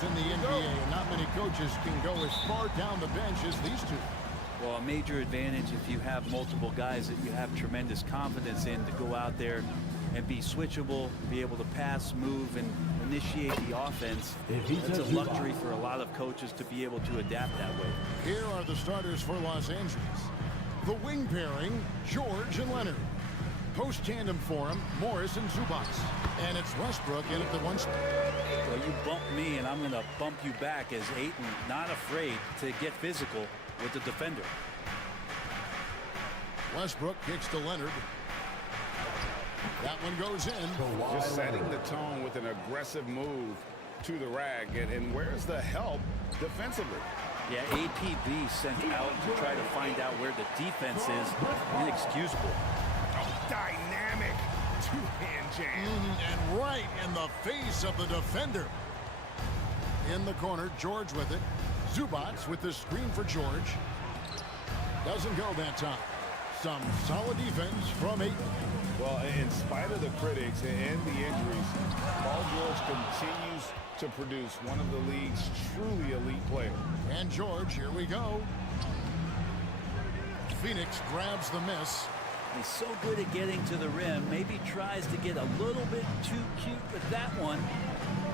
coaches in the NBA, and not many coaches can go as far down the bench as these two. Well, a major advantage if you have multiple guys that you have tremendous confidence in to go out there and be switchable, be able to pass, move, and initiate the offense. It's a luxury for a lot of coaches to be able to adapt that way. Here are the starters for Los Angeles. The wing pairing, George and Leonard. Post tandem for him, Morris and Zubac. And it's Westbrook in at the one spot. Well, you bump me, and I'm going to bump you back as Ayton not afraid to get physical with the defender. Westbrook kicks to Leonard. That one goes in. Just setting the tone with an aggressive move to the rag. And where's the help defensively? Yeah, APB sent out to try to find out where the defense is. Inexcusable. Dynamic two-hand jam. And right in the face of the defender. In the corner, George with it. Zubac with the screen for George. Doesn't go that time. Some solid defense from Ayton. Well, in spite of the critics and the injuries, Paul George continues to produce one of the league's truly elite players. And George, here we go. Phoenix grabs the miss. He's so good at getting to the rim. Maybe tries to get a little bit too cute with that one.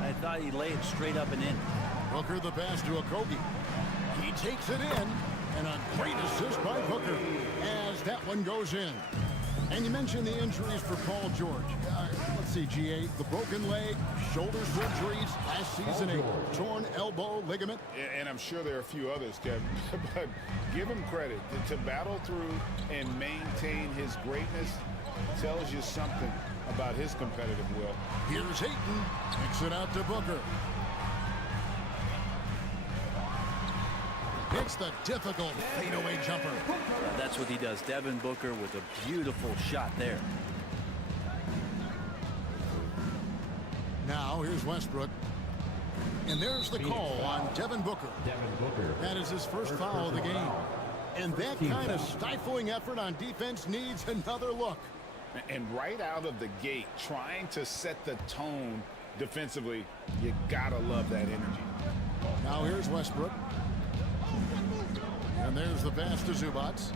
I thought he'd lay it straight up and in. Booker the pass to Okogie. He takes it in. And a great assist by Booker as that one goes in. And you mentioned the injuries for Paul George. Let's see, GA, the broken leg, shoulder surgeries, last season a torn elbow ligament. And I'm sure there are a few others, Kevin. But give him credit. To battle through and maintain his greatness tells you something about his competitive will. Here's Ayton. Kicks it out to Booker. Hits the difficult fadeaway jumper. That's what he does. Devin Booker with a beautiful shot there. Now here's Westbrook. And there's the call on Devin Booker. That is his first foul of the game. And that kind of stifling effort on defense needs another look. And right out of the gate, trying to set the tone defensively, you gotta love that energy. Now here's Westbrook. And there's the pass to Zubac.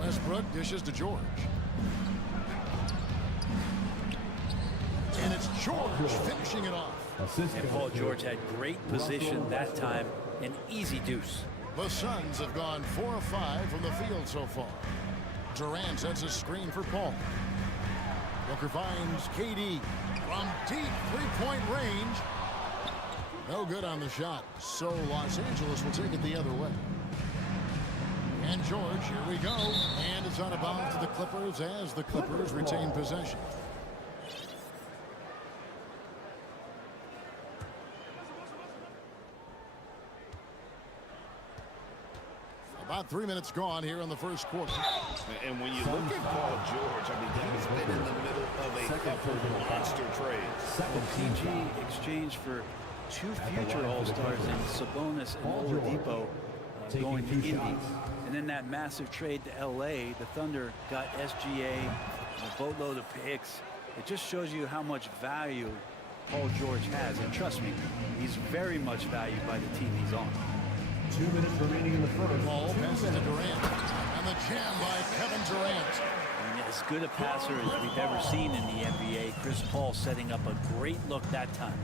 Westbrook dishes to George. And it's George finishing it off. And Paul George had great position that time. An easy deuce. The Suns have gone 4 of 5 from the field so far. Durant sets a screen for Paul. Booker finds KD from deep three-point range. No good on the shot. So Los Angeles will take it the other way. And George, here we go. And it's out of bounds to the Clippers as the Clippers retain possession. About 3 minutes gone here in the first quarter. And when you look at Paul George, I mean, he's been in the middle of a couple monster trades. PG exchanged for two future All-Stars in Sabonis and Oladipo going to Indy. And then that massive trade to LA, the Thunder got SGA, a boatload of picks. It just shows you how much value Paul George has. And trust me, he's very much valued by the team he's on. 2 minutes remaining in the first. Ball passes to Durant. And the jam by Kevin Durant. And as good a passer as we've ever seen in the NBA. Chris Paul setting up a great look that time.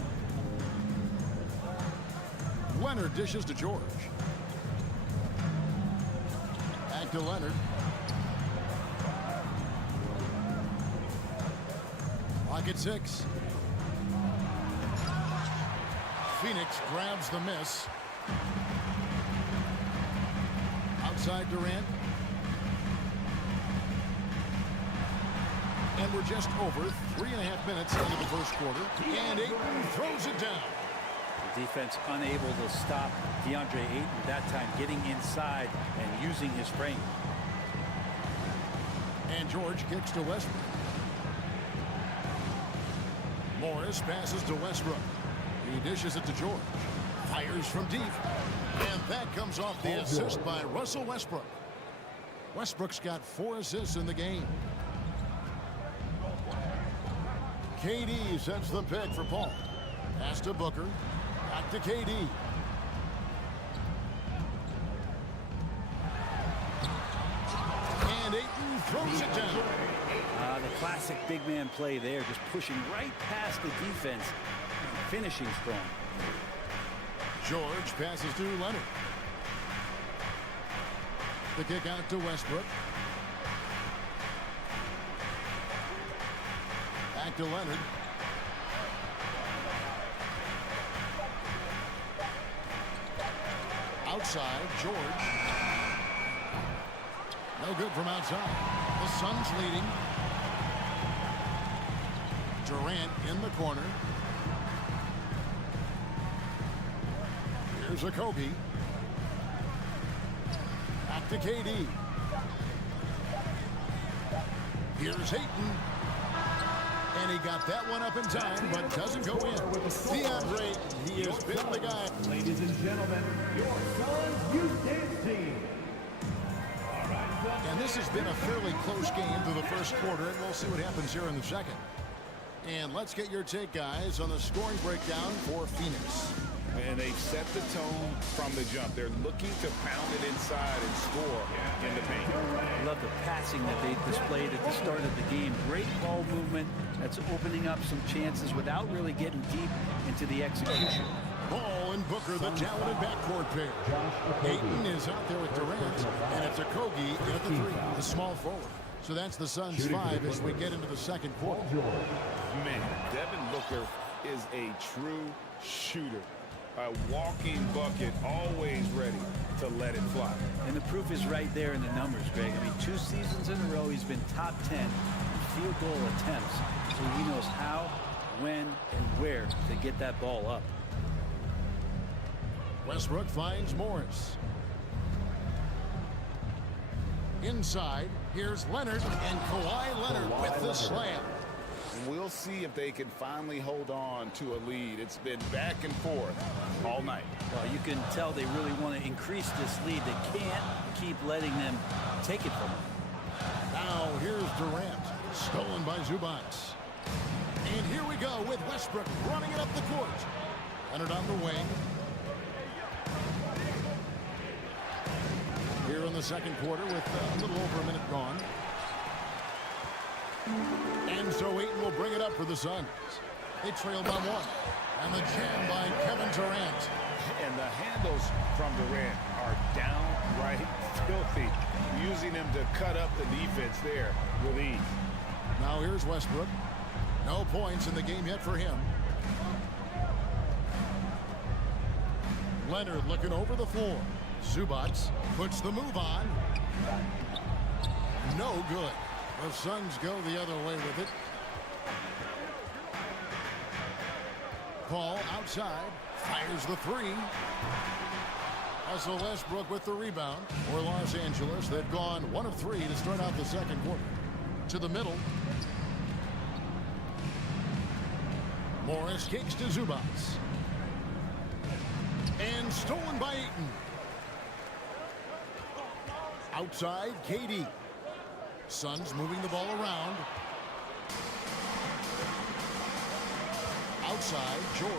Leonard dishes to George. Back to Leonard. Clock at 6. Phoenix grabs the miss. Outside Durant. And we're just over 3.5 minutes into the first quarter. And Ayton throws it down. The defense unable to stop DeAndre Ayton that time, getting inside and using his frame. And George kicks to Westbrook. Morris passes to Westbrook. He dishes it to George. Fires from deep. And that comes off the assist by Russell Westbrook. Westbrook's got 4 assists in the game. KD sets the pick for Paul. Pass to Booker. Back to KD. And Ayton throws it down. The classic big man play there, just pushing right past the defense and finishing strong. George passes to Leonard. The kick out to Westbrook. Back to Leonard. Outside, George. No good from outside. The Suns leading. Durant in the corner. Here's a Kobe. Back to KD. Here's Hayton. And he got that one up in time, but doesn't go in. DeAndre, he has been the guy. Ladies and gentlemen, your Suns Youth Dance Team. And this has been a fairly close game through the first quarter, and we'll see what happens here in the second. And let's get your take, guys, on the scoring breakdown for Phoenix. And they've set the tone from the jump. They're looking to pound it inside and score in the paint. I love the passing that they displayed at the start of the game. Great ball movement that's opening up some chances without really getting deep into the execution. Ball and Booker, the talented backcourt pair. Ayton is out there with Durant, and it's a Kogi at the three, the small forward. So that's the Suns' 5 as we get into the second quarter. Man, Devin Booker is a true shooter. A walking bucket, always ready to let it fly. And the proof is right there in the numbers, Greg. I mean, 2 seasons in a row, he's been top 10 in field goal attempts. So he knows how, when, and where to get that ball up. Westbrook finds Morris. Inside, here's Leonard, and Kawhi Leonard with the slam. We'll see if they can finally hold on to a lead. It's been back and forth all night. Well, you can tell they really want to increase this lead. They can't keep letting them take it from them. Now here's Durant, stolen by Zubats. And here we go with Westbrook running it up the court. Leonard on the wing. Here in the second quarter with a little over a minute gone. And so Ayton will bring it up for the Suns. They trail by 1. And the jam by Kevin Durant. And the handles from Durant are downright filthy, using him to cut up the defense there with ease. Now here's Westbrook. No points in the game yet for him. Leonard looking over the floor. Zubats puts the move on. No good. The Suns go the other way with it. Paul outside. Fires the 3. Russell Westbrook with the rebound. For Los Angeles, they've gone 1 of 3 to start out the second quarter. To the middle. Morris kicks to Zubats. And stolen by Ayton. Outside, KD. Suns moving the ball around. Outside, George.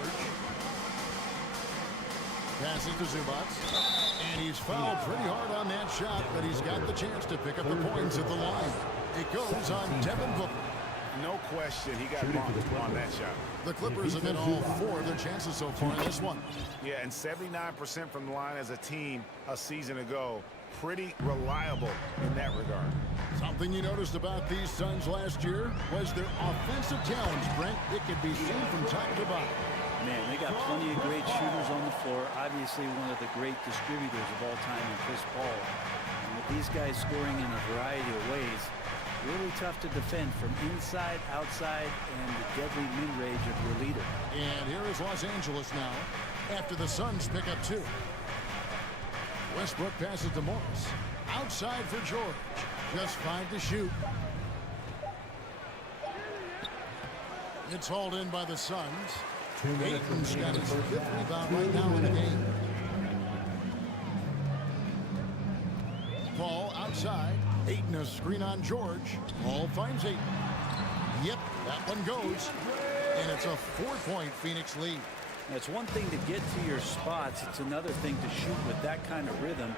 Passes to Zubats. And he's fouled pretty hard on that shot, but he's got the chance to pick up the points at the line. It goes on Devin Booker. No question, he got bumped on that shot. The Clippers have been all 4 of their chances so far in this one. Yeah, and 79% from the line as a team a season ago. Pretty reliable in that regard. Something you noticed about these Suns last year was their offensive challenge, Brent. It could be seen from top to bottom. Man, they got plenty of great shooters on the floor. Obviously, one of the great distributors of all time in Chris Paul. And with these guys scoring in a variety of ways, really tough to defend from inside, outside, and the deadly mid-range of your leader. And here is Los Angeles now after the Suns pick up 2. Westbrook passes to Morris. Outside for George. Just 5 to shoot. It's hauled in by the Suns. Ayton's got his 5th rebound right now in the game. Paul outside. Ayton a screen on George. Paul finds Ayton. Yep, that one goes. And it's a 4-point Phoenix lead. It's one thing to get to your spots. It's another thing to shoot with that kind of rhythm.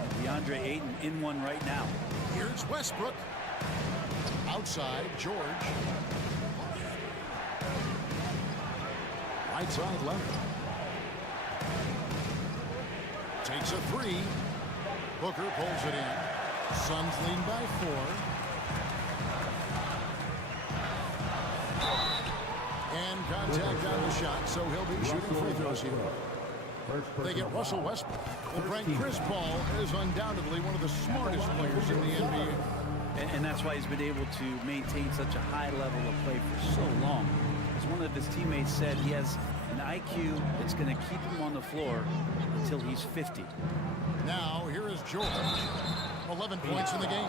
And DeAndre Ayton in one right now. Here's Westbrook. Outside, George. Right side, Leonard. Takes a three. Booker pulls it in. Suns lead by 4. And contact on the shot, so he'll be shooting free throws here. They get Russell Westbrook. Will rank Chris Paul as undoubtedly one of the smartest players in the NBA. And that's why he's been able to maintain such a high level of play for so long. As one of his teammates said, he has an IQ that's going to keep him on the floor until he's 50. Now, here is George. 11 points in the game.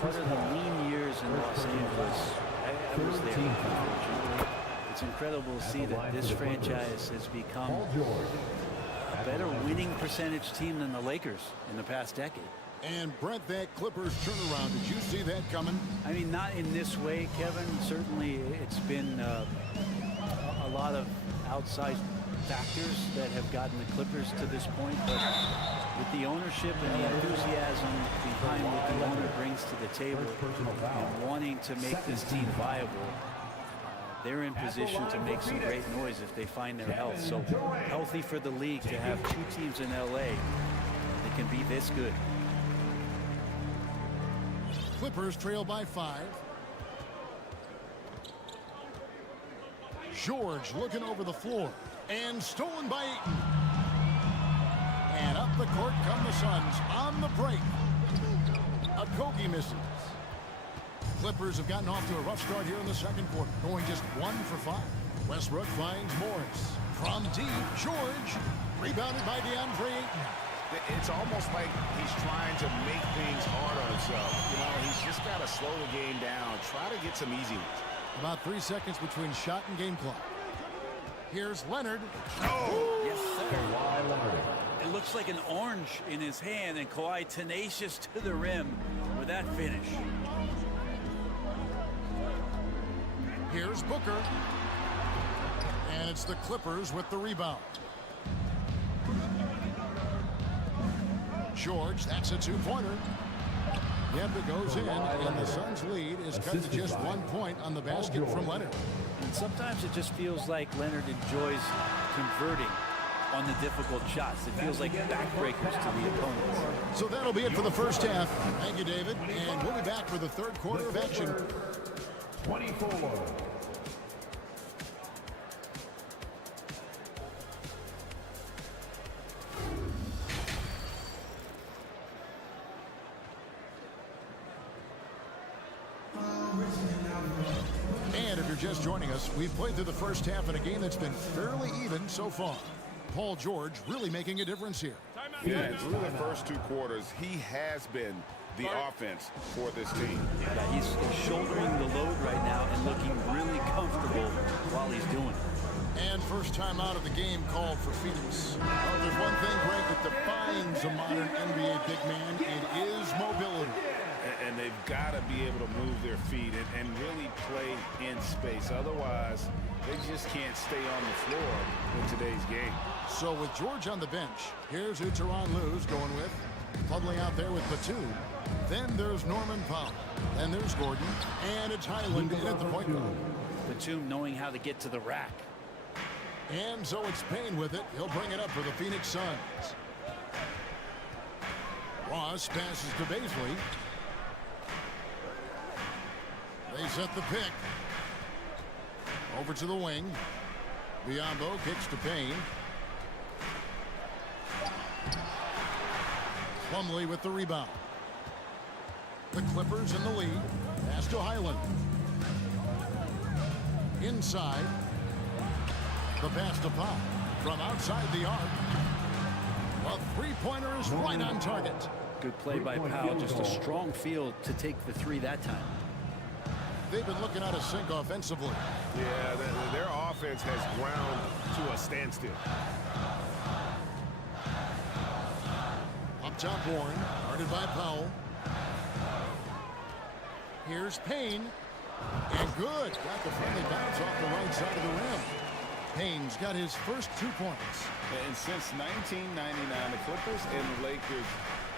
Part of the lean years in Los Angeles, I was there, unfortunately. It's incredible to see that this franchise has become a better winning percentage team than the Lakers in the past decade. And Brent, that Clippers turnaround, did you see that coming? I mean, not in this way, Kevin. Certainly, it's been a lot of outside factors that have gotten the Clippers to this point. But with the ownership and the enthusiasm behind what the owner brings to the table and wanting to make this team viable, they're in position to make some great noise if they find their health. So healthy for the league to have 2 teams in LA that can be this good. Clippers trail by 5. George looking over the floor. And stolen by Ayton. And up the court come the Suns on the break. Okogie misses. Clippers have gotten off to a rough start here in the second quarter, going just 1 for 5. Westbrook finds Morris. From deep, George. Rebounded by DeAndre Ayton. It's almost like he's trying to make things hard on himself. You know, he's just got to slow the game down, try to get some easy ones. About 3 seconds between shot and game clock. Here's Leonard. Oh, yes, sir. It looks like an orange in his hand, and Kawhi tenacious to the rim with that finish. Here's Booker. And it's the Clippers with the rebound. George, that's a 2-pointer. Yep, it goes in, and the Suns' lead is cut to just 1 point on the basket from Leonard. And sometimes it just feels like Leonard enjoys converting on the difficult shots. It feels like backbreakers to the opponents. So that'll be it for the first half. Thank you, David. And we'll be back for the third quarter of action. 24. And if you're just joining us, we've played through the first half in a game that's been fairly even so far. Paul George really making a difference here. Yeah, through the first 2 quarters, he has been the offense for this team. Yeah, he's shouldering the load right now and looking really comfortable while he's doing it. And first time out of the game called for Phoenix. Well, there's one thing, Greg, that defines a modern NBA big man. It is mobility. And they've got to be able to move their feet and really play in space. Otherwise, they just can't stay on the floor in today's game. So with George on the bench, here's who Tyronn Lue's going with. Puddling out there with Batum. Then there's Norman Powell. Then there's Gordon. And it's Highland in at the point guard. Batum knowing how to get to the rack. And so it's Payne with it. He'll bring it up for the Phoenix Suns. Ross passes to Baisley. They set the pick. Over to the wing. Biyombo kicks to Payne. Plumlee with the rebound. The Clippers in the lead. Pass to Highland. Inside. The pass to Pop. From outside the arc. A three-pointer is right on target. Good play by Powell. Just a strong field to take the 3 that time. They've been looking out of sync offensively. Yeah, their offense has ground to a standstill. Up top, Warren, guarded by Powell. Here's Payne. And good. Got the friendly bounce off the right side of the rim. Payne's got his first 2 points. And since 1999, the Clippers and the Lakers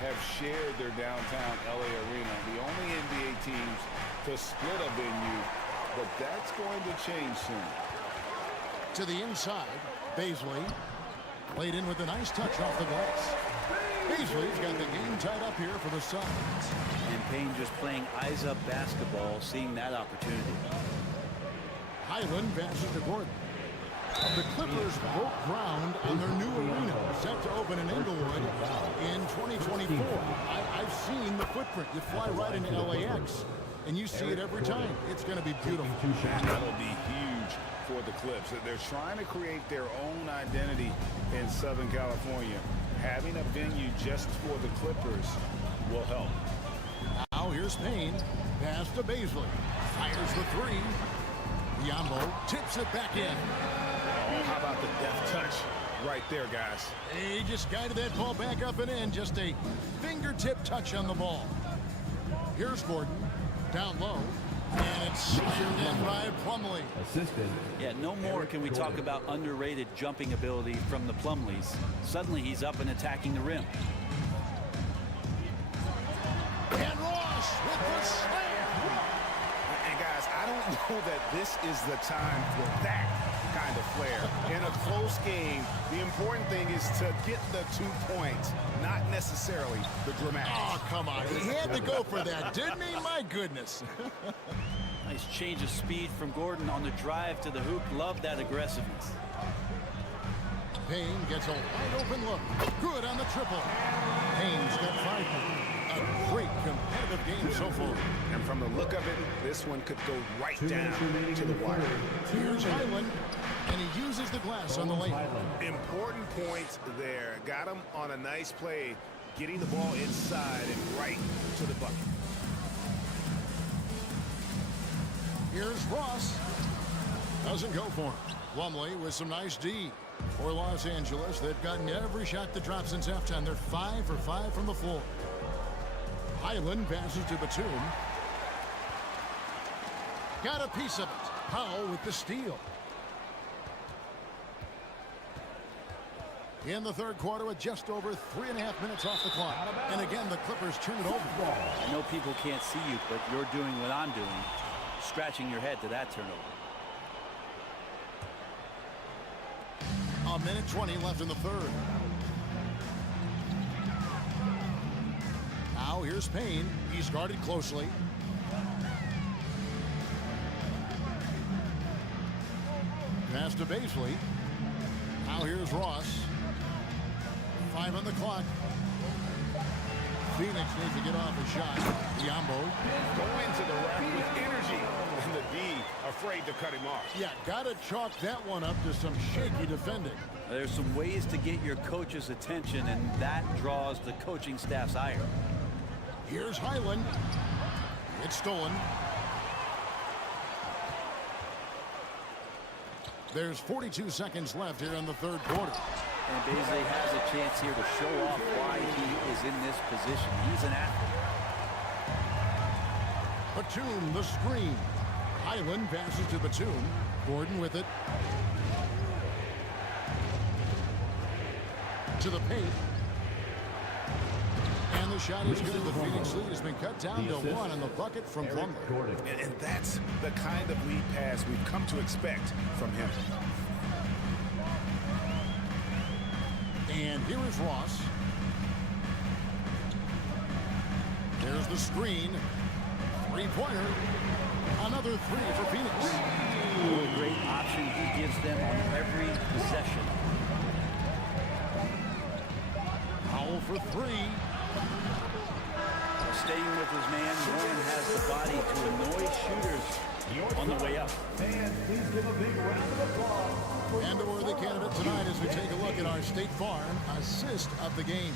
have shared their downtown LA arena, the only NBA teams to split a venue, but that's going to change soon. To the inside, Bazley laid in with a nice touch off the glass. Bazley's got the game tied up here for the Suns. And Payne just playing eyes-up basketball, seeing that opportunity. Highland passes to Gordon. The Clippers broke ground on their new arena, set to open in Inglewood in 2024. I've seen the footprint. You fly right into LAX, and you see it every time. It's going to be beautiful. That'll be huge for the Clips. They're trying to create their own identity in Southern California. Having a venue just for the Clippers will help. Now here's Payne. Pass to Bazley. Fires the three. Yambo tips it back in. Oh, how about the deft touch right there, guys? He just guided that ball back up and in. Just a fingertip touch on the ball. Here's Gordon. Down low. And it's slammed in by Plumlee. Assisted. Yeah, no more can we talk about underrated jumping ability from the Plumlees. Suddenly he's up and attacking the rim. And Ross with the slam. And guys, I don't know that this is the time for that kind of flair. In a close game, the important thing is to get the 2 points, not necessarily the dramatic. Oh, come on. He had to go for that, didn't he? My goodness. Nice change of speed from Gordon on the drive to the hoop. Love that aggressiveness. Payne gets a wide open look. Good on the triple. Payne's got 5 points. A great competitive game so far. And from the look of it, this one could go right down to the wire. Here's Highland, and he uses the glass on the lane. Important points there. Got him on a nice play, getting the ball inside and right to the bucket. Here's Ross. Doesn't go for him. Plumlee with some nice D. For Los Angeles, they've gotten every shot that dropped since halftime. They're 5 for 5 from the floor. Highland passes to Batum. Got a piece of it. Powell with the steal. In the third quarter with just over 3.5 minutes off the clock. And again, the Clippers turn it over. I know people can't see you, but you're doing what I'm doing. Scratching your head to that turnover. A minute 20 left in the third. Now here's Payne. He's guarded closely. Pass to Bazley. Now here's Ross. 5 on the clock. Phoenix needs to get off a shot. Yambo. Going to the rack with energy. And the D afraid to cut him off. Yeah, got to chalk that one up to some shaky defending. There's some ways to get your coach's attention, and that draws the coaching staff's ire. Here's Highland. It's stolen. There's 42 seconds left here in the third quarter. And Bazley has a chance here to show off why he is in this position. He's an athlete. Batum, the screen. Highland passes to Batum. Gordon with it. To the paint. And the shot is good. The Phoenix lead has been cut down to 1 on the bucket from Plumlee. And that's the kind of lead pass we've come to expect from him. And here is Ross. There's the screen. Three-pointer. Another 3 for Phoenix. What a great option he gives them on every possession. Powell for 3. Staying with his man, Warren has the body to annoy shooters on the way up. Fans, please give a big round of applause. And a worthy candidate tonight as we take a look at our State Farm assist of the game.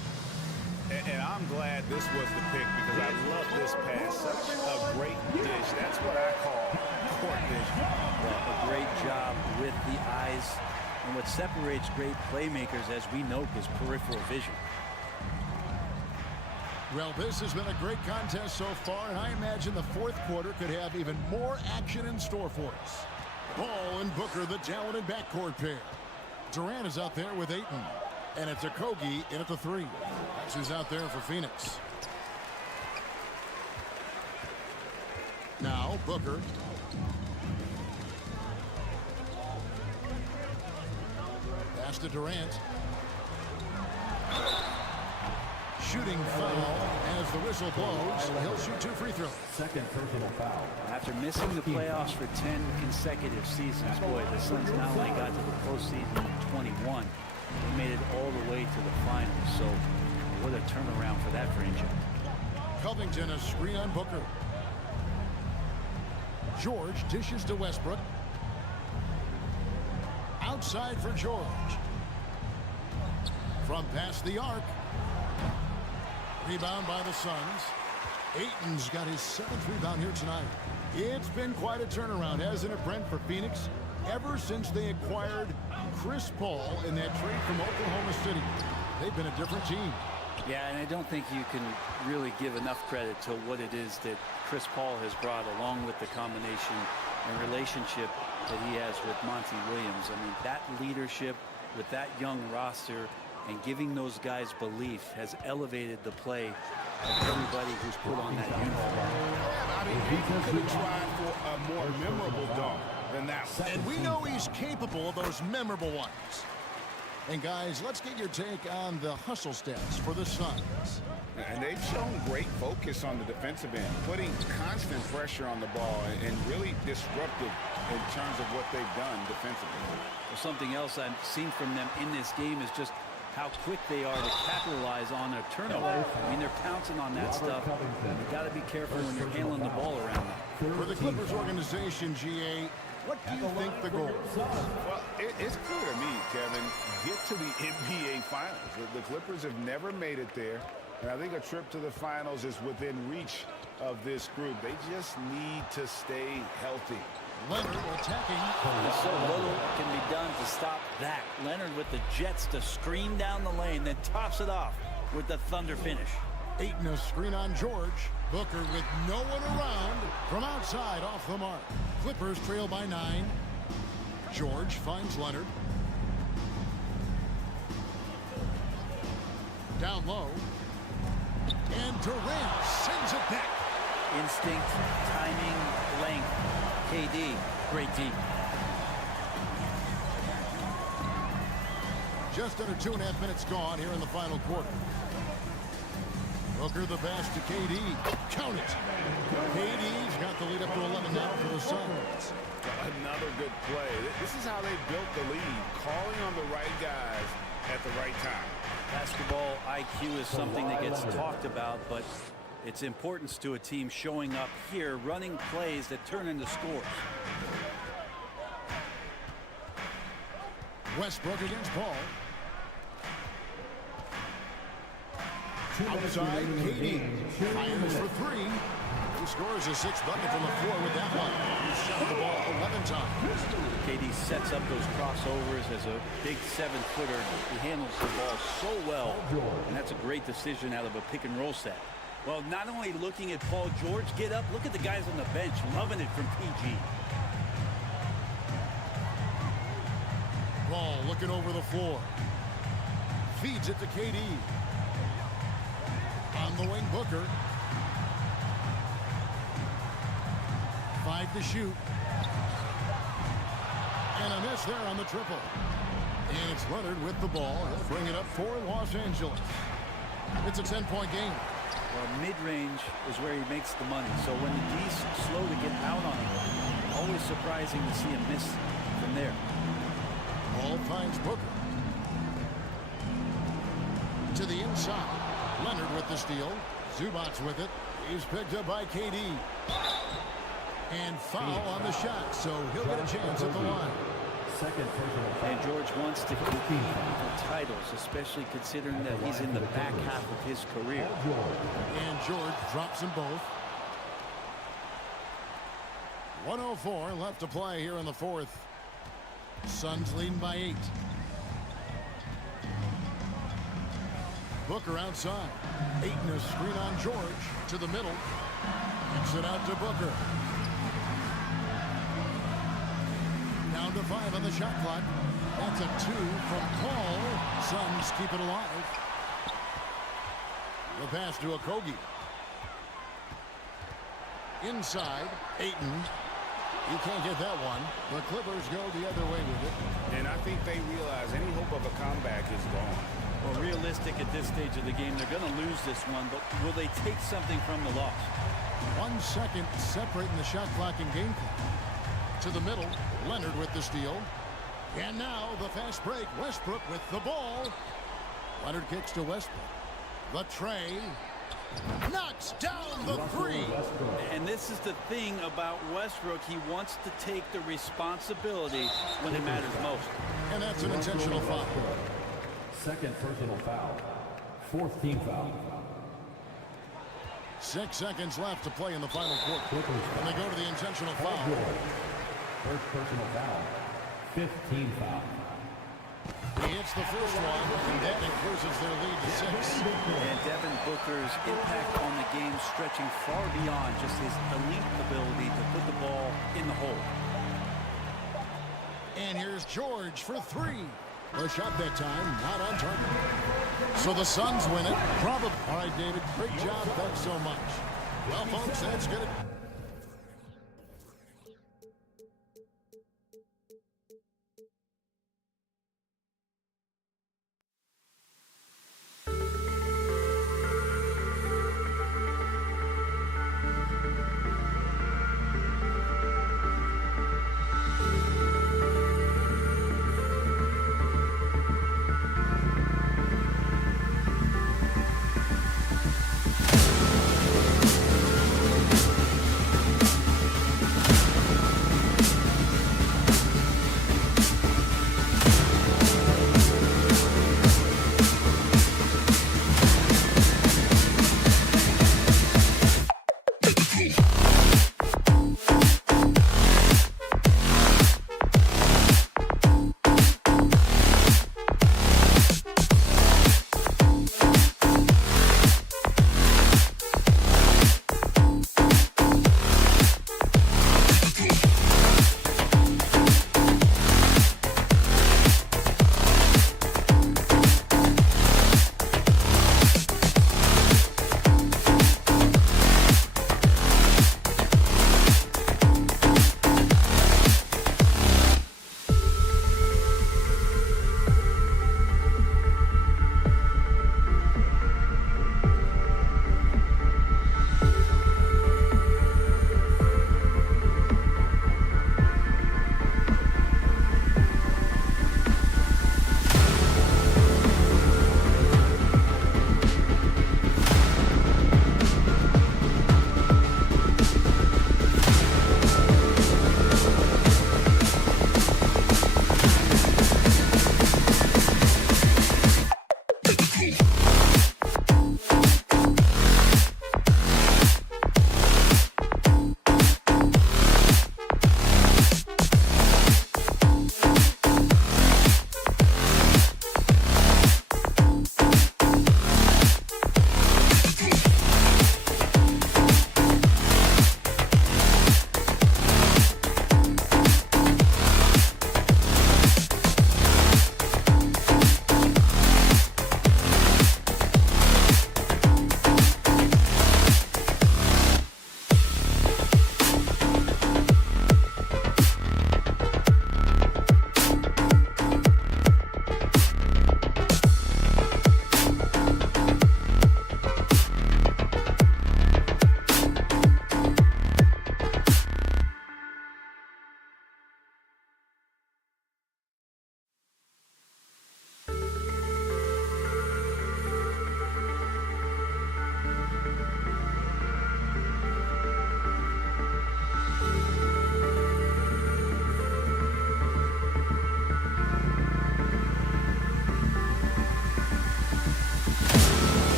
And I'm glad this was the pick because I love this pass. Such a great dish. That's what I call court vision. Well, a great job with the eyes. And what separates great playmakers, as we know, is peripheral vision. Well, this has been a great contest so far, and I imagine the fourth quarter could have even more action in store for us. Ball and Booker, the talented backcourt pair. Durant is out there with Ayton. And it's Okogie in at the 3. That's who's out there for Phoenix. Now Booker. Pass to Durant. Shooting foul as the whistle blows. He'll shoot 2 free throws. Second personal foul. After missing the playoffs for 10 consecutive seasons, boy, the Suns not only got to the postseason in 21, they made it all the way to the finals. So what a turnaround for that franchise. Covington, a screen on Booker. George dishes to Westbrook. Outside for George. From past the arc. Rebound by the Suns. Ayton's got his 7th rebound here tonight. It's been quite a turnaround, hasn't it, Brent, for Phoenix? Ever since they acquired Chris Paul in that trade from Oklahoma City, they've been a different team. Yeah, and I don't think you can really give enough credit to what it is that Chris Paul has brought, along with the combination and relationship that he has with Monty Williams. I mean, that leadership with that young roster and giving those guys belief has elevated the play of everybody who's put on that uniform. I mean, he could have tried for a more memorable dunk than that one. And we know he's capable of those memorable ones. And guys, let's get your take on the hustle stats for the Suns. And they've shown great focus on the defensive end, putting constant pressure on the ball and really disruptive in terms of what they've done defensively. Well, something else I've seen from them in this game is just how quick they are to capitalize on a turnover. I mean, they're pouncing on that stuff. You've got to be careful when you're handling the ball around them. For the Clippers organization, GA, what do you think the goal is? Well, it's clear to me, Kevin, get to the NBA Finals. The Clippers have never made it there, and I think a trip to the Finals is within reach of this group. They just need to stay healthy. Leonard attacking. So little can be done to stop that. Leonard with the Jets to screen down the lane, then tops it off with the Thunder finish. Ayton a screen on George. Booker with no one around. From outside, off the mark. Clippers trail by 9. George finds Leonard. Down low. And Durant sends it back. Instinct, timing, length. KD, great deep. Just under 2.5 minutes gone here in the final quarter. Booker the pass to KD. Count it. KD's got the lead up to 11 now for the Suns. Another good play. This is how they built the lead, calling on the right guys at the right time. Basketball IQ is something that gets talked about, but its importance to a team showing up here, running plays that turn into scores. Westbrook against Paul. Outside, KD fires for 3. He scores his 6th bucket from the floor with that one. He's shot the ball 11 times. KD sets up those crossovers as a big 7-footer. He handles the ball so well, and that's a great decision out of a pick-and-roll set. Well, not only looking at Paul George get up, look at the guys on the bench loving it from PG. Ball looking over the floor. Feeds it to KD. On the wing, Booker. 5 to shoot. And a miss there on the triple. And it's Leonard with the ball. He'll bring it up for Los Angeles. It's a 10-point game. Well, mid-range is where he makes the money. So when the D's slow to get out on him, always surprising to see him miss from there. Ball finds Booker. To the inside. Leonard with the steal. Zubac's with it. He's picked up by KD. And foul on the shot, so he'll get a chance at the line. And George wants to compete for titles, especially considering that he's in the back half of his career. And George drops them both. 1:04 left to play here in the 4th. Suns leading by 8. Booker outside. Ayton a screen on George to the middle. Kicks it out to Booker. to 5 on the shot clock. That's a 2 from Paul. Suns keep it alive. The pass to Okogie. Inside, Ayton. You can't get that one. The Clippers go the other way with it. And I think they realize any hope of a comeback is gone. Well, realistic at this stage of the game, they're going to lose this one, but will they take something from the loss? 1 second separating the shot clock and game clock. To the middle, Leonard with the steal. And now the fast break. Westbrook with the ball. Leonard kicks to Westbrook. The tray. Knocks down the 3. And this is the thing about Westbrook. He wants to take the responsibility when it matters most. And that's an intentional foul. Second personal foul. 4th team foul. 6 seconds left to play in the final quarter. And they go to the intentional foul. First personal foul. 5th team foul. He hits the first one, and that increases their lead to 6. And Devin Booker's impact on the game stretching far beyond just his elite ability to put the ball in the hole. And here's George for 3. The shot that time, not on target. So the Suns win it. Probably. All right, David, great job. Thanks so much. Well, folks, that's good.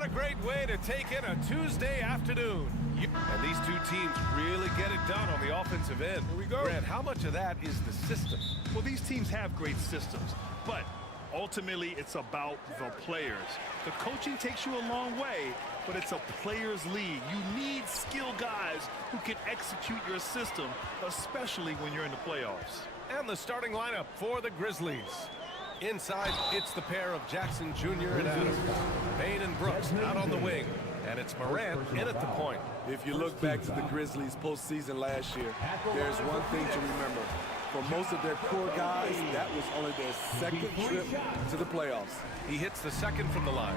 What a great way to take in a Tuesday afternoon. And these two teams really get it done on the offensive end. Here we go. Grant, how much of that is the system? Well, these teams have great systems, but ultimately it's about the players. The coaching takes you a long way, but it's a players' league. You need skilled guys who can execute your system, especially when you're in the playoffs. And the starting lineup for the Grizzlies. Inside, it's the pair of Jackson Jr. and Adams. Bain and Brooks out on the wing. And it's Morant in at the point. If you look back to the Grizzlies postseason last year, there's one thing to remember. For most of their core guys, that was only their second trip to the playoffs. He hits the second from the line.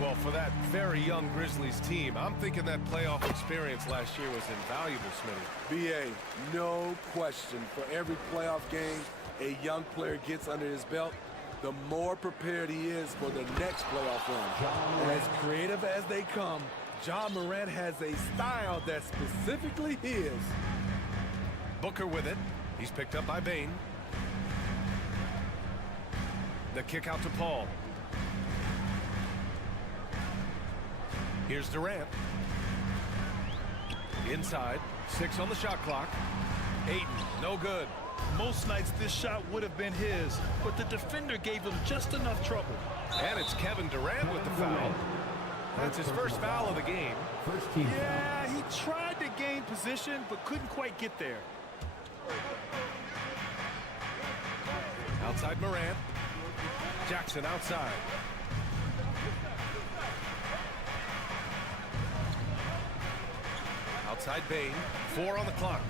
Well, for that very young Grizzlies team, I'm thinking that playoff experience last year was invaluable, Smitty. BA, no question. For every playoff game a young player gets under his belt, the more prepared he is for the next playoff run. As creative as they come, Ja Morant has a style that's specifically his. Booker with it. He's picked up by Bain. The kick out to Paul. Here's Durant. Inside. 6 on the shot clock. Ayton, no good. Most nights this shot would have been his, but the defender gave him just enough trouble. And it's Kevin Durant with the foul. That's his first foul of the game. Yeah, he tried to gain position, but couldn't quite get there. Outside Morant. Jackson outside. Outside Bain. 4 on the clock.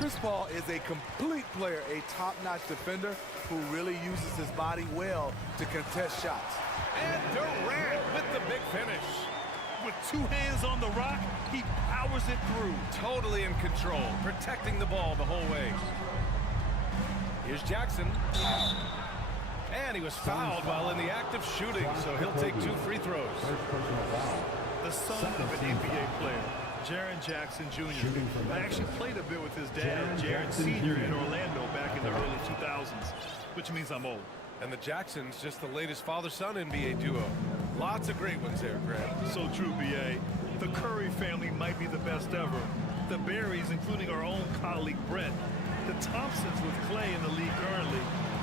Chris Paul is a complete player, a top-notch defender who really uses his body well to contest shots. And Durant with the big finish. With 2 hands on the rock, he powers it through. Totally in control, protecting the ball the whole way. Here's Jackson. And he was fouled while in the act of shooting, so he'll take 2 free throws. The son of an NBA player, Jaren Jackson Jr. I actually played a bit with his dad, Jaren Sr. in Orlando back in the early 2000s, which means I'm old. And the Jacksons, just the latest father-son NBA duo. Lots of great ones there, Grant. So true, B.A. The Curry family might be the best ever. The Berries, including our own colleague Brett. The Thompsons with Clay in the league currently.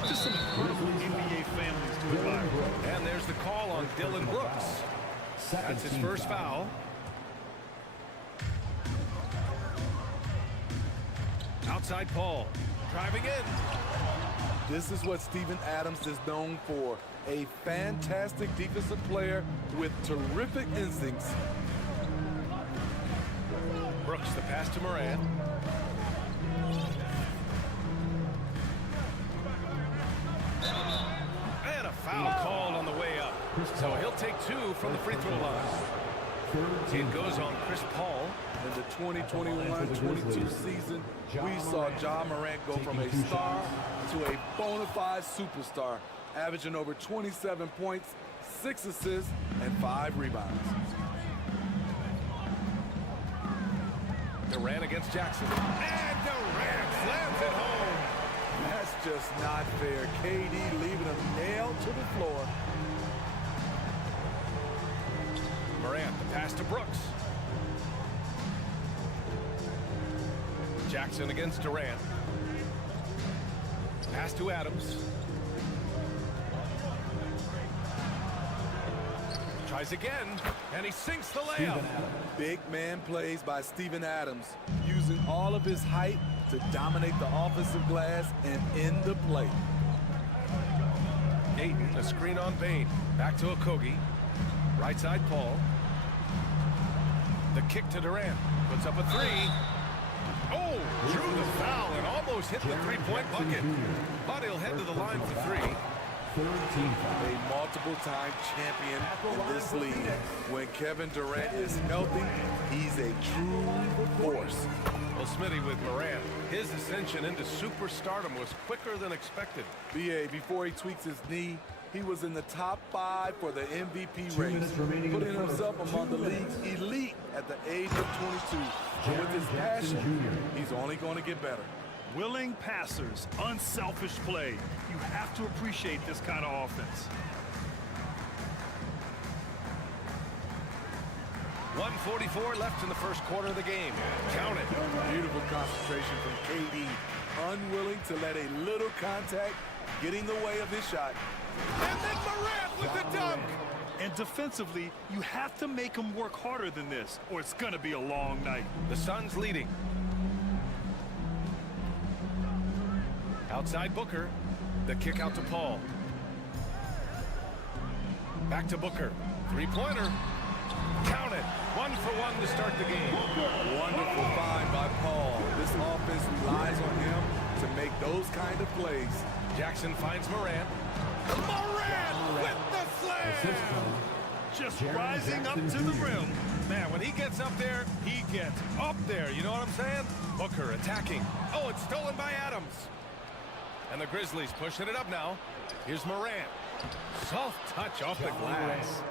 Just some incredible NBA families to admire. And there's the call on Dylan Brooks. That's his first foul. Outside Paul, driving in. This is what Steven Adams is known for, a fantastic defensive player with terrific instincts. Brooks, the pass to Morant. And a foul called on the way up. So he'll take 2 from the free throw line. It goes on Chris Paul. In the 2021-22 season, we saw Ja Morant go from a star to a bona fide superstar, averaging over 27 points, 6 assists, and 5 rebounds. Durant against Jackson. And Durant slams it home. That's just not fair. KD leaving him nailed to the floor. Morant, the pass to Brooks. Jackson against Durant. Pass to Adams. Tries again, and he sinks the layup. Big man plays by Steven Adams, using all of his height to dominate the offensive glass and end the play. Ayton, a screen on Bain. Back to Okogie. Right side Paul. The kick to Durant. Puts up a 3. Oh, drew the foul and almost hit the three-point bucket. But he'll head to the line for 3. A multiple-time champion in this league. When Kevin Durant is healthy, he's a true force. Well, Smitty, with Morant, his ascension into superstardom was quicker than expected. BA, before he tweaks his knee, he was in the top 5 for the MVP race, putting himself among the league's elite at the age of 22. And with his passion, he's only going to get better. Willing passers, unselfish play. You have to appreciate this kind of offense. 1:44 left in the first quarter of the game. Count it. Beautiful concentration from KD. Unwilling to let a little contact get in the way of his shot. And then Morant with the dunk. And defensively, you have to make him work harder than this, or it's going to be a long night. The Suns leading. Outside Booker. The kick out to Paul. Back to Booker. Three-pointer. Count it. 1 for 1 to start the game. Wonderful find by Paul. This offense relies on him to make those kind of plays. Jackson finds Morant. Morant with the slam! Just rising up to the rim. Man, when he gets up there, he gets up there. You know what I'm saying? Booker attacking. Oh, it's stolen by Adams. And the Grizzlies pushing it up now. Here's Morant. Soft touch off the glass.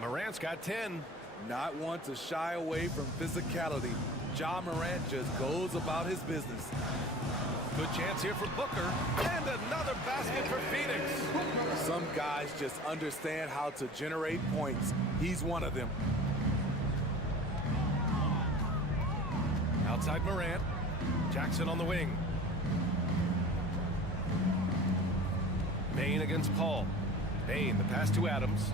Morant's got 10. Not one to shy away from physicality. Ja Morant just goes about his business. Good chance here for Booker. And another basket for Phoenix. Some guys just understand how to generate points. He's one of them. Outside Morant. Jackson on the wing. Bain against Paul. Bain, the pass to Adams.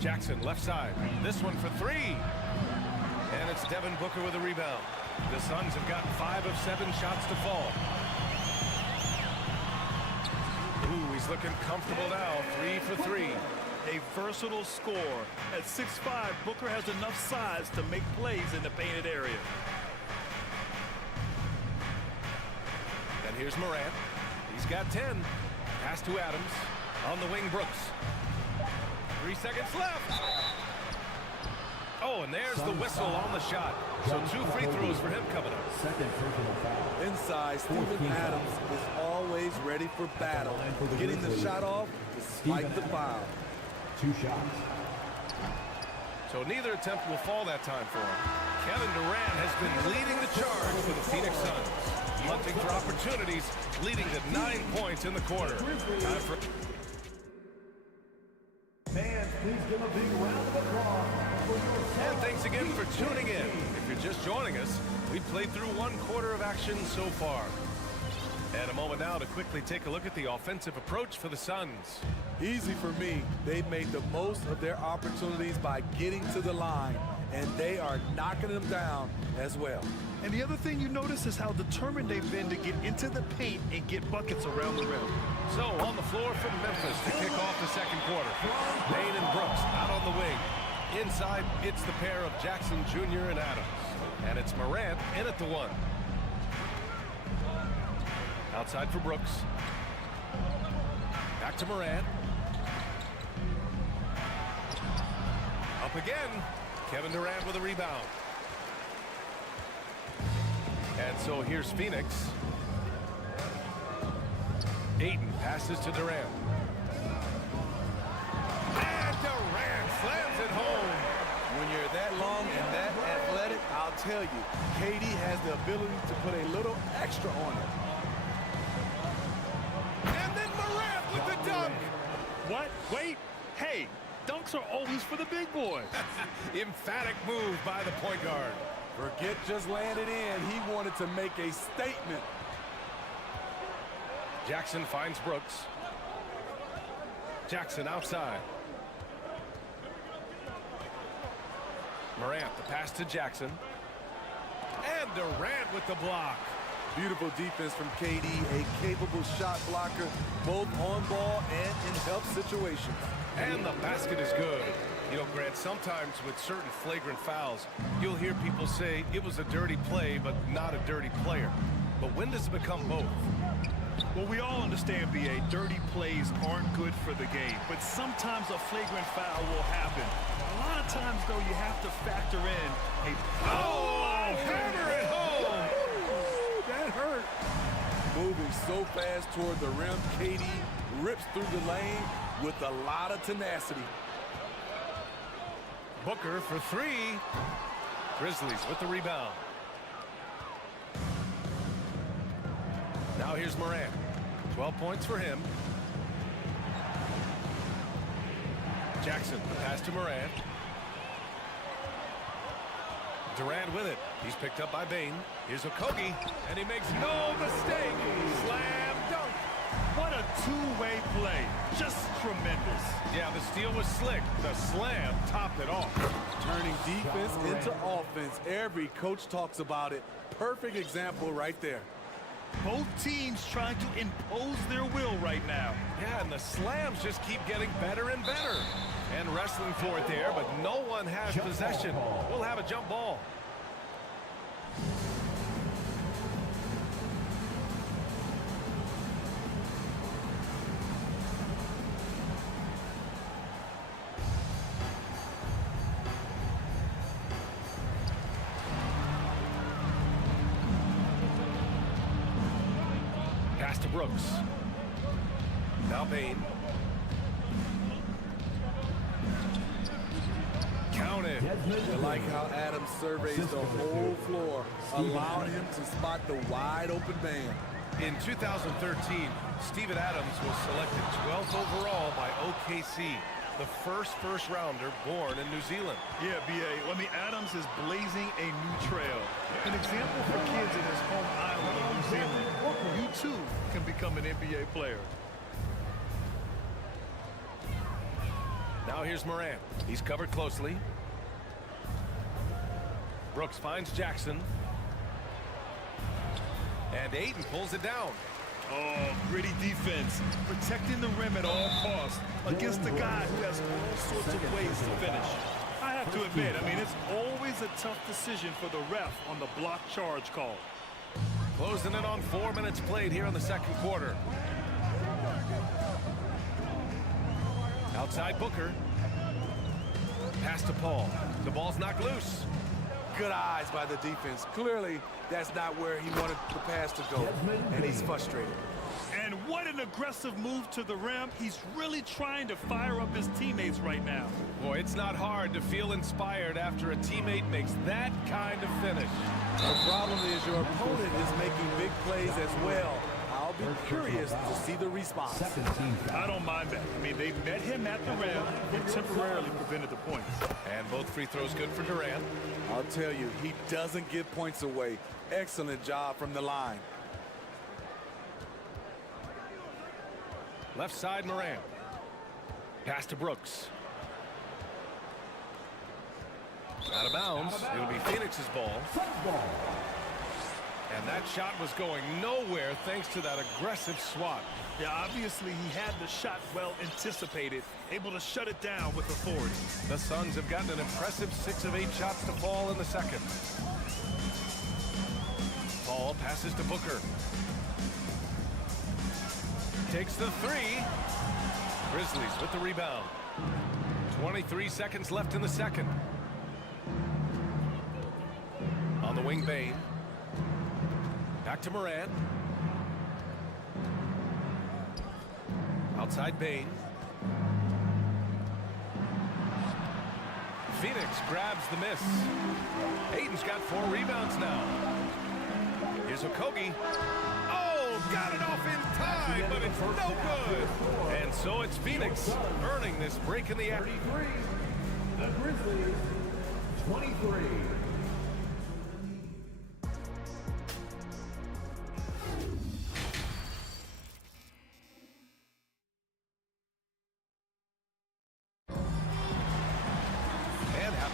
Jackson, left side. This one for 3. And it's Devin Booker with a rebound. The Suns have gotten 5 of 7 shots to fall. Ooh, he's looking comfortable now. 3 for 3. A versatile scorer. At 6'5", Booker has enough size to make plays in the painted area. And here's Morant. He's got 10. Pass to Adams. On the wing, Brooks. 3 seconds left. Oh, and there's the whistle on the shot. So 2 free throws for him coming up. Inside, Steven Adams is always ready for battle, getting the shot off despite the foul. 2 shots. So neither attempt will fall that time for him. Kevin Durant has been leading the charge for the Phoenix Suns. Hunting for opportunities, leading to 9 points in the quarter. Time for... Fans, please give a big round of applause for your... And thanks again for tuning in. If you're just joining us, we've played through 1 quarter of action so far. And a moment now to quickly take a look at the offensive approach for the Suns. Easy for me. They made the most of their opportunities by getting to the line, and they are knocking them down as well. And the other thing you notice is how determined they've been to get into the paint and get buckets around the rim. So on the floor from Memphis to kick off the second quarter. Bain and Brooks out on the wing. Inside, it's the pair of Jackson Jr. and Adams. And it's Morant in at the 1. Outside for Brooks. Back to Morant. Up again. Kevin Durant with a rebound. And so here's Phoenix. Ayton passes to Durant. And Durant slams it home. When you're that long and that athletic, I'll tell you, KD has the ability to put a little extra on it. And then Morant with the dunk. What? Wait. Hey, dunks are always for the big boys. Emphatic move by the point guard. Forget just landed in. He wanted to make a statement. Jackson finds Brooks. Jackson outside. Morant, the pass to Jackson. And Durant with the block. Beautiful defense from KD, a capable shot blocker, both on ball and in help situations. And the basket is good. You know, Grant, sometimes with certain flagrant fouls, you'll hear people say it was a dirty play, but not a dirty player. But when does it become both? Well, we all understand, B.A., dirty plays aren't good for the game, but sometimes a flagrant foul will happen. A lot of times, though, you have to factor in a... Oh, hammer it home! That hurt. Moving so fast toward the rim, KD rips through the lane with a lot of tenacity. Booker for 3. Grizzlies with the rebound. Now here's Morant. 12 points for him. Jackson, the pass to Morant. Durant with it. He's picked up by Bane. Here's Okogie, and he makes no mistake. Slam dunk. What a two-way play. Just tremendous. Yeah, the steal was slick. The slam topped it off. Turning defense into offense. Every coach talks about it. Perfect example right there. Both teams trying to impose their will right now. Yeah, and the slams just keep getting better and better. And wrestling for it there, but no one has possession. We'll have a jump ball. Pass to Brooks. Now Bane. Counted. I like how Adams surveys the whole floor, allowing him to spot the wide open man. In 2013, Steven Adams was selected 12th overall by OKC, the first rounder born in New Zealand. Yeah, B.A. I mean, Adams is blazing a new trail. An example for kids in his home island of New Zealand. You too can become an NBA player. Now here's Morant. He's covered closely. Brooks finds Jackson. And Ayton pulls it down. Oh, gritty defense. Protecting the rim at all costs against a guy who has all sorts of ways to finish. I have to admit, I mean, it's always a tough decision for the ref on the block charge call. Closing in on 4 minutes played here in the second quarter. Outside Booker. Pass to Paul. The ball's knocked loose. Good eyes by the defense. Clearly, that's not where he wanted the pass to go, and he's frustrated. And what an aggressive move to the rim. He's really trying to fire up his teammates right now. Boy, it's not hard to feel inspired after a teammate makes that kind of finish. The problem is your opponent is making big plays as well. I'll be curious to see the response. I don't mind that. I mean, they met him at the rim and temporarily prevented the points. And both free throws good for Durant. I'll tell you, he doesn't give points away. Excellent job from the line. Left side, Morant. Pass to Brooks. Out of bounds. It'll be Phoenix's ball. And that shot was going nowhere thanks to that aggressive swat. Yeah, obviously he had the shot well anticipated, able to shut it down with authority. The Suns have gotten an impressive 6 of 8 shots to fall in the second. Paul passes to Booker. Takes the three. Grizzlies with the rebound. 23 seconds left in the second. On the wing, Bane. Back to Morant. Outside Bane. Phoenix grabs the miss. Ayton's got 4 rebounds now. Here's Okogie. Oh, got it off in time, but it's no good. And so it's Phoenix earning this break in the act. The Grizzlies, 23.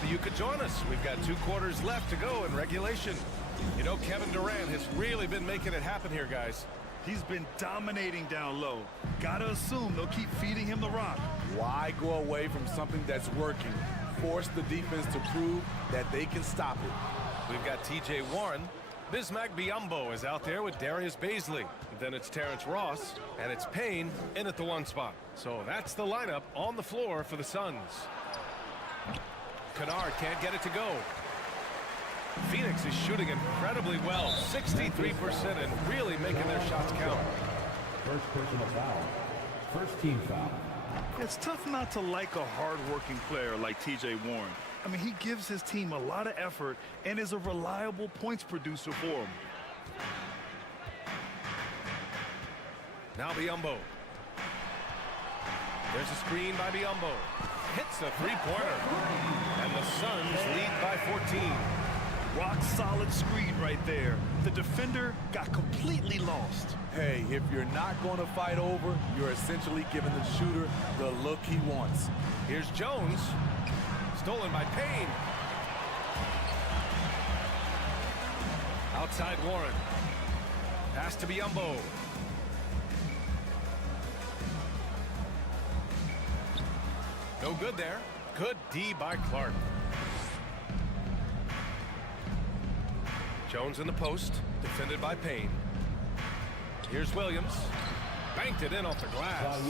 You could join us. We've got 2 quarters left to go in regulation. You know, Kevin Durant has really been making it happen here, guys. He's been dominating down low. Gotta assume they'll keep feeding him the rock. Why go away from something that's working? Force the defense to prove that they can stop it. We've got TJ Warren. Bismack Biyombo is out there with Darius Bazley. Then it's Terrence Ross, and it's Payne in at the 1 spot. So that's the lineup on the floor for the Suns. Kennard can't get it to go. Phoenix is shooting incredibly well, 63%, and really making their shots count. First personal foul. First team foul. It's tough not to like a hard-working player like TJ Warren. I mean, he gives his team a lot of effort and is a reliable points producer for him. Now Biyombo. There's a screen by Biyombo. Hits a 3-pointer. And the Suns lead by 14. Rock solid screen right there. The defender got completely lost. Hey, if you're not going to fight over, you're essentially giving the shooter the look he wants. Here's Jones. Stolen by Payne. Outside Warren. Pass to Biyombo. No good there. Good D by Clark. Jones in the post, defended by Payne. Here's Williams. Banked it in off the glass.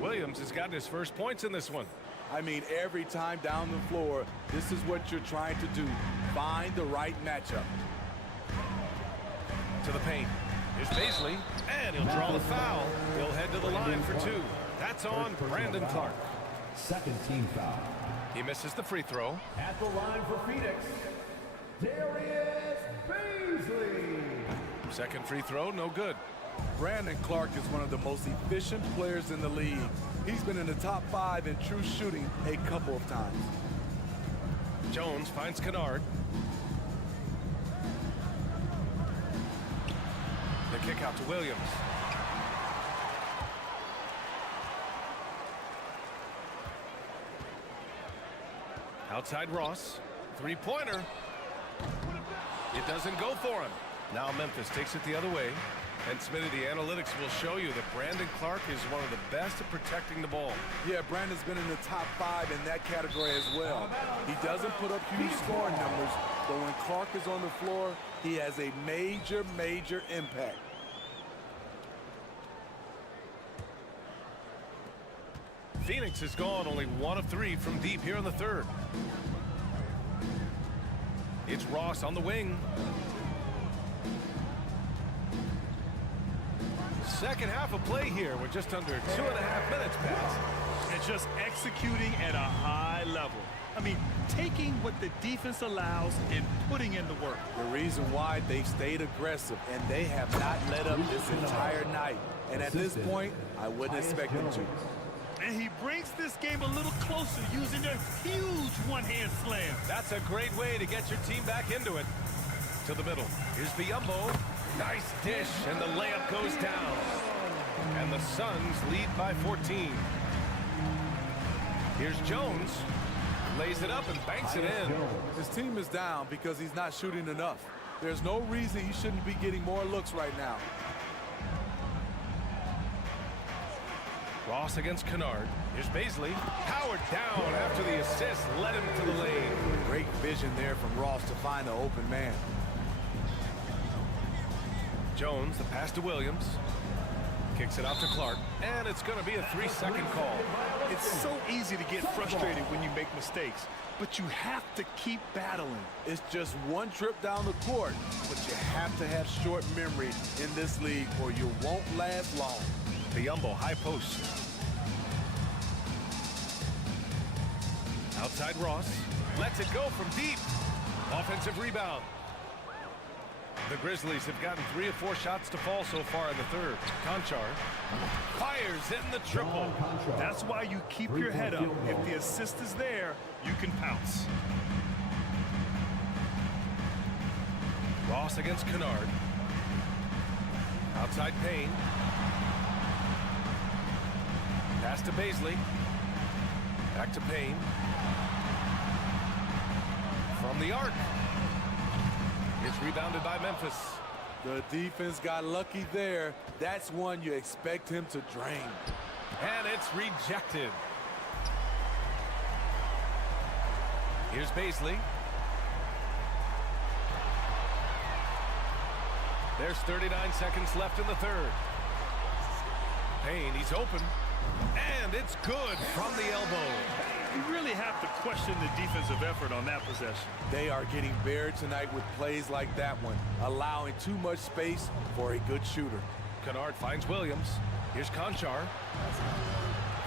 Williams has gotten his first points in this one. I mean, every time down the floor, this is what you're trying to do. Find the right matchup. To the paint. Here's Baisley, and he'll draw the foul. He'll head to the line for two. That's on Brandon Clark. Second team foul. He misses the free throw. At the line for Phoenix, Darius Baisley. Second free throw, no good. Brandon Clark is one of the most efficient players in the league. He's been in the top 5 in true shooting a couple of times. Jones finds Kennard. The kick out to Williams. Outside Ross. Three-pointer. It doesn't go for him. Now Memphis takes it the other way. And Smitty, the analytics will show you that Brandon Clark is one of the best at protecting the ball. Yeah, Brandon's been in the top 5 in that category as well. He doesn't put up huge scoring numbers, but when Clark is on the floor, he has a major, major impact. Phoenix has gone only 1 of 3 from deep here in the third. It's Ross on the wing. Second half of play here. We're just under 2.5 minutes past. And just executing at a high level. I mean, taking what the defense allows and putting in the work. The reason why they stayed aggressive, and they have not let up this entire night. And at this point, I wouldn't expect them to. And he brings this game a little closer using a huge one-hand slam. That's a great way to get your team back into it. To the middle. Here's Biyombo. Nice dish, and the layup goes down. And the Suns lead by 14. Here's Jones. Lays it up and banks it in. His team is down because he's not shooting enough. There's no reason he shouldn't be getting more looks right now. Ross against Kennard. Here's Baisley. Powered down after the assist. Led him to the lane. Great vision there from Ross to find the open man. Jones, the pass to Williams. Kicks it out to Clark. And it's going to be a 3-second call. It's so easy to get frustrated when you make mistakes, but you have to keep battling. It's just one trip down the court, but you have to have short memory in this league or you won't last long. Biyombo, high post. Outside Ross. Lets it go from deep. Offensive rebound. The Grizzlies have gotten 3 or 4 shots to fall so far in the third. Conchar fires in the triple. That's why you keep your head up. If the assist is there, you can pounce. Ross against Kennard. Outside Payne. Pass to Baisley. Back to Payne. From the arc. It's rebounded by Memphis. The defense got lucky there. That's one you expect him to drain. And it's rejected. Here's Baisley. There's 39 seconds left in the third. Payne, he's open. And it's good from the elbow. You really have to question the defensive effort on that possession. They are getting buried tonight with plays like that one, allowing too much space for a good shooter. Kennard finds Williams. Here's Conchar.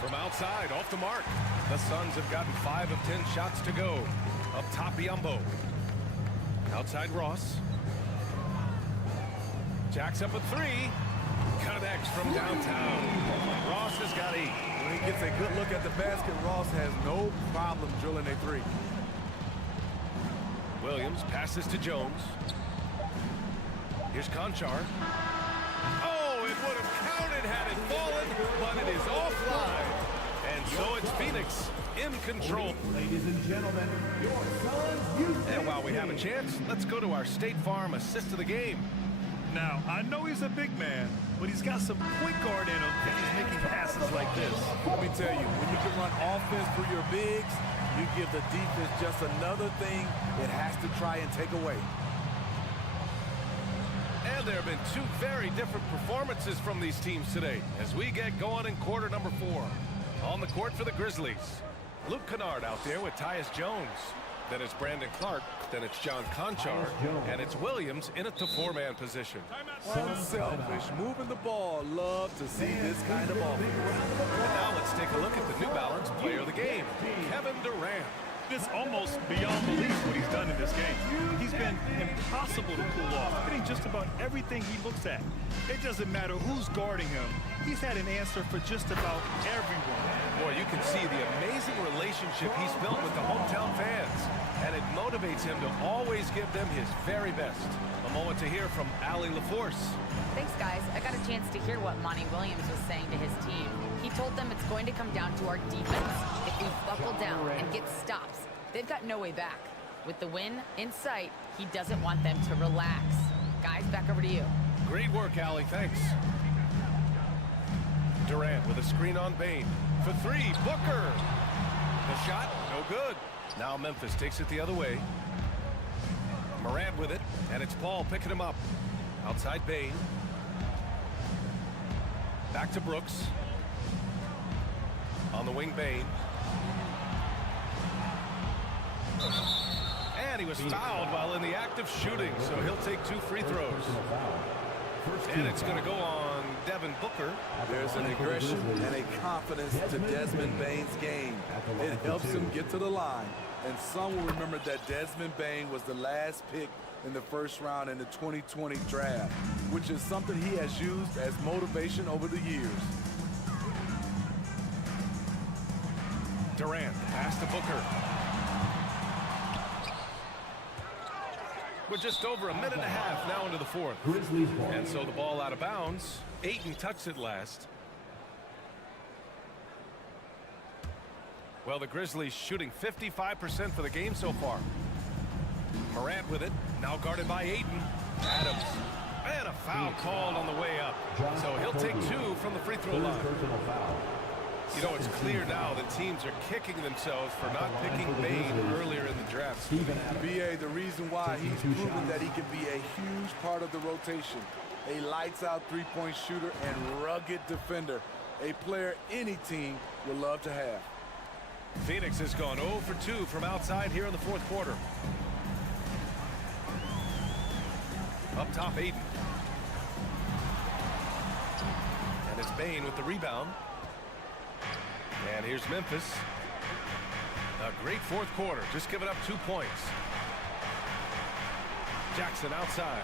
From outside, off the mark. The Suns have gotten 5 of 10 shots to go. Up top, Biyombo. Outside Ross. Jacks up a 3. Connects from downtown. Ross has got 8. When he gets a good look at the basket, Ross has no problem drilling a 3. Williams passes to Jones. Here's Conchar. Oh, it would have counted had it fallen, but it is offline. And so it's Phoenix in control. Ladies and gentlemen, your son's youth. And while we have a chance, let's go to our State Farm assist of the game. Now, I know he's a big man, but he's got some point guard in him if he's making passes like this. Let me tell you, when you can run offense through your bigs, you give the defense just another thing it has to try and take away. And there have been two very different performances from these teams today as we get going in quarter number 4. On the court for the Grizzlies, Luke Kennard out there with Tyus Jones. Then it's Brandon Clark, then it's John Conchar, and it's Williams in at the 4-man position. Unselfish, moving the ball. Love to see this kind of offense. And now let's take a look at the New Balance player of the game, Kevin Durant. It's almost beyond belief what he's done in this game. He's been impossible to cool off, hitting just about everything he looks at. It doesn't matter who's guarding him. He's had an answer for just about everyone. Boy, you can see the amazing relationship he's built with the hometown fans, and it motivates him to always give them his very best. A moment to hear from Allie LaForce. Thanks, guys. I got a chance to hear what Monty Williams was saying to his team. He told them it's going to come down to our defense. If we buckle down and get stops, they've got no way back. With the win in sight, he doesn't want them to relax. Guys, back over to you. Great work, Allie. Thanks. Durant with a screen on Bain. For 3, Booker. The shot, no good. Now Memphis takes it the other way. Morant with it, and it's Paul picking him up. Outside Bain. Back to Brooks. On the wing, Bain. And he was fouled while in the act of shooting, so he'll take 2 free throws. And it's going to go on Devin Booker. There's an aggression and a confidence to Desmond Bain's game. It helps him get to the line. And some will remember that Desmond Bain was the last pick in the first round in the 2020 draft, which is something he has used as motivation over the years. Durant, pass to Booker. We're just over a minute and a half now into the 4th. Grizzlies ball. And so the ball out of bounds. Ayton touched it last. Well, the Grizzlies shooting 55% for the game so far. Morant with it, now guarded by Ayton. Adams. And a foul called on the way up. So he'll take 2 from the free throw line. You know, it's clear now that teams are kicking themselves for not picking Bain earlier in the draft. BA, the reason why he's proven that he can be a huge part of the rotation. A lights-out three-point shooter and rugged defender. A player any team would love to have. Phoenix has gone 0 for 2 from outside here in the 4th quarter. Up top, Ayton. And it's Bain with the rebound. And here's Memphis. A great 4th quarter, just giving up 2 points. Jackson outside.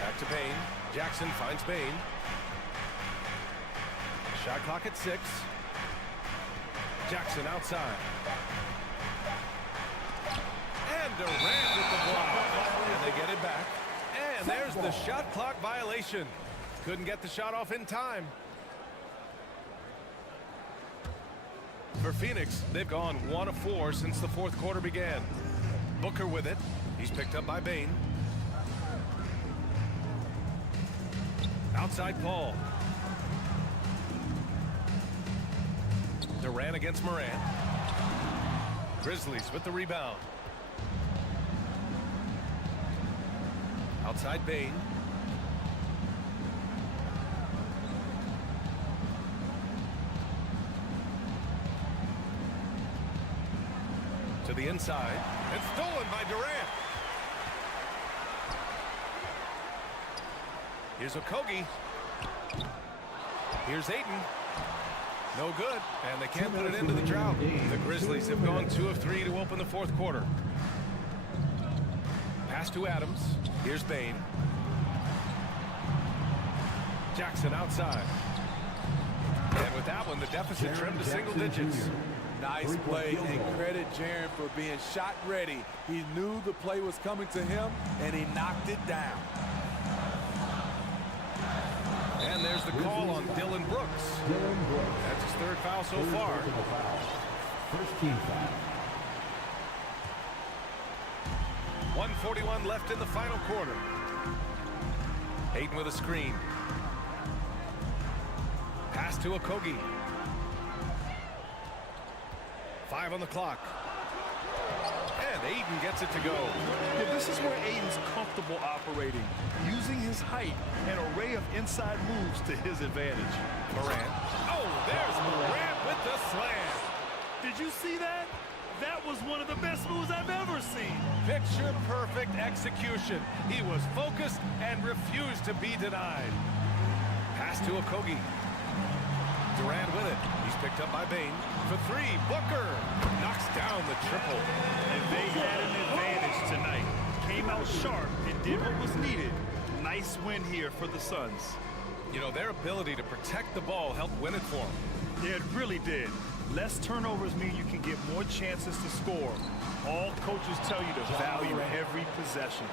Back to Bain. Jackson finds Bain. Shot clock at 6. Jackson outside. And Durant with the block. And they get it back. And there's the shot clock violation. Couldn't get the shot off in time. For Phoenix, they've gone 1 of 4 since the 4th quarter began. Booker with it. He's picked up by Bain. Outside Paul. Durant against Morant. Grizzlies with the rebound. Outside Bain. To the inside. And stolen by Durant. Here's Okogie. Here's Ayton. No good. And they can't put it into the drought. The Grizzlies have gone 2 of 3 to open the 4th quarter. Pass to Adams. Here's Bain. Jackson outside. And with that one, the deficit trimmed to single digits. Nice play, and credit Jaren for being shot ready. He knew the play was coming to him, and he knocked it down. And there's the call on Dylan Brooks. That's his third foul so far. First team foul. 1:41 left in the final quarter. Hayden with a screen. Pass to Okogie. 5 on the clock. And Aiden gets it to go. Yeah, this is where Aiden's comfortable operating, using his height and array of inside moves to his advantage. Morant. Oh, there's Morant with the slam. Did you see that? That was one of the best moves I've ever seen. Picture perfect execution. He was focused and refused to be denied. Pass to Okogie. Durant with it. He's picked up by Bane. For 3, Booker knocks down the triple. And they had an advantage tonight. Came out sharp and did what was needed. Nice win here for the Suns. You know, their ability to protect the ball helped win it for them. Yeah, it really did. Less turnovers mean you can get more chances to score. All coaches tell you to value every possession.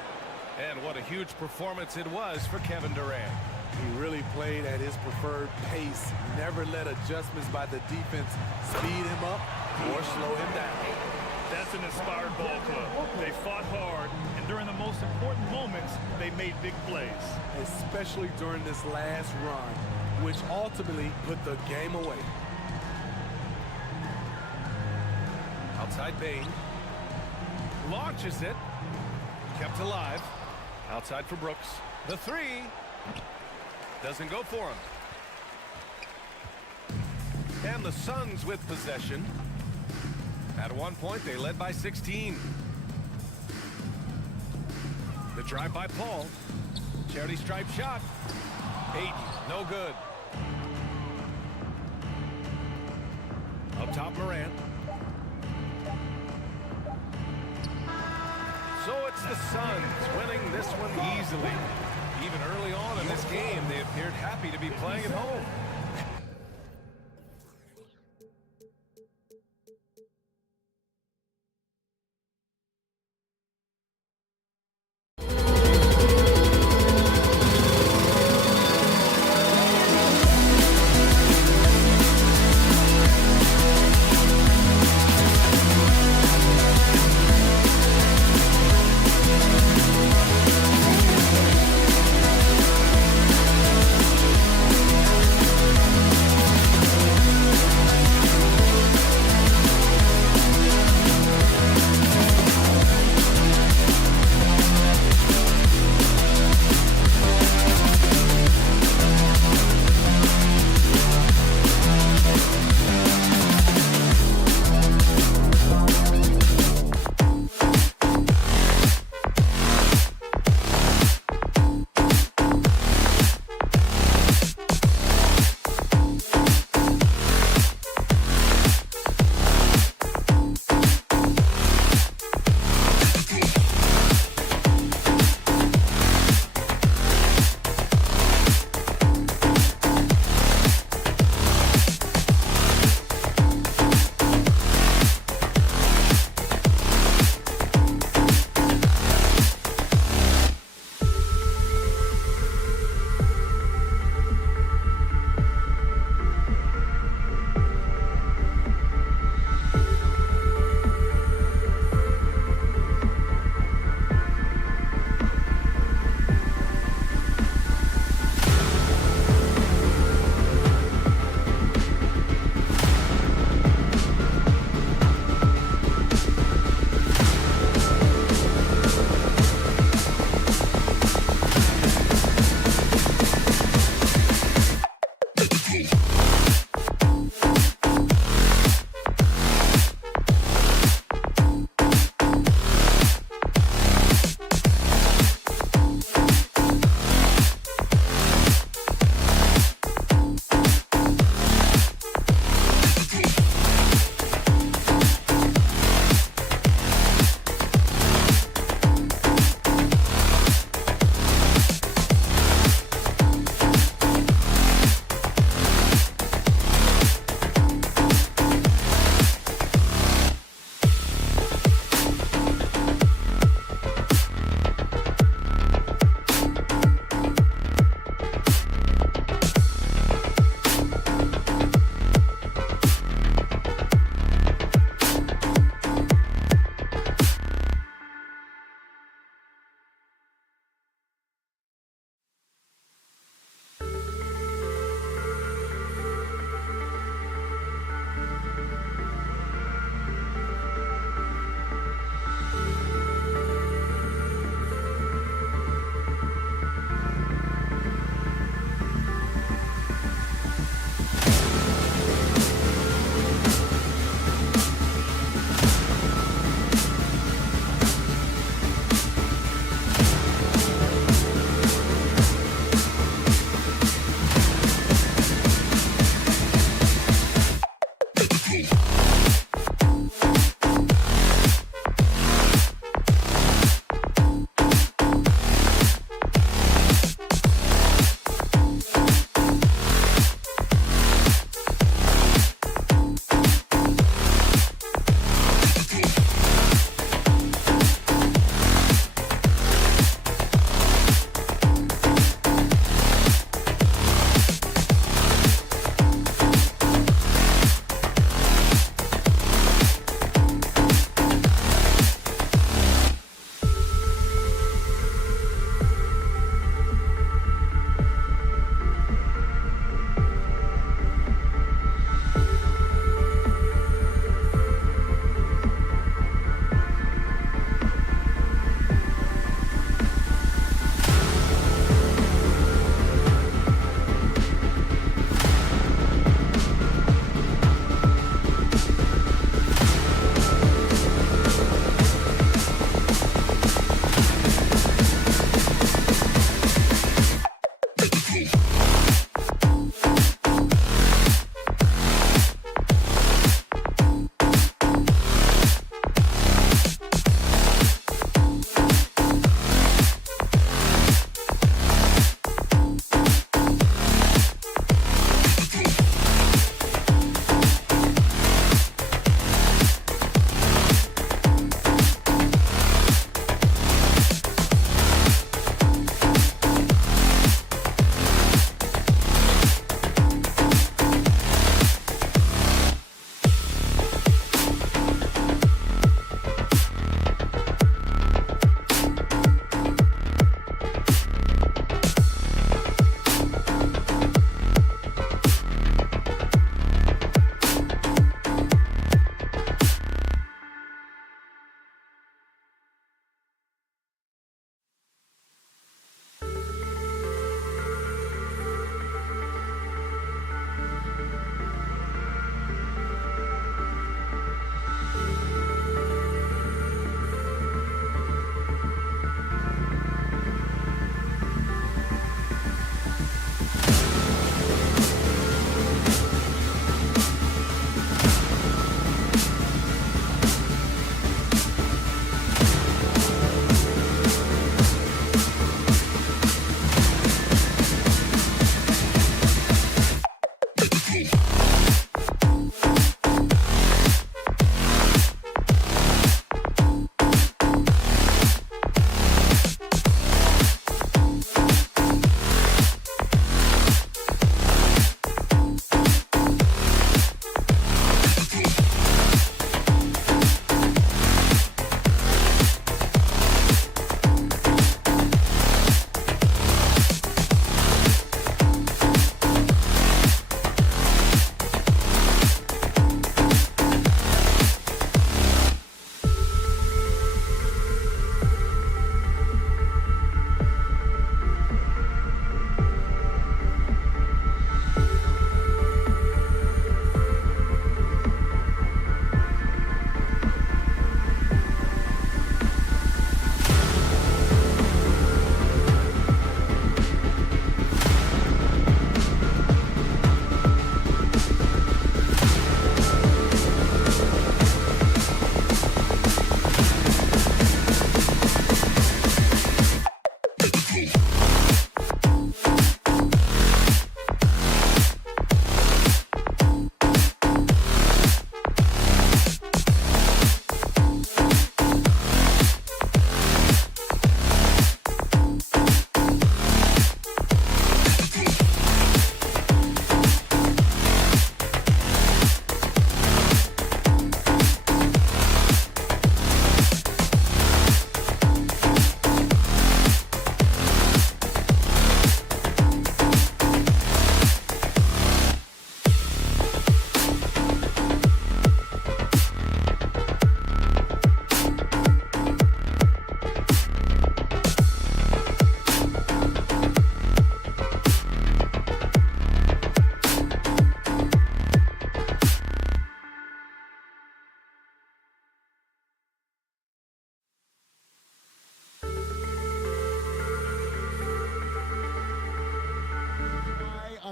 And what a huge performance it was for Kevin Durant. He really played at his preferred pace. Never let adjustments by the defense speed him up or slow him down. That's an inspired ball club. They fought hard, and during the most important moments, they made big plays. Especially during this last run, which ultimately put the game away. Outside Bane. Launches it. Kept alive. Outside for Brooks. The 3. Doesn't go for him. And the Suns with possession. At one point, they led by 16. The drive by Paul. Charity stripe shot. Aiden, no good. Up top, Morant. So it's the Suns winning this one easily. Even early on in this game, they appeared happy to be playing at home.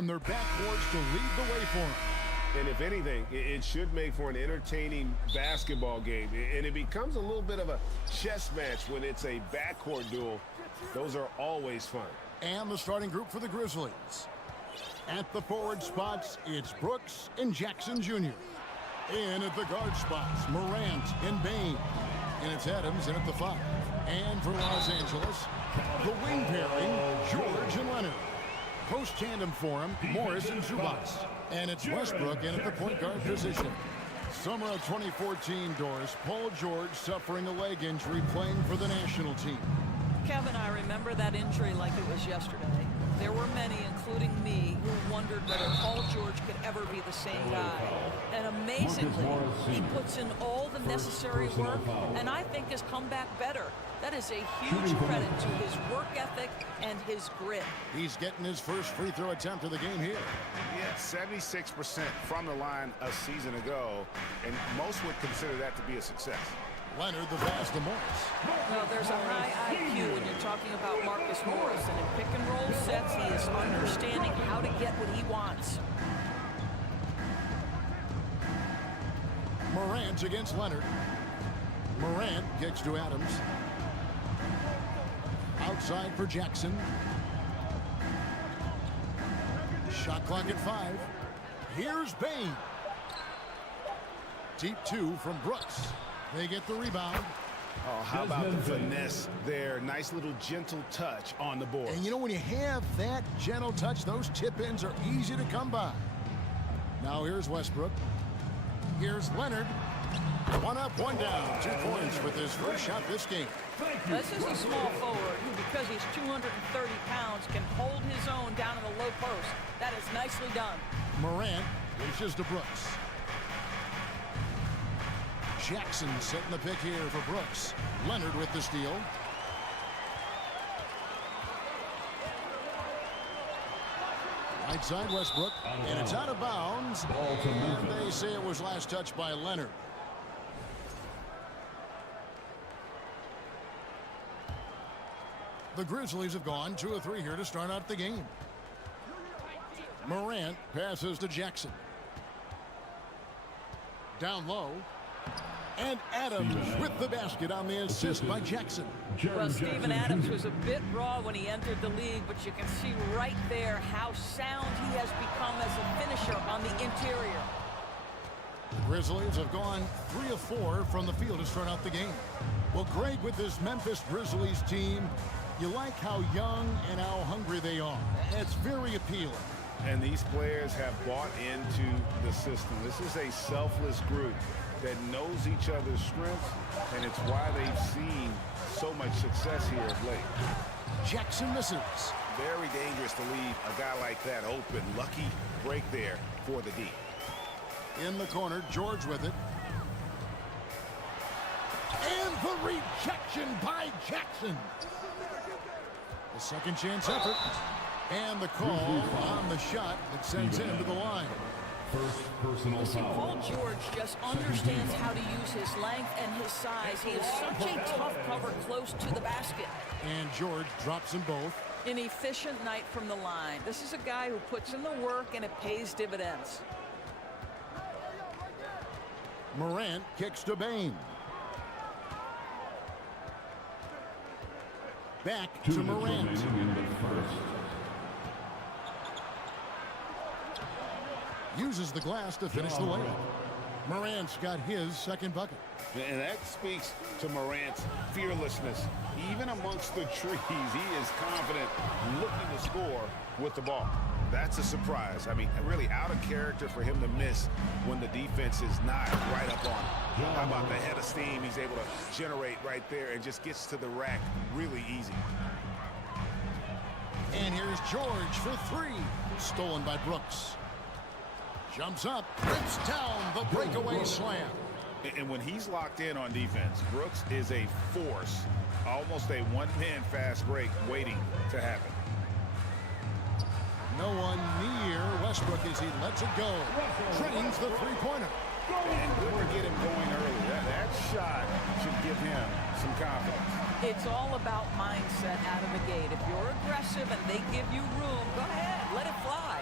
and their backcourts to lead the way for them. And if anything, it should make for an entertaining basketball game. And it becomes a little bit of a chess match when it's a backcourt duel. Those are always fun. And the starting group for the Grizzlies. At the forward spots, it's Brooks and Jackson Jr. In at the guard spots, Morant and Bane. And it's Adams in at the 5. And for Los Angeles, the wing pairing, George and Leonard. Post tandem for him, Morris and Zubats. And it's Westbrook in at the point guard position. Summer of 2014, Doris, Paul George suffering a leg injury playing for the national team. Kevin, I remember that injury like it was yesterday. There were many, including me, who wondered whether Paul George could ever be the same guy. And amazingly, he puts in all the necessary work, and I think has come back better. That is a huge credit to his work ethic and his grit. He's getting his first free throw attempt of the game here. Yeah, 76% from the line a season ago, and most would consider that to be a success. Leonard the pass to Morris. Well, there's a high IQ when you're talking about Marcus Morris, and in pick and roll sets, he is understanding how to get what he wants. Morant against Leonard. Morant kicks to Adams. Outside for Jackson. Shot clock at 5. Here's Bane. Deep 2 from Brooks. They get the rebound. Oh, how about the finesse there? Nice little gentle touch on the board. And you know, when you have that gentle touch, those tip-ins are easy to come by. Now here's Westbrook. Here's Leonard. 1 up, 1 down. 2 points with his first shot this game. This is a small forward who, because he's 230 pounds, can hold his own down in the low post. That is nicely done. Morant reaches to Brooks. Jackson setting the pick here for Brooks. Leonard with the steal. Right side Westbrook, and it's out of bounds. And they say it was last touched by Leonard. The Grizzlies have gone 2 of 3 here to start out the game. Morant passes to Jackson. Down low. And Adams with the basket on the assist by Jackson. Well, Steven Adams was a bit raw when he entered the league, but you can see right there how sound he has become as a finisher on the interior. The Grizzlies have gone 3 of 4 from the field to start out the game. Well, Greg, with this Memphis Grizzlies team, you like how young and how hungry they are. It's very appealing. And these players have bought into the system. This is a selfless group that knows each other's strengths, and it's why they've seen so much success here of late. Jackson misses. Very dangerous to leave a guy like that open. Lucky break there for the D. In the corner, George with it. And the rejection by Jackson. The second chance effort. And the call on the shot that sends him to the line. First personal foul. Paul George just understands how to use his length and his size. He is such a tough cover close to the basket. And George drops them both. An efficient night from the line. This is a guy who puts in the work and it pays dividends. Morant kicks to Bane. Back to Morant. In the first. Uses the glass to finish the layup. Morant's got his second bucket. And that speaks to Morant's fearlessness. Even amongst the trees, he is confident, looking to score with the ball. That's a surprise. I mean, really out of character for him to miss when the defense is not right up on him. How about the head of steam he's able to generate right there and just gets to the rack really easy. And here's George for 3. Stolen by Brooks. Jumps up, rips down the breakaway slam. And when he's locked in on defense, Brooks is a force. Almost a one-man fast break waiting to happen. No one near Westbrook as he lets it go. Drains the three-pointer. And good to get him going early. That shot should give him some confidence. It's all about mindset out of the gate. If you're aggressive and they give you room, go ahead, let it fly.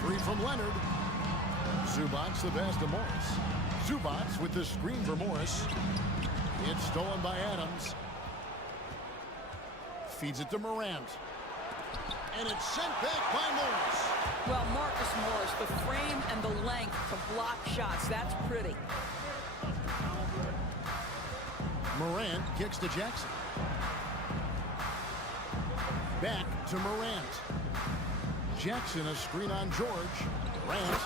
Three from Leonard. Zubac the pass to Morris. Zubac with the screen for Morris. It's stolen by Adams. Feeds it to Morant. And it's sent back by Morris. Well, Marcus Morris, the frame and the length to block shots, that's pretty. Morant kicks to Jackson. Back to Morant. Jackson a screen on George. Morant.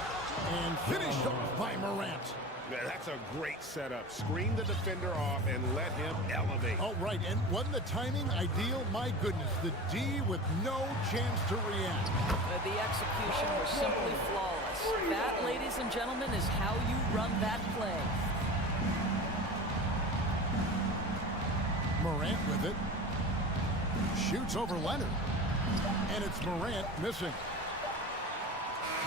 And finished off by Morant. Yeah, that's a great setup. Screen the defender off and let him elevate. Oh, right. And wasn't the timing ideal? My goodness. The D with no chance to react. The execution was simply flawless. That, ladies and gentlemen, is how you run that play. Morant with it. Shoots over Leonard. And it's Morant missing.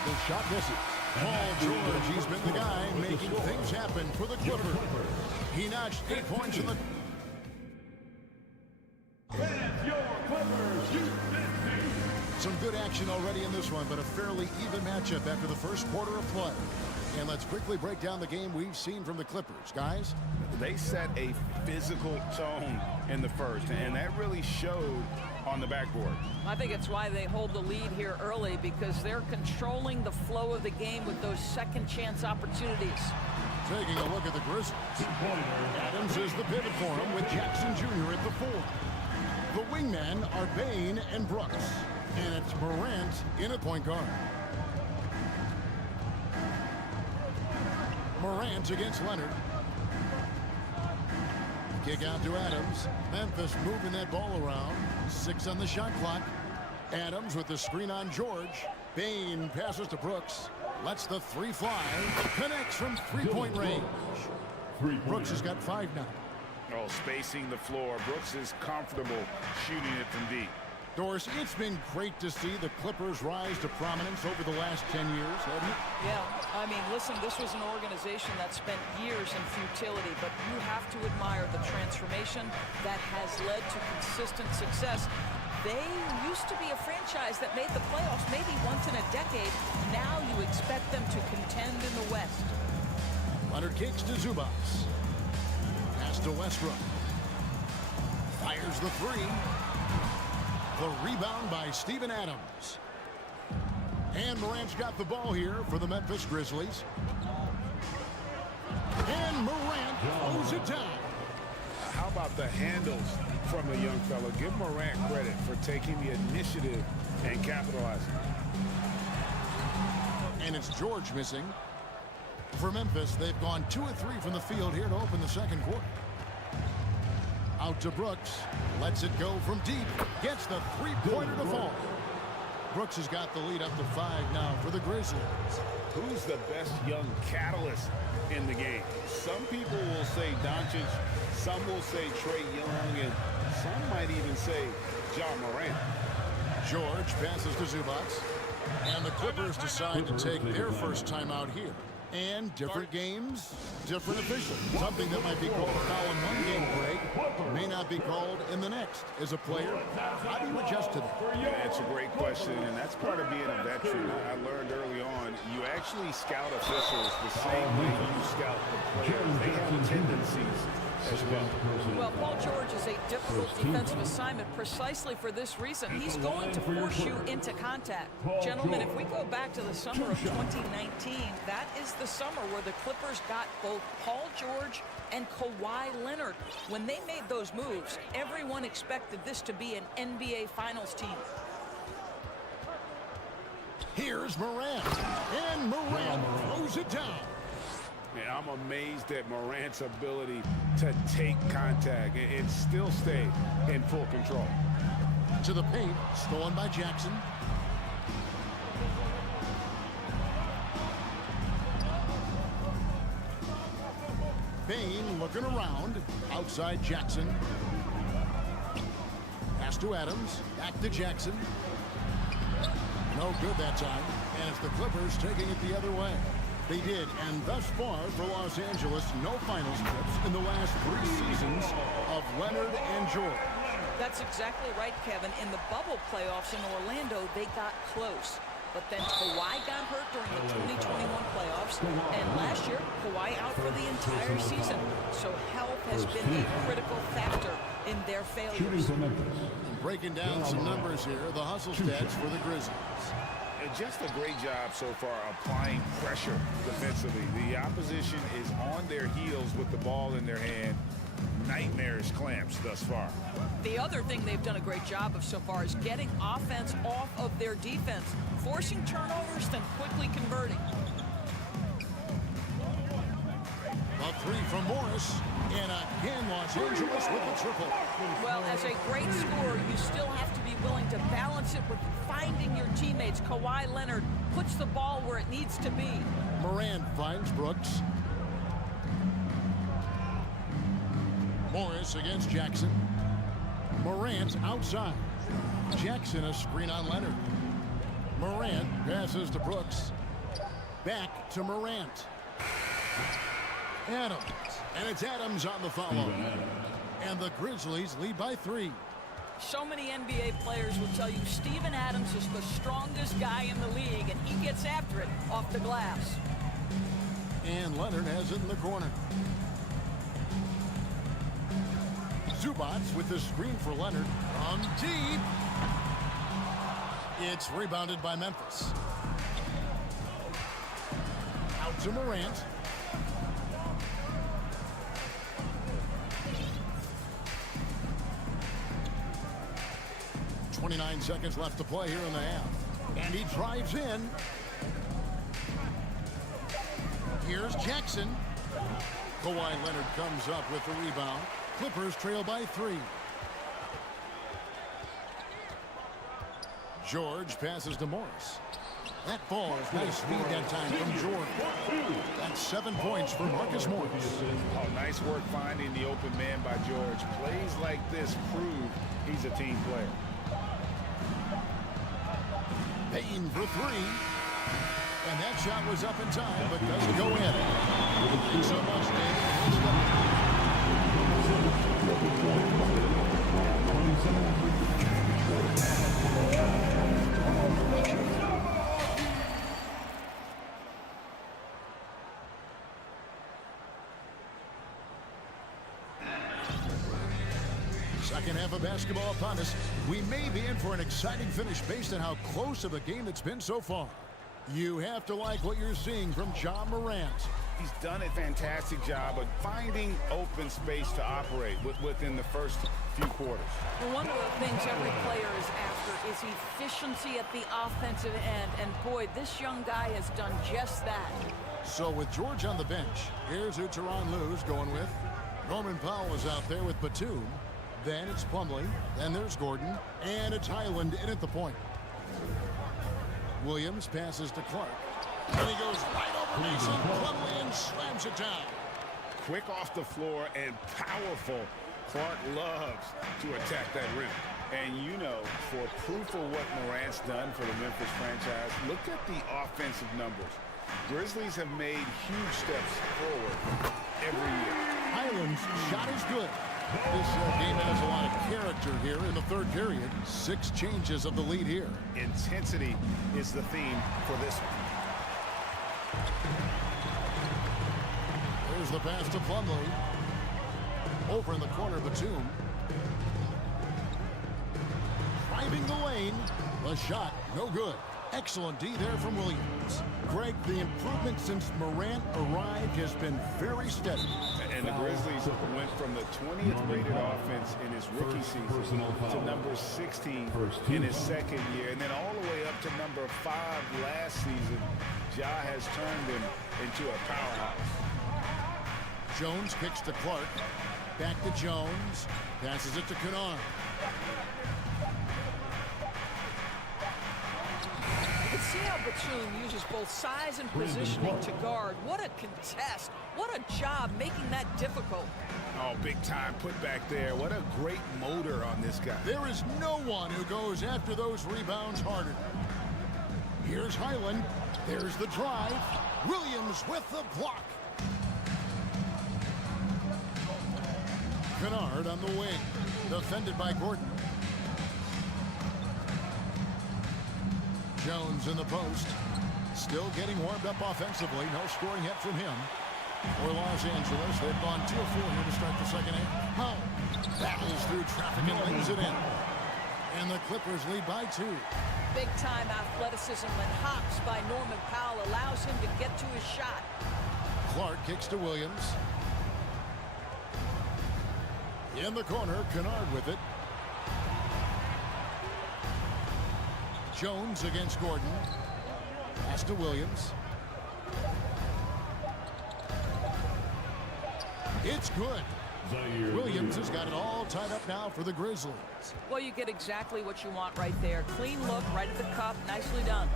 The shot misses. Paul George, he's been the guy making things happen for the Clippers. He notched 8 points in the... Some good action already in this one, but a fairly even matchup after the first quarter of play. And let's quickly break down the game we've seen from the Clippers. Guys? They set a physical tone in the first, and that really showed on the backboard. I think it's why they hold the lead here early, because they're controlling the flow of the game with those second chance opportunities. Taking a look at the Grizzlies. Adams is the pivot for him with Jackson Jr. at the 4. The wingmen are Bain and Brooks. And it's Morant in at point guard. Morant against Leonard. Kick out to Adams. Memphis moving that ball around. 6 on the shot clock. Adams with the screen on George. Bain passes to Brooks. Lets the 3 fly. Connects from 3-point range. Brooks has got 5 now. Oh, spacing the floor. Brooks is comfortable shooting it from deep. Doris, it's been great to see the Clippers rise to prominence over the last 10 years, hasn't it? Yeah, I mean, listen, this was an organization that spent years in futility, but you have to admire the transformation that has led to consistent success. They used to be a franchise that made the playoffs maybe once in a decade. Now you expect them to contend in the West. Leonard kicks to Zubac. Pass to Westbrook. Fires the 3. The rebound by Steven Adams. And Morant's got the ball here for the Memphis Grizzlies. And Morant throws it down. How about the handles from the young fella? Give Morant credit for taking the initiative and capitalizing. And it's George missing. For Memphis, they've gone 2 of 3 from the field here to open the second quarter. Out to Brooks. Lets it go from deep. Gets the 3-pointer to fall. Brooks has got the lead up to 5 now for the Grizzlies. Who's the best young catalyst in the game? Some people will say Doncic, some will say Trae Young, and some might even say John Morant. George passes to Zubac. And the Clippers decide to take their first timeout here. And different games, different officials. Something that might be called a foul in one game break may not be called in the next. As a player, how do you adjust to that? Yeah, it's a great question, and that's part of being a veteran. I learned early on, you actually scout officials the same way you scout the players. They have tendencies as well. Well, Paul George is a difficult defensive assignment precisely for this reason. He's going to force you into contact. Gentlemen, if we go back to the summer of 2019, that is the summer where the Clippers got both Paul George and Kawhi Leonard. When they made those moves, everyone expected this to be an NBA Finals team. Here's Morant. And Morant throws it down. Yeah, I'm amazed at Morant's ability to take contact and still stay in full control. To the paint, stolen by Jackson. Bain looking around. Outside Jackson. Pass to Adams. Back to Jackson. No good that time. And it's the Clippers taking it the other way. They did, and thus far for Los Angeles, no finals trips in the last 3 seasons of Leonard and George. That's exactly right, Kevin. In the bubble playoffs in Orlando, they got close. But then Kawhi got hurt during the 2021 playoffs, and last year, Kawhi out for the entire season. So health has been a critical factor in their failures. Breaking down some numbers here, the hustle stats for the Grizzlies. And just a great job so far applying pressure defensively. The opposition is on their heels with the ball in their hand. Nightmarish clamps thus far. The other thing they've done a great job of so far is getting offense off of their defense, forcing turnovers, then quickly converting. A three from Morris, and again Los Angeles with the triple. Well, as a great scorer, you still have to be willing to balance it with finding your teammates. Kawhi Leonard puts the ball where it needs to be. Morant finds Brooks. Morris against Jackson. Morant outside. Jackson a screen on Leonard. Morant passes to Brooks. Back to Morant. Adams. And it's Adams on the follow. And the Grizzlies lead by 3. So many NBA players will tell you Steven Adams is the strongest guy in the league, and he gets after it off the glass. And Leonard has it in the corner. Zubac with the screen for Leonard. From deep. It's rebounded by Memphis. Out to Morant. .29 seconds left to play here in the half. And he drives in. Here's Jackson. Kawhi Leonard comes up with the rebound. Clippers trail by 3. George passes to Morris. That falls. Nice speed that time from George. That's 7 points for Marcus Morris. Oh, nice work finding the open man by George. Plays like this prove he's a team player. Payton for 3. And that shot was up in time, but doesn't go in. Thanks so much, Dave. Second half of basketball upon us. We may be in for an exciting finish based on how close of a game it's been so far. You have to like what you're seeing from Ja Morant. He's done a fantastic job of finding open space to operate within the first few quarters. Well, one of the things every player is after is efficiency at the offensive end. And boy, this young guy has done just that. So with George on the bench, here's who Tyronn Lue's going with. Norman Powell is out there with Batum. Then it's Plumlee. Then there's Gordon. And it's Highland in at the point. Williams passes to Clark. And he goes right over Mason. Plumlee and slams it down. Quick off the floor and powerful. Clark loves to attack that rim. And you know, for proof of what Morant's done for the Memphis franchise, look at the offensive numbers. Grizzlies have made huge steps forward every year. Highland's shot is good. This game has a lot of character here in the third period. 6 changes of the lead here. Intensity is the theme for this one. There's the pass to Plumlee. Over in the corner, Batum. Driving the lane. The shot, no good. Excellent D there from Williams. Greg, the improvement since Morant arrived has been very steady. And the Grizzlies went from the 20th rated offense in his rookie season to number 16 in his second year, and then all the way up to number 5 last season. Ja has turned him into a powerhouse. Jones kicks to Clark. Back to Jones. Passes it to Kennard. You can see how Batum uses both size and positioning to guard. What a contest. What a job making that difficult. Oh, big time put back there. What a great motor on this guy. There is no one who goes after those rebounds harder. Here's Highland. There's the drive. Williams with the block. Kennard on the wing. Defended by Gordon. Jones in the post. Still getting warmed up offensively. No scoring yet from him. For Los Angeles, they've gone 2 of 4 here to start the second half. Powell battles through traffic and lays it in. And the Clippers lead by 2. Big-time athleticism and hops by Norman Powell allows him to get to his shot. Clark kicks to Williams. In the corner, Kennard with it. Jones against Gordon. Pass to Williams. It's good. Williams has got it all tied up now for the Grizzlies. Well, you get exactly what you want right there. Clean look, right at the cup. Nicely done.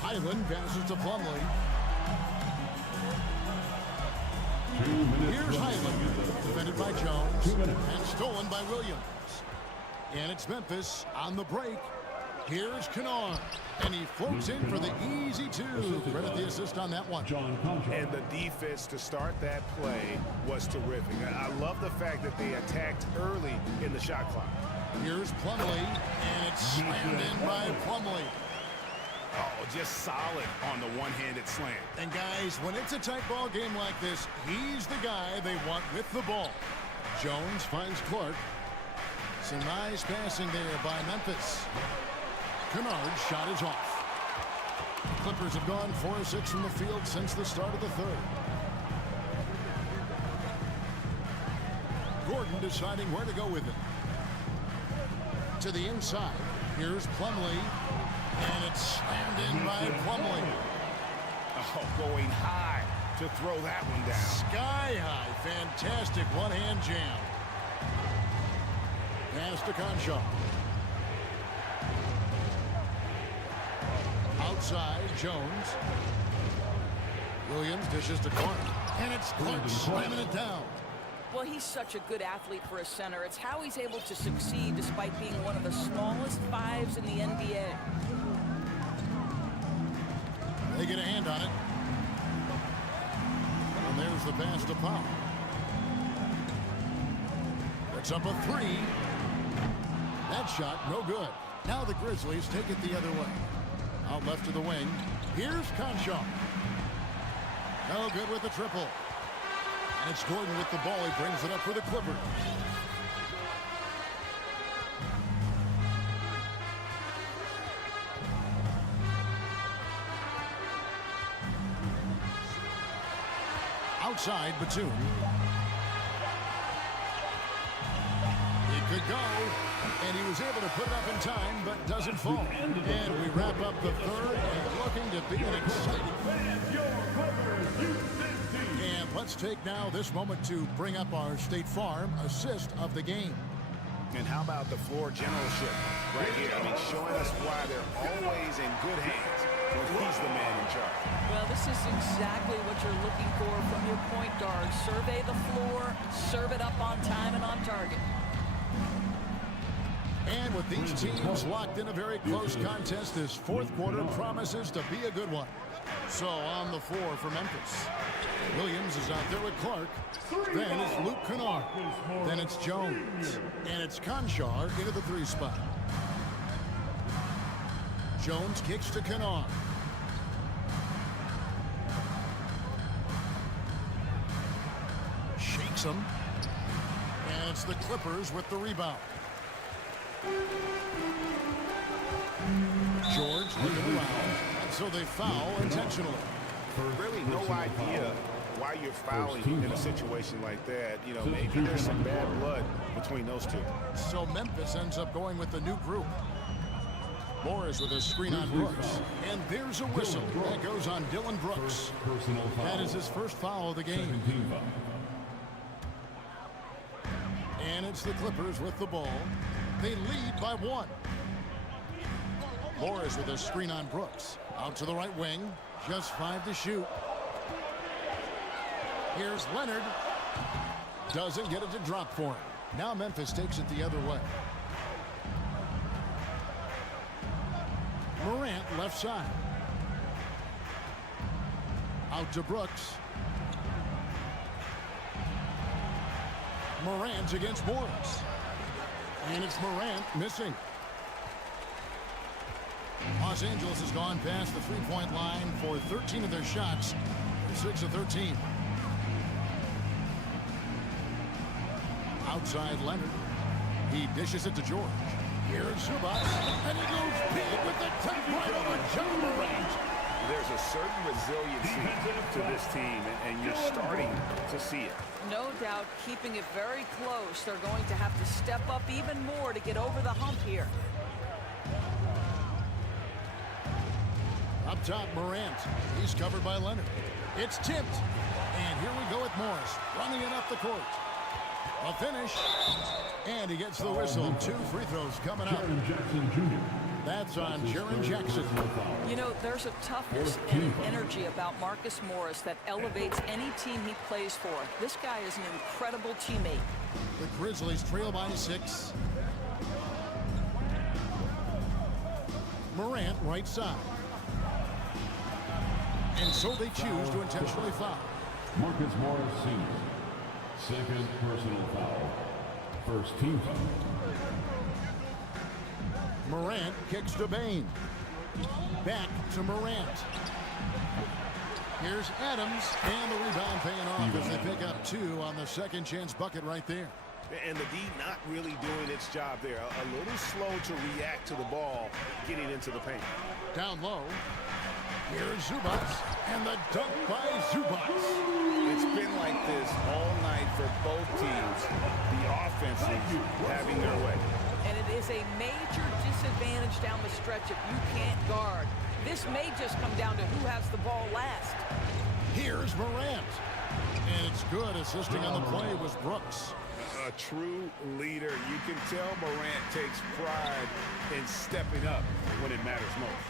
Highland passes to Plumlee. Here's Highland, defended by Jones, and stolen by Williams. And it's Memphis on the break. Here's Kennard, and he floats in for the easy 2. Credit the assist on that one. And the defense to start that play was terrific. I love the fact that they attacked early in the shot clock. Here's Plumlee, and it's slammed in by Plumlee. Oh, just solid on the one-handed slam. And guys, when it's a tight ball game like this, he's the guy they want with the ball. Jones finds Clark. Some nice passing there by Memphis. Kennard's shot is off. The Clippers have gone 4 of 6 from the field since the start of the third. Gordon deciding where to go with it. To the inside. Here's Plumlee. And it's slammed in by Plumlee. Oh, going high to throw that one down. Sky high. Fantastic one-hand jam. Pass to Conshaw. Outside, Jones. Williams dishes to Clark. And it's Clark slamming it down. Well, he's such a good athlete for a center. It's how he's able to succeed despite being one of the smallest 5s in the NBA. They get a hand on it. And there's the pass to Powell. It's up a 3. That shot, no good. Now the Grizzlies take it the other way. Out left to the wing. Here's Conshaw. No good with the triple. And it's Gordon with the ball. He brings it up for the Clippers. Outside, Batum. He could go, and he was able to put it up in time, but doesn't fall. And we wrap up the third, and looking to be an exciting. And let's take now this moment to bring up our State Farm assist of the game. And how about the floor generalship right here? I mean, showing us why they're always in good hands when he's the man in charge. Well, this is exactly what you're looking for from your point guard. Survey the floor, serve it up on time and on target. And with these teams locked in a very close contest, this fourth quarter promises to be a good one. So on the floor for Memphis, Williams is out there with Clark. Then it's Luke Kennard. Then it's Jones. And it's Conshaw into the 3 spot. Jones kicks to Kennard. Shakes him. And it's the Clippers with the rebound. George looking around. And so they foul intentionally. Really no idea why you're fouling in a situation like that. You know, maybe there's some bad blood between those two. So Memphis ends up going with the new group. Morris with a screen on Brooks. And there's a whistle that goes on Dylan Brooks. That is his first foul of the game. And it's the Clippers with the ball. They lead by 1. Morris with a screen on Brooks. Out to the right wing. Just 5 to shoot. Here's Leonard. Doesn't get it to drop for him. Now Memphis takes it the other way. Morant left side. Out to Brooks. Morant against Morris. And it's Morant missing. Los Angeles has gone past the three-point line for 13 of their shots. 6 of 13. Outside Leonard. He dishes it to George. Here's Zubac, and he goes big with the tap right over John Morant. There's a certain resiliency to this team, and you're starting to see it. No doubt, keeping it very close. They're going to have to step up even more to get over the hump here. Up top, Morant. He's covered by Leonard. It's tipped. And here we go with Morris, running it up the court. A finish. And he gets the whistle. 2 free throws coming up. That's on Jaren Jackson. You know, there's a toughness and an energy about Marcus Morris that elevates any team he plays for. This guy is an incredible teammate. The Grizzlies trail by 6. Morant right side. And so they choose to intentionally foul. Marcus Morris Sr. Second personal foul. First team foul. Morant kicks to Bain. Back to Morant. Here's Adams, and the rebound paying off as they pick up 2 on the second chance bucket right there. And the D not really doing its job there. A little slow to react to the ball getting into the paint. Down low. Here's Zubac, and the dunk by Zubac. It's been like this all night for both teams. The offenses having their way. And it is a major disadvantage down the stretch if you can't guard. This may just come down to who has the ball last. Here's Morant. And it's good. Assisting on the play was Brooks. A true leader. You can tell Morant takes pride in stepping up when it matters most.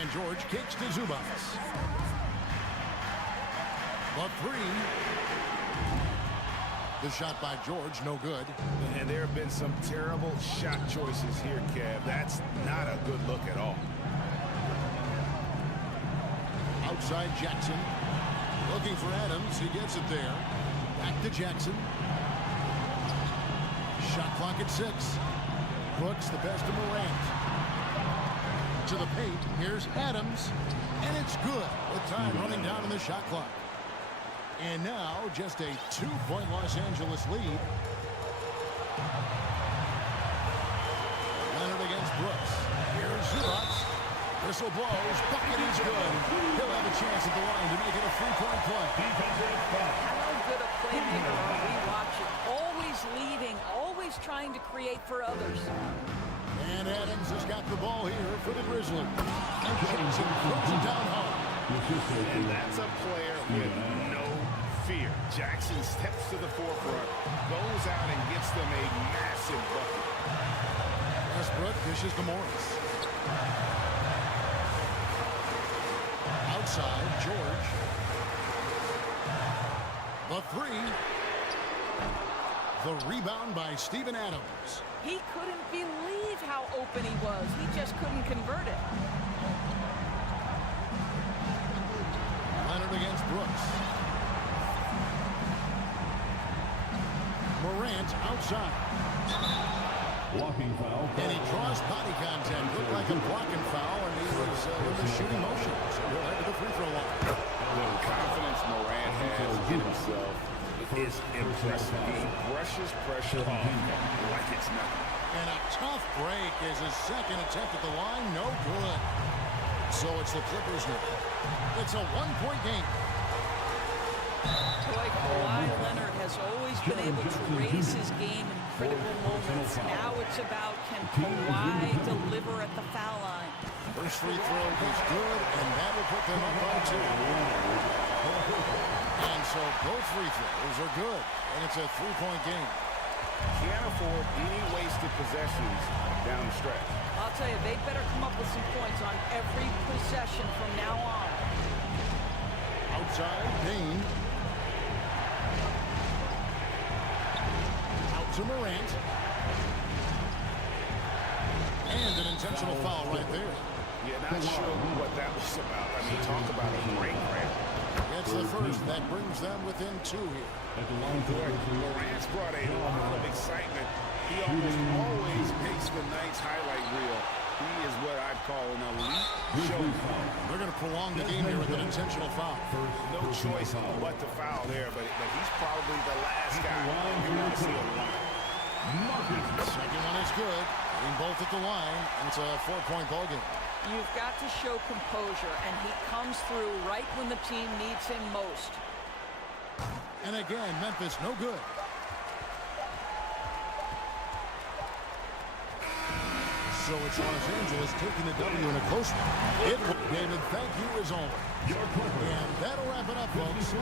And George kicks to Zubac. The 3. The shot by George, no good. And there have been some terrible shot choices here, Kev. That's not a good look at all. Outside Jackson. Looking for Adams. He gets it there. Back to Jackson. Shot clock at 6. Brooks, the best of Morant. To the paint. Here's Adams. And it's good with time running down in the shot clock. And now just a 2-point Los Angeles lead. Leonard against Brooks. Here's Zubac. Whistle blows. Bucket is good. He'll have a chance at the line to make it a 3-point play. How good a playmaker are we watching? Always leading, always trying to create for others. And Adams has got the ball here for the Grizzlies. And Jackson throws it down hard. And that's a player with no fear. Jackson steps to the forefront, goes out and gets them a massive bucket. Westbrook dishes to Morris. Outside, George. The 3. The rebound by Steven Adams. He couldn't believe how open he was. He just couldn't convert it. Leonard against Brooks. Morant outside. Blocking foul. And he draws body contact. Looked like a blocking foul, and he was in the shooting motion. So he'll head to the free throw line. The confidence Morant has in himself is impressive. He brushes pressure off like it's nothing. And a tough break is his second attempt at the line. No good. So it's the Clippers now. It's a 1-point game. Boy, Kawhi Leonard has always been able to raise his game in critical moments. Now it's about, can Kawhi deliver at the foul line? First free throw is good, and that will put them up by 2. And so both free throws are good, and it's a 3-point game. Can't afford any wasted possessions down the stretch. I'll tell you, they better come up with some points on every possession from now on. Outside, Bain. Out to Morant. And an intentional foul right there. Yeah, not sure what that was about. I mean, talk about a break ramp. It's the first that brings them within 2 here. Morant's brought a lot of excitement. He almost always makes the night's highlight reel He is what I'd call an elite showman. They're going to prolong the game here with an intentional foul. No choice but to foul there, but he's probably the last guy you want to see on the line. Second one is good. Getting both at the line, and it's a 4-point ball game. You've got to show composure, and he comes through right when the team needs him most. And again, Memphis no good. So it's Los Angeles taking the W in a close one. David, thank you as always. And that'll wrap it up, folks.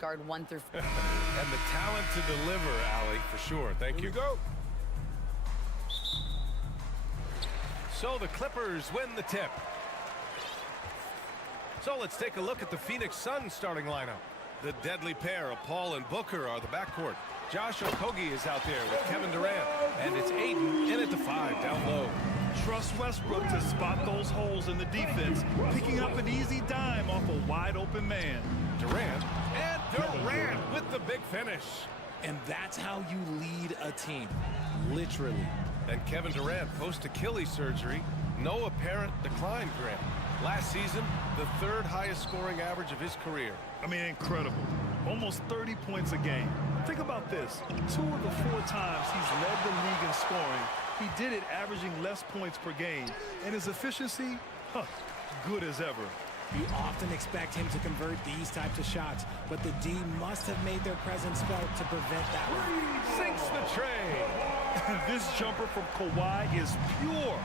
guard 1 through 4. And the talent to deliver, Allie, for sure. Thank you. Go. So the Clippers win the tip. So let's take a look at the Phoenix Suns starting lineup. The deadly pair of Paul and Booker are the backcourt. Josh Okogie is out there with Kevin Durant. And it's Aiden in at the 5 down low. Trust Westbrook to spot those holes in the defense, picking up an easy dime off a wide-open man. Durant and Durant with the big finish. And that's how you lead a team, literally. And Kevin Durant post-Achilles surgery, no apparent decline, Grant. Last season, the 3rd highest scoring average of his career. I mean, incredible. Almost 30 points a game. Think about this. 2 of the 4 times he's led the league in scoring, he did it averaging less points per game. And his efficiency, good as ever. You often expect him to convert these types of shots, but the D must have made their presence felt to prevent that one. Sinks the tray. This jumper from Kawhi is pure.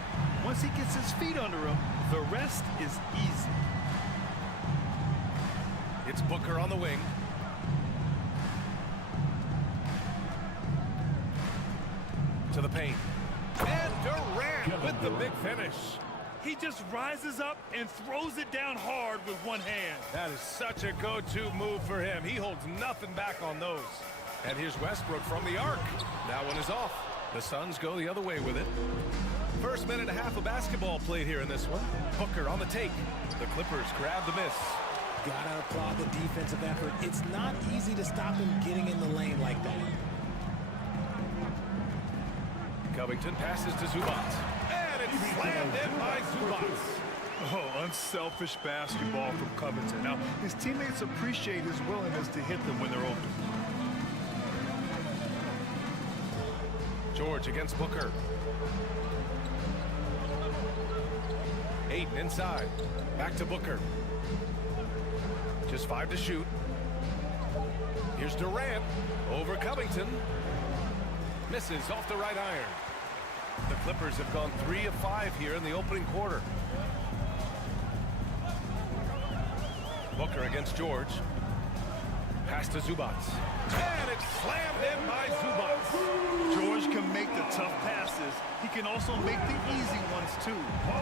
Once he gets his feet under him, the rest is easy. It's Booker on the wing. To the paint. And Durant with the big finish. He just rises up and throws it down hard with one hand. That is such a go-to move for him. He holds nothing back on those. And here's Westbrook from the arc. That one is off. The Suns go the other way with it. First minute and a half of basketball played here in this one. Booker on the take. The Clippers grab the miss. Gotta applaud the defensive effort. It's not easy to stop him getting in the lane like that. Covington passes to Zubac. And it's slammed in by Zubac. Oh, unselfish basketball from Covington. Now, his teammates appreciate his willingness to hit them when they're open. George against Booker. Aiden inside. Back to Booker. Just 5 to shoot. Here's Durant over Covington. Misses off the right iron. The Clippers have gone 3 of 5 here in the opening quarter. Booker against George. Pass to Zubac. And it's slammed in by Zubac. George can make the tough passes. He can also make the easy ones, too.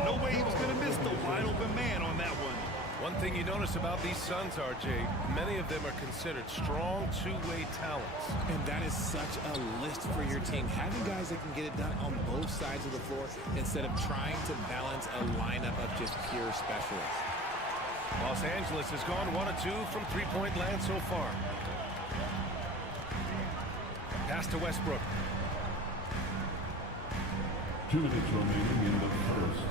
No way he was going to miss the wide-open man on that one. One thing you notice about these Suns, RJ, many of them are considered strong two-way talents. And that is such a list for your team. Having guys that can get it done on both sides of the floor instead of trying to balance a lineup of just pure specialists. Los Angeles has gone 1 of 2 from three-point land so far. Pass to Westbrook. 2 minutes remaining in the first.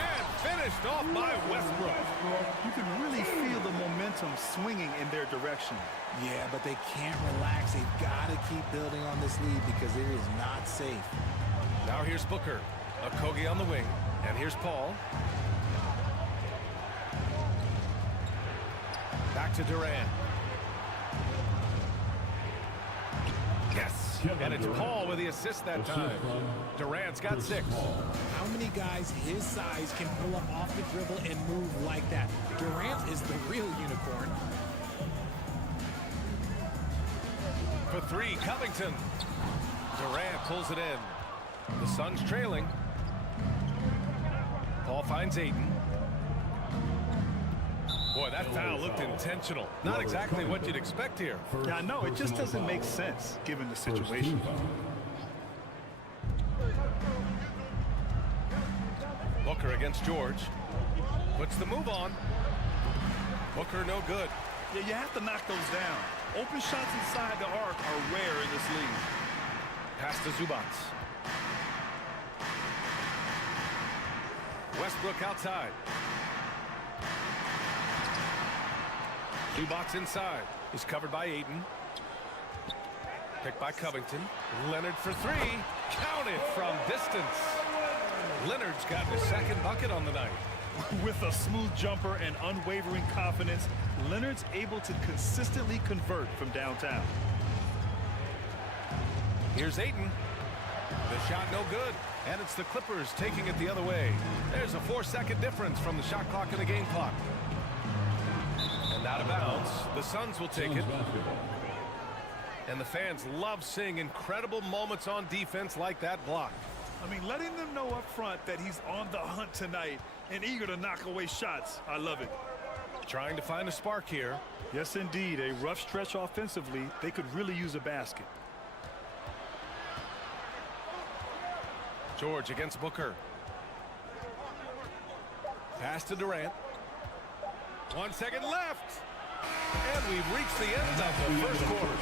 And finished off by Westbrook. You can really feel the momentum swinging in their direction. Yeah, but they can't relax. They've got to keep building on this lead because it is not safe. Now here's Booker. Okogie on the wing. And here's Paul. Back to Durant. Yes. And it's Paul with the assist that time. Durant's got 6. How many guys his size can pull up off the dribble and move like that? Durant is the real unicorn. For 3, Covington. Durant pulls it in. The Suns trailing. Paul finds Aiden. Boy, that foul looked intentional. Not exactly what you'd expect here. Yeah, no, it just doesn't make sense given the situation. Booker against George. Puts the move on. Booker no good. Yeah, you have to knock those down. Open shots inside the arc are rare in this league. Pass to Zubac. Westbrook outside. Zubac inside. He's covered by Aiden. Picked by Covington. Leonard for 3. Counted from distance. Leonard's got his 2nd bucket on the night. With a smooth jumper and unwavering confidence, Leonard's able to consistently convert from downtown. Here's Aiden. The shot no good. And it's the Clippers taking it the other way. There's a 4-second difference from the shot clock and the game clock. And now Out of bounds. The Suns will take it. And the fans love seeing incredible moments on defense like that block. I mean, letting them know up front that he's on the hunt tonight and eager to knock away shots. I love it. Trying to find a spark here. Yes, indeed. A rough stretch offensively. They could really use a basket. George against Booker. Pass to Durant. 1 second left. And we've reached the end of the first quarter.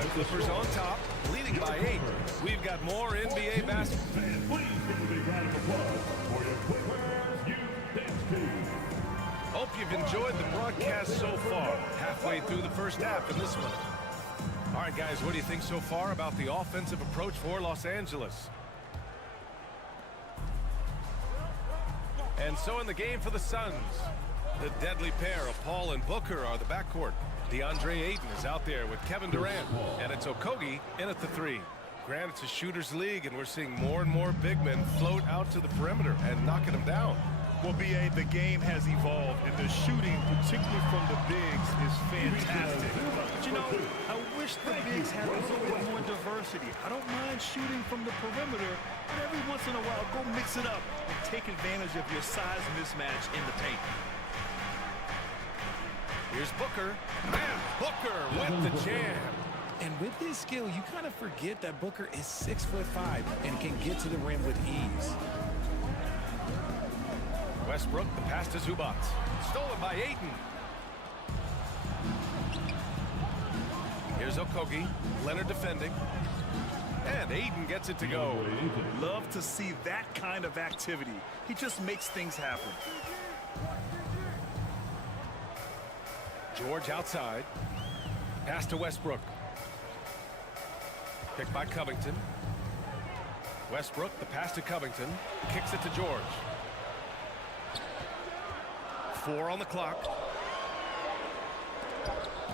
The Clippers on top, leading by 8. We've got more NBA basketball. Please give a big round of applause for your Qualifiers Youth Dance Team. Hope you've enjoyed the broadcast so far. Halfway through the first half in this one. All right, guys, what do you think so far about the offensive approach for Los Angeles? And so in the game for the Suns, the deadly pair of Paul and Booker are the backcourt. DeAndre Ayton is out there with Kevin Durant, and it's Okogie in at the 3. Grant, it's a shooter's league, and we're seeing more and more big men float out to the perimeter and knocking them down. Well, B.A., the game has evolved, and the shooting, particularly from the bigs, is fantastic. But, you know, I wish the bigs had a little bit more diversity. I don't mind shooting from the perimeter, but every once in a while, go mix it up and take advantage of your size mismatch in the paint. Here's Booker, and Booker with the jam. And with his skill, you kind of forget that Booker is 6'5" and can get to the rim with ease. Westbrook, the pass to Zubac. Stolen by Ayton. Here's Okogie. Leonard defending. And Ayton gets it to go. Love to see that kind of activity. He just makes things happen. George outside. Pass to Westbrook. Picked by Covington. Westbrook, the pass to Covington. Kicks it to George. 4 on the clock.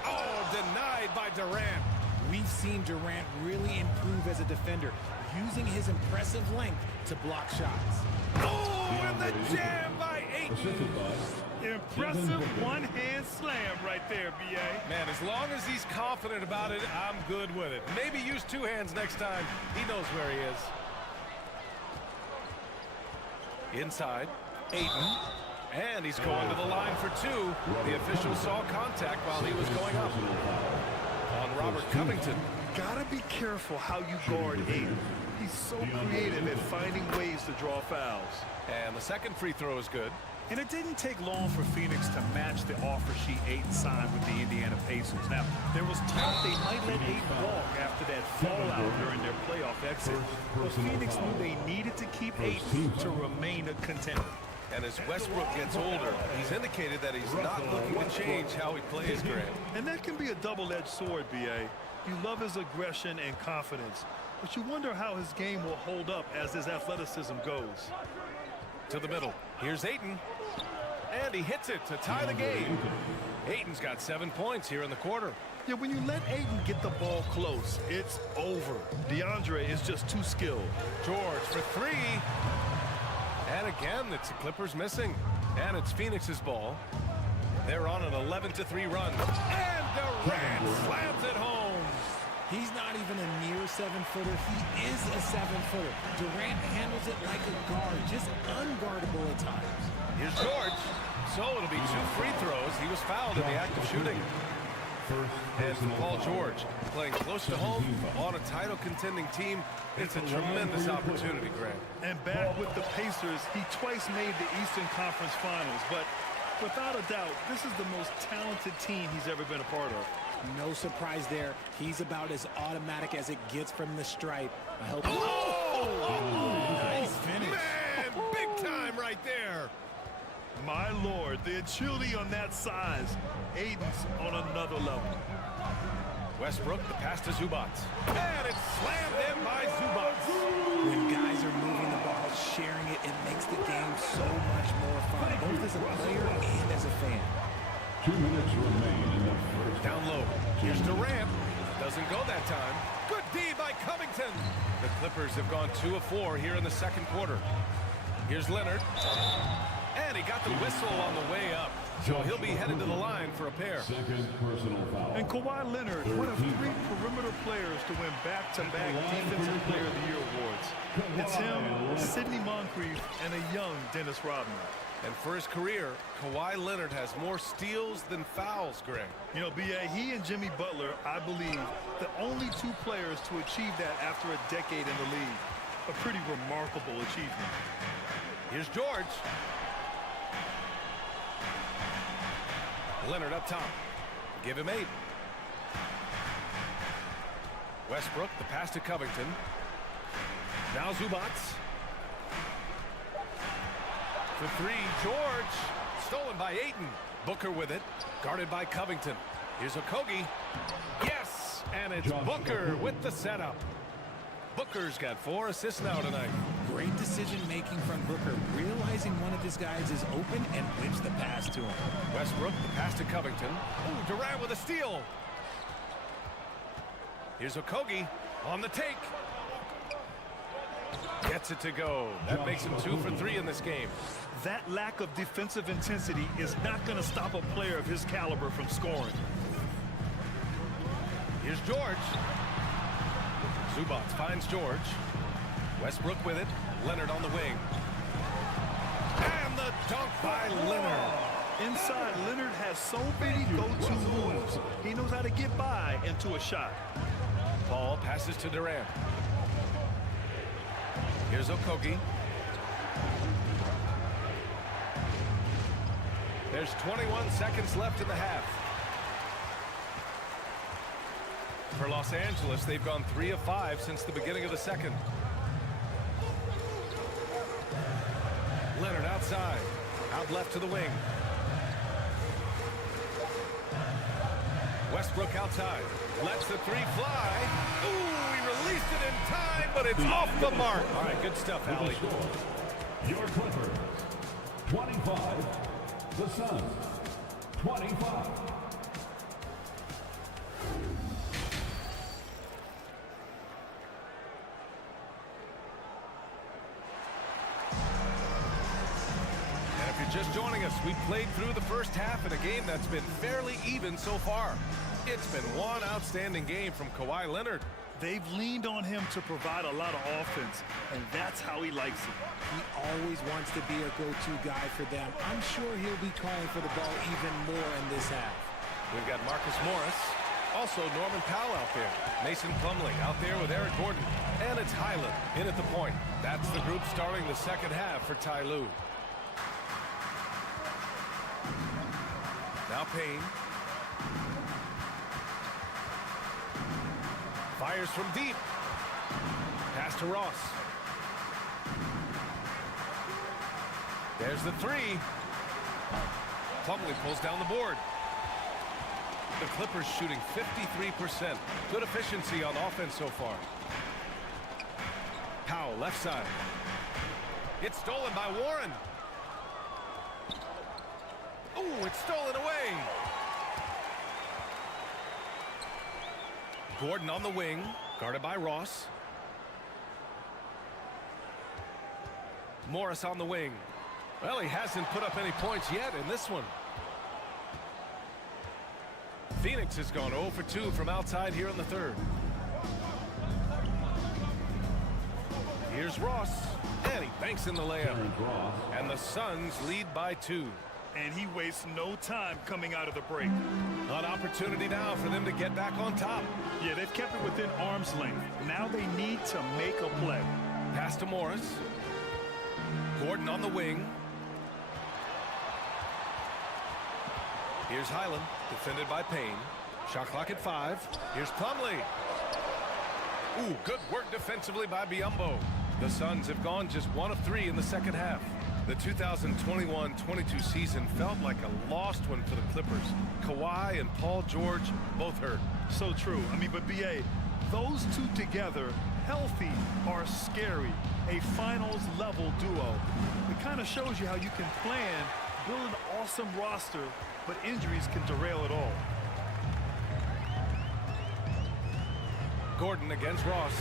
Oh, denied by Durant. We've seen Durant really improve as a defender, using his impressive length to block shots. Oh, and the jam by Ayton. Impressive one-hand slam right there, B.A. Man, as long as he's confident about it, I'm good with it. Maybe use 2 hands next time. He knows where he is. Inside, Ayton. And he's going to the line for 2. The official saw contact while he was going up. On Robert Covington. Gotta be careful how you guard Ayton. He's so creative at finding ways to draw fouls. And the second free throw is good. And it didn't take long for Phoenix to match the offer sheet Ayton signed with the Indiana Pacers. Now, there was talk they might let Ayton walk after that fallout during their playoff exit. But Phoenix knew they needed to keep Ayton to remain a contender. And as Westbrook gets older, he's indicated that he's not looking to change how he plays, Grant. And that can be a double-edged sword, B.A. You love his aggression and confidence, but you wonder how his game will hold up as his athleticism goes. To the middle. Here's Ayton. And he hits it to tie the game. Ayton's got 7 points here in the quarter. Yeah, when you let Ayton get the ball close, it's over. DeAndre is just too skilled. George for 3. And again, it's the Clippers missing. And it's Phoenix's ball. They're on an 11-3 run. And Durant slams it home. He's not even a near 7-footer. He is a 7-footer. Durant handles it like a guard, just unguardable at times. Here's George. So it'll be 2 free throws. He was fouled in the act of shooting. And for Paul George, playing close to home on a title contending team, it's a tremendous opportunity, Grant. And back with the Pacers, he twice made the Eastern Conference Finals, but without a doubt, this is the most talented team he's ever been a part of. No surprise there. He's about as automatic as it gets from the stripe. I hope. Nice finish. Man, big time right there. My Lord, the agility on that size. Ayton's on another level. Westbrook, the pass to Zubac. And it's slammed in by Zubac. When guys are moving the ball, sharing it, it makes the game so much more fun, both as a player and as a fan. 2 minutes remain in the first. Down low. Here's Durant. Doesn't go that time. Good D by Covington. The Clippers have gone 2 of 4 here in the second quarter. Here's Leonard. And he got the whistle on the way up. So he'll be headed to the line for a pair. Second personal foul. And Kawhi Leonard, one of 3 perimeter players to win back-to-back Defensive Player of the Year awards. It's him, Sidney Moncrief, and a young Dennis Rodman. And for his career, Kawhi Leonard has more steals than fouls, Greg. You know, B.A., he and Jimmy Butler, I believe, the only 2 players to achieve that after a decade in the league. A pretty remarkable achievement. Here's George. Leonard up top. Give him 8. Westbrook, the pass to Covington. Now Zubac. For 3, George. Stolen by Ayton. Booker with it. Guarded by Covington. Here's Okogie. Yes! And it's Booker with the setup. Booker's got 4 assists now tonight. Great decision-making from Booker, realizing one of his guys is open and whips the pass to him. Westbrook, the pass to Covington. Ooh, Durant with a steal. Here's Okogie on the take. Gets it to go. That makes him 2 for 3 in this game. That lack of defensive intensity is not going to stop a player of his caliber from scoring. Here's George. Zubac finds George. Westbrook with it. Leonard on the wing. And the dunk by Leonard. Inside, Leonard has so many go-to moves. He knows how to get by into a shot. Ball passes to Durant. Here's Okogie. There's 21 seconds left in the half. For Los Angeles, they've gone 3 of 5 since the beginning of the second. Leonard outside. Out left to the wing. Westbrook outside. Lets the 3 fly. Ooh, he released it in time, but it's off the mark. All right, good stuff, Allie. Your Clippers, 25. The Suns, 25. Just joining us, we played through the first half in a game that's been fairly even so far. It's been one outstanding game from Kawhi Leonard. They've leaned on him to provide a lot of offense, and that's how he likes it. He always wants to be a go-to guy for them. I'm sure he'll be calling for the ball even more in this half. We've got Marcus Morris, also Norman Powell out there. Mason Plumlee out there with Eric Gordon. And it's Highland in at the point. That's the group starting the second half for Ty Lue. Now Payne. Fires from deep. Pass to Ross. There's the 3. Plumlee pulls down the board. The Clippers shooting 53%. Good efficiency on offense so far. Powell left side. It's stolen by Warren. Ooh, it's stolen away. Gordon on the wing, guarded by Ross. Morris on the wing. Well, he hasn't put up any points yet in this one. Phoenix has gone 0 for 2 from outside here in the third. Here's Ross, and he banks in the layup. And the Suns lead by 2. And he wastes no time coming out of the break. An opportunity now for them to get back on top. Yeah, they've kept it within arm's length. Now they need to make a play. Pass to Morris. Gordon on the wing. Here's Highland, defended by Payne. Shot clock at 5. Here's Plumlee. Ooh, good work defensively by Biyombo. The Suns have gone just 1 of 3 in the second half. The 2021-22 season felt like a lost one for the Clippers. Kawhi and Paul George both hurt. So true. I mean, but B.A., those two together, healthy, are scary. A finals-level duo. It kind of shows you how you can plan, build an awesome roster, but injuries can derail it all. Gordon against Ross.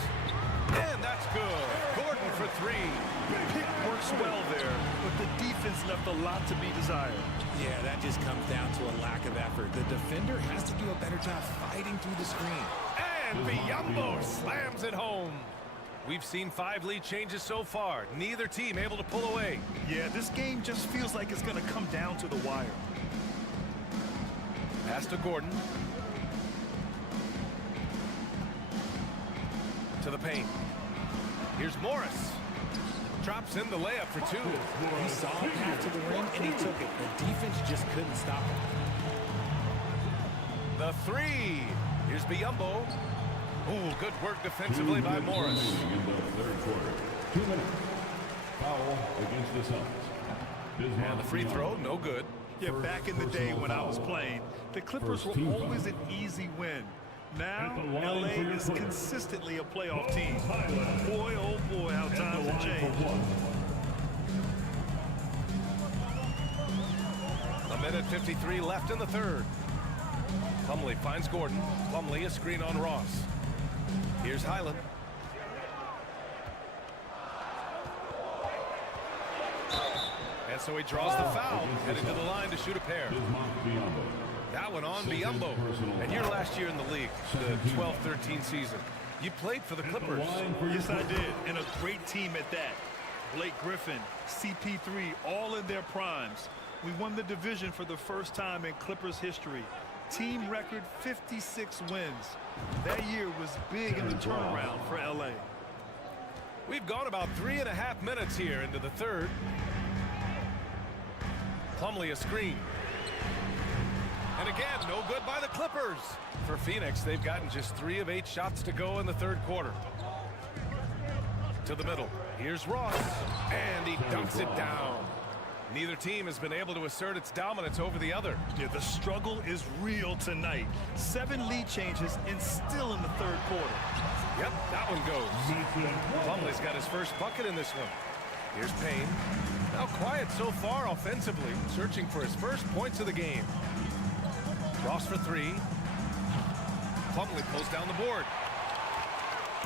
And that's good. Gordon for three. Pick works well there, but the defense left a lot to be desired. Yeah, that just comes down to a lack of effort. The defender has to do a better job fighting through the screen. And Biyombo slams it home. We've seen 5 lead changes so far. Neither team able to pull away. Yeah, this game just feels like it's going to come down to the wire. Pass to Gordon. To the paint. Here's Morris. Drops in the layup for 2. He saw a path to the rim, and he took it. The defense just couldn't stop him. The 3. Here's Biyombo. Ooh, good work defensively by Morris. In the third quarter. 2 minutes. Foul against the Suns. And the free throw, no good. Yeah, back in the day when I was playing, the Clippers were always an easy win. Now, LA is consistently a playoff team. Boy, oh boy, how times have changed. A minute 53 left in the third. Plumlee finds Gordon. Plumlee a screen on Ross. Here's Highland. And so he draws the foul, heading to the line to shoot a pair. That one on Biyombo. And you're last year in the league, the 12-13 season. You played for the Clippers. Yes, I did, and a great team at that. Blake Griffin, CP3, all in their primes. We won the division for the first time in Clippers history. Team record 56 wins. That year was big in the turnaround for LA. We've gone about 3.5 minutes here into the third. Plumlee a screen. And again, no good by the Clippers. For Phoenix, they've gotten just 3 of 8 shots to go in the third quarter. To the middle. Here's Ross. And he dunks it down. Neither team has been able to assert its dominance over the other. Yeah, the struggle is real tonight. 7 lead changes and still in the third quarter. Yep, that one goes. Plumlee's got his first bucket in this one. Here's Payne. Now quiet so far offensively, searching for his first points of the game. Ross for 3. Plumlee pulls down the board.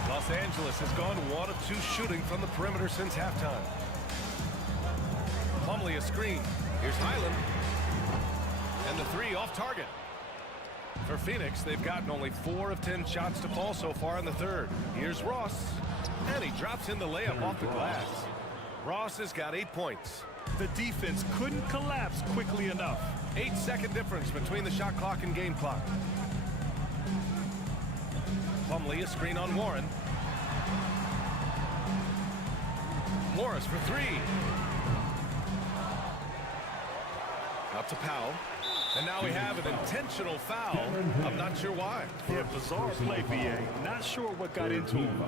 Los Angeles has gone 1 of 2 shooting from the perimeter since halftime. Plumlee a screen. Here's Highland. And the 3 off target. For Phoenix, they've gotten only 4 of 10 shots to fall so far in the third. Here's Ross. And he drops in the layup off the glass. Ross has got 8 points. The defense couldn't collapse quickly enough. 8-second difference between the shot clock and game clock. Plumlee a screen on Warren. Morris for 3. Out to Powell. And now we have an intentional foul. I'm not sure why. Yeah, bizarre play, BA. Not sure what got into him.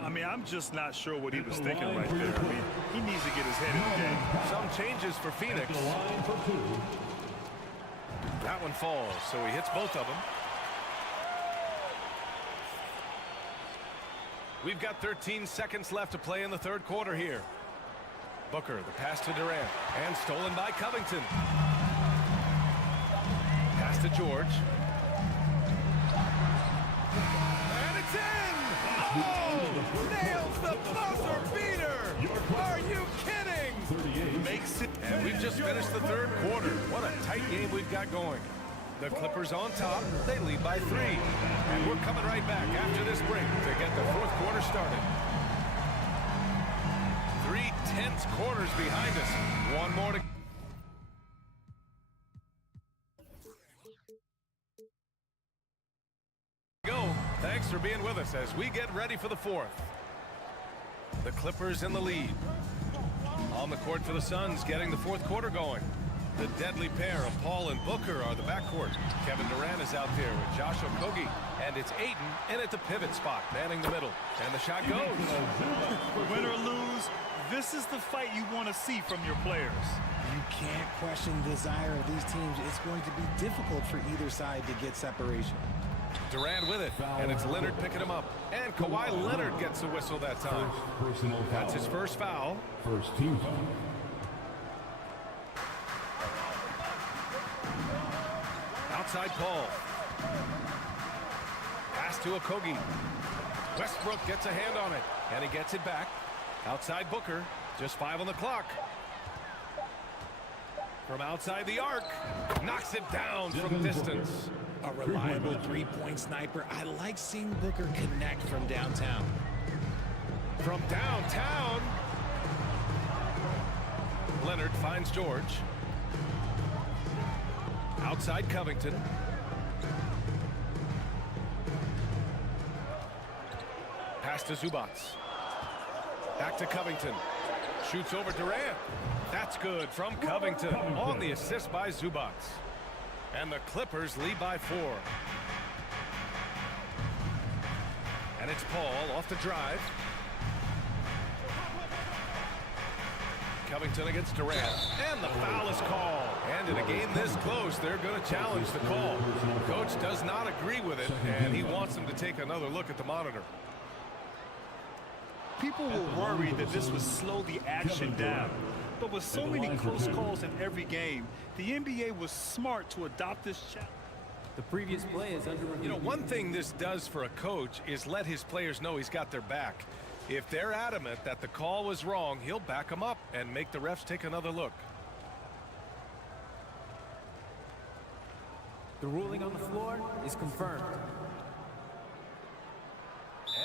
I mean, I'm just not sure what he was thinking right there. I mean, he needs to get his head in the game. Some changes for Phoenix. That one falls, so he hits both of them. We've got 13 seconds left to play in the third quarter here. Booker, the pass to Durant, and stolen by Covington. Pass to George. And it's in! Oh! Nails the buzzer beater! Are you kidding? Makes it. And we've just finished the third quarter. What a tight game we've got going. The Clippers on top. They lead by 3. And we're coming right back after this break to get the fourth quarter started. 3 tense quarters behind us. One more to go. Thanks for being with us as we get ready for the fourth. The Clippers in the lead. On the court for the Suns, getting the fourth quarter going. The deadly pair of Paul and Booker are the backcourt. Kevin Durant is out there with Josh Okogie. And it's Ayton in at the pivot spot, manning the middle. And the shot goes. Win or lose, this is the fight you want to see from your players. You can't question the desire of these teams. It's going to be difficult for either side to get separation. Durant with it, and it's Leonard picking him up. And Kawhi Leonard gets the whistle that time. That's his first foul. First team foul. Outside Paul. Pass to Okogie. Westbrook gets a hand on it, and he gets it back. Outside Booker, just 5 on the clock. From outside the arc, knocks it down from distance. A reliable three-point sniper. I like seeing Booker connect from downtown. From downtown, Leonard finds George. Outside Covington. Pass to Zubats. Back to Covington. Shoots over Durant. That's good from Covington on the assist by Zubats. And the Clippers lead by 4. And it's Paul off the drive. Covington against Durant. And the foul is called. And in a game this close, they're going to challenge the call. Coach does not agree with it, and he wants them to take another look at the monitor. People were worried that this would slow the action down. But with so many close calls in every game, the NBA was smart to adopt this challenge. The previous play is under review. You know, one thing this does for a coach is let his players know he's got their back. If they're adamant that the call was wrong, he'll back them up and make the refs take another look. The ruling on the floor is confirmed.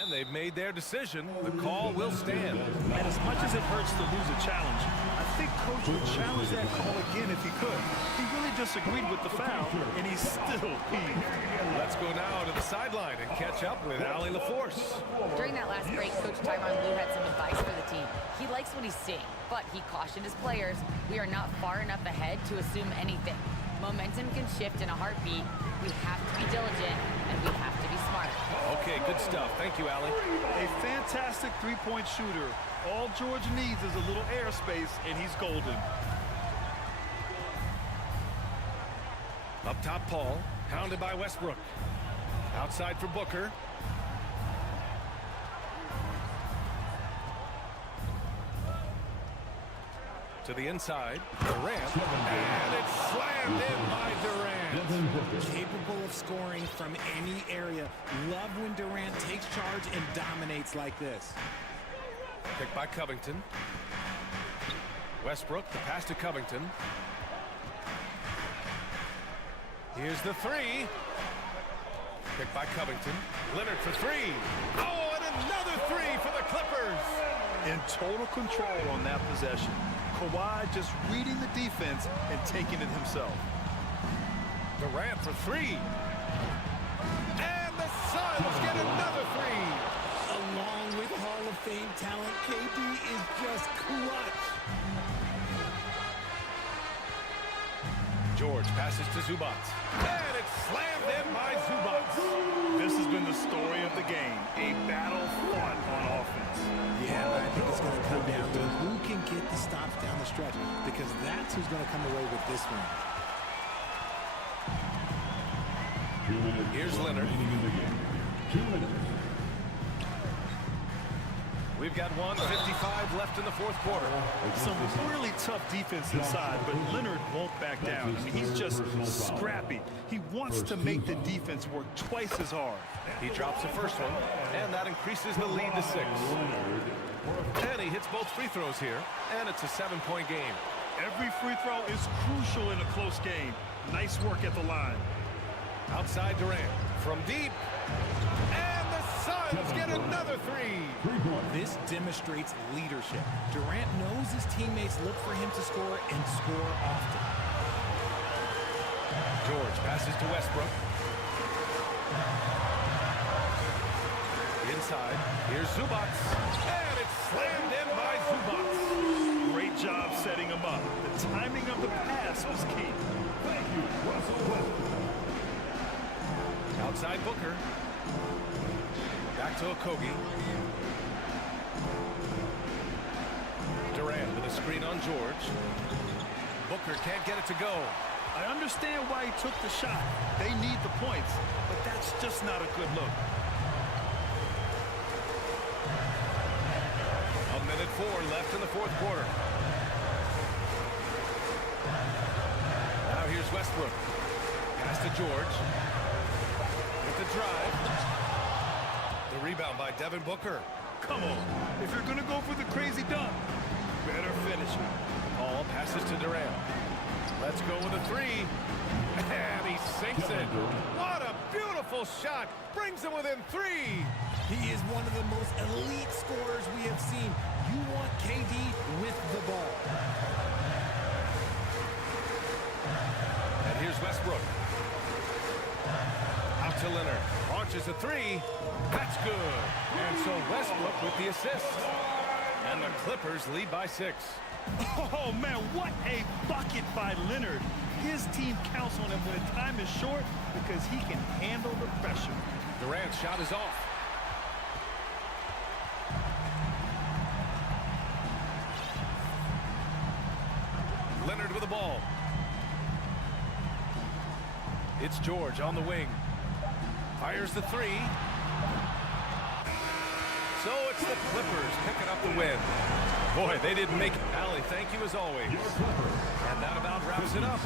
And they've made their decision. The call will stand. And as much as it hurts to lose a challenge, I think Coach would challenge that call again if he could. He really disagreed with the foul, and he's still peeved. Let's go now to the sideline and catch up with Allie LaForce. During that last break, Coach Tyronn Lue had some advice for the team. He likes what he's seeing, but he cautioned his players, we are not far enough ahead to assume anything. Momentum can shift in a heartbeat. We have to be diligent, and we have to be smart. Okay, good stuff. Thank you, Allie. A fantastic three-point shooter. All George needs is a little airspace, and he's golden. Up top, Paul, hounded by Westbrook. Outside for Booker. To the inside, Durant, and it's slammed in by Durant. Capable of scoring from any area. Love when Durant takes charge and dominates like this. Picked by Covington. Westbrook, the pass to Covington. Here's the three. Picked by Covington. Leonard for three. Oh, and another three for the Clippers. In total control on that possession. Kawhi just reading the defense and taking it himself. Durant for three. And the Suns get another three. Along with Hall of Fame talent, KD is just clutch. George passes to Zubats. And it's slammed in by Zubats. This has been the story of the game. A battle fought on offense. Yeah, I think it's going to come down to who can get the stops down the stretch, because that's who's going to come away with this one. Here's Leonard. 2 minutes. We've got 1:55 left in the fourth quarter. Some really tough defense inside, but Leonard won't back down. I mean, he's just scrappy. He wants to make the defense work twice as hard. He drops the first one, and that increases the lead to 6. And he hits both free throws here, and it's a 7-point game. Every free throw is crucial in a close game. Nice work at the line. Outside Durant, from deep, and the Suns get another three. This demonstrates leadership. Durant knows his teammates look for him to score and score often. George passes to Westbrook. Inside, here's Zubats, and it's slammed in by Zubats. Great job setting him up. The timing of the pass was key. Thank you, Russell Westbrook. Outside Booker. Back to Okogie. Durant with a screen on George. Booker can't get it to go. I understand why he took the shot. They need the points, but that's just not a good look. 1:04 left in the fourth quarter. Now here's Westbrook. Pass to George. With the drive. The rebound by Devin Booker. Come on. If you're going to go for the crazy three. And he sinks it. What a beautiful shot. Brings him within 3. He is one of the most elite scorers we have seen. You want KD with the ball. And here's Westbrook. Out to Leonard. Launches a 3. That's good. And so Westbrook with the assist. And the Clippers lead by 6. Oh, man, what a bucket by Leonard. His team counts on him when time is short because he can handle the pressure. Durant's shot is off. Leonard with the ball. It's George on the wing. Fires the 3. So it's the Clippers picking up the win. Boy, they didn't make it. Allie, thank you as always. And that about wraps it up.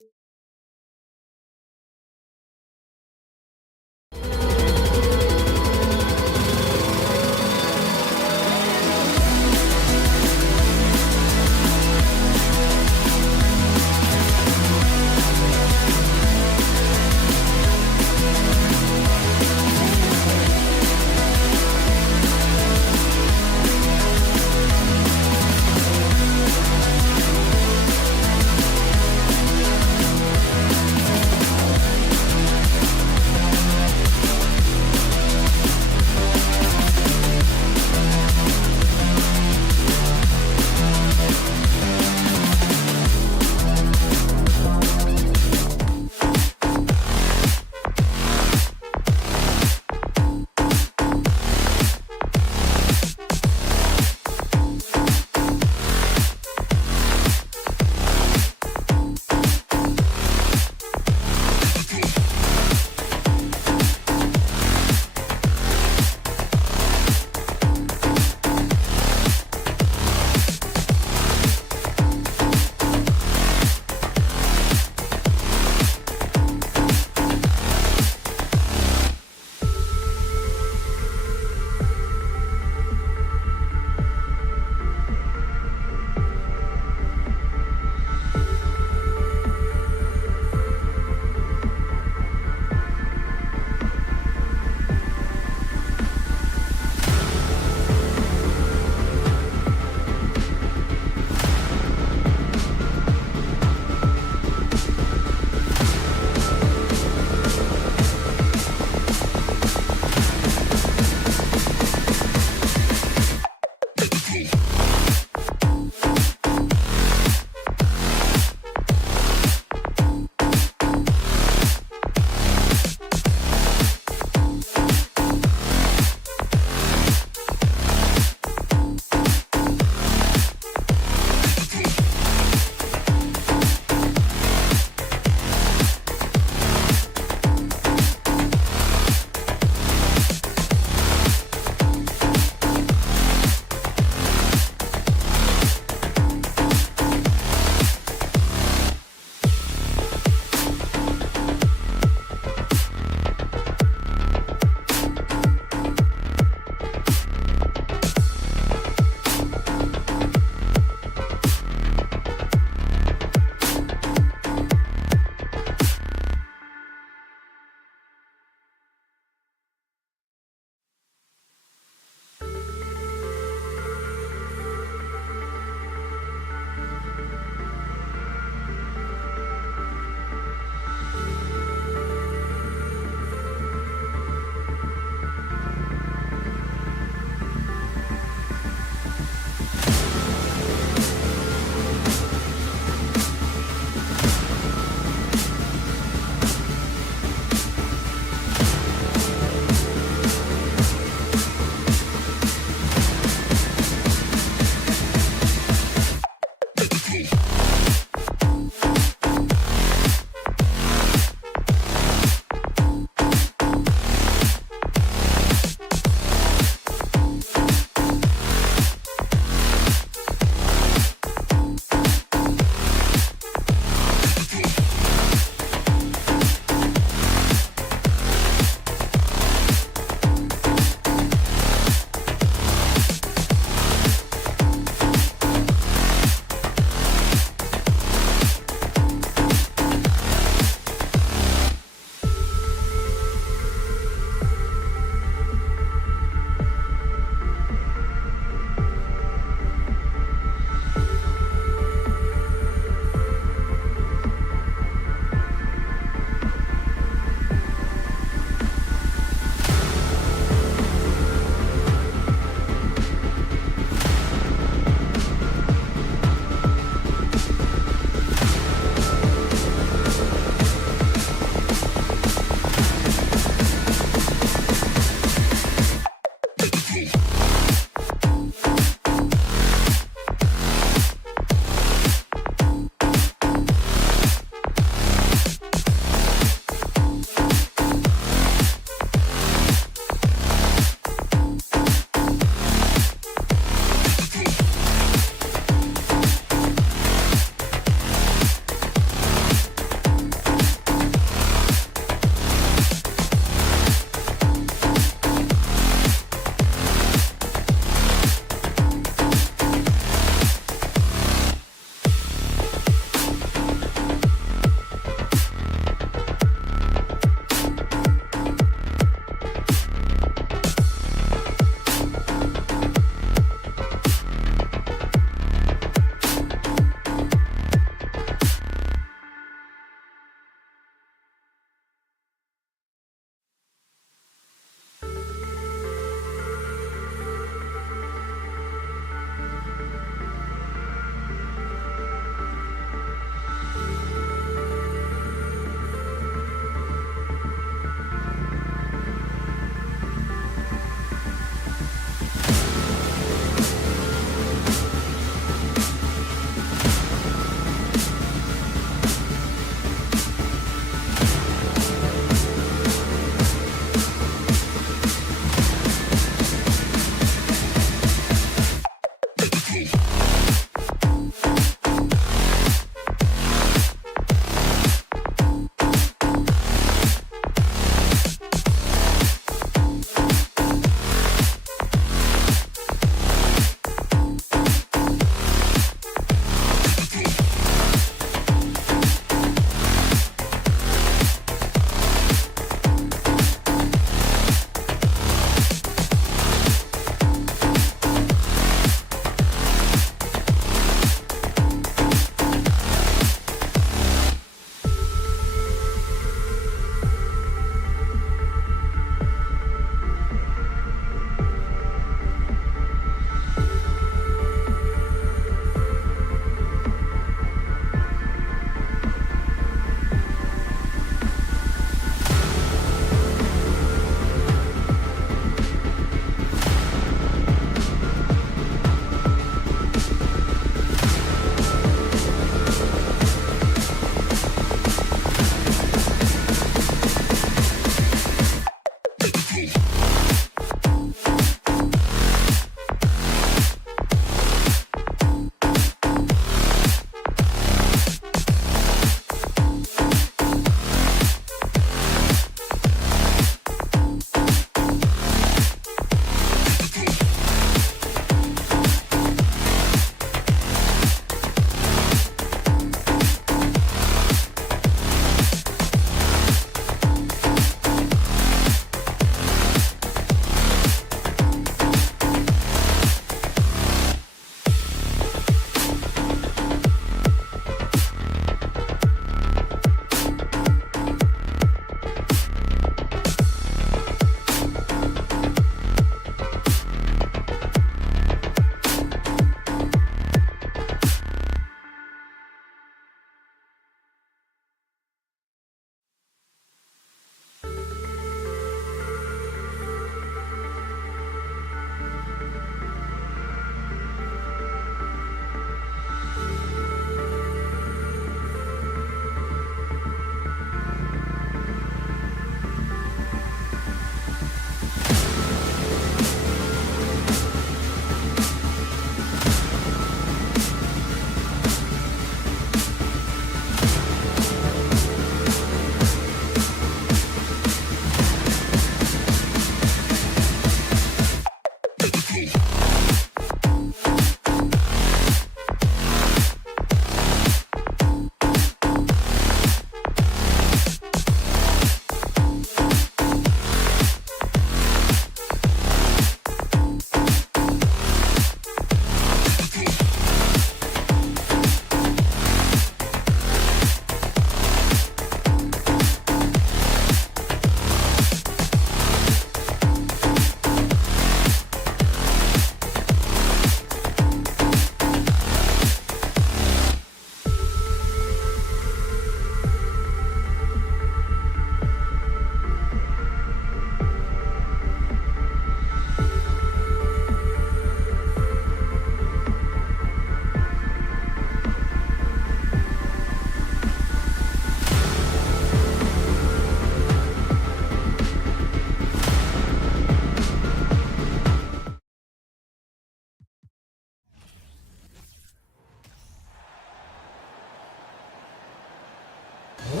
And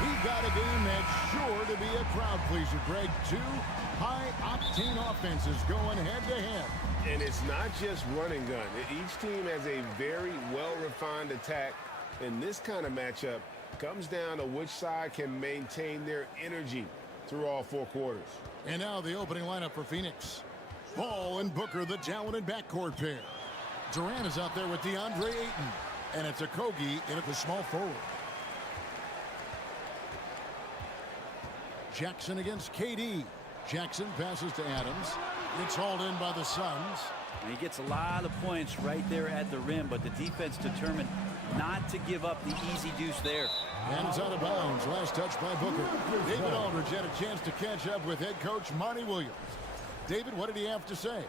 we got a game that's sure to be a crowd pleaser, Greg. Two high-octane offenses going head-to-head. And it's not just run and gun. Each team has a very well-refined attack. And this kind of matchup comes down to which side can maintain their energy through all four quarters. And now the opening lineup for Phoenix. Ball and Booker, the talented backcourt pair. Durant is out there with DeAndre Ayton. And it's a Kogi in at the small forward. Jackson against KD. Jackson passes to Adams. It's hauled in by the Suns. And he gets a lot of points right there at the rim, but the defense determined not to give up the easy deuce there. And it's out of bounds. Last touch by Booker. David Aldridge had a chance to catch up with head coach Monty Williams. David, what did he have to say?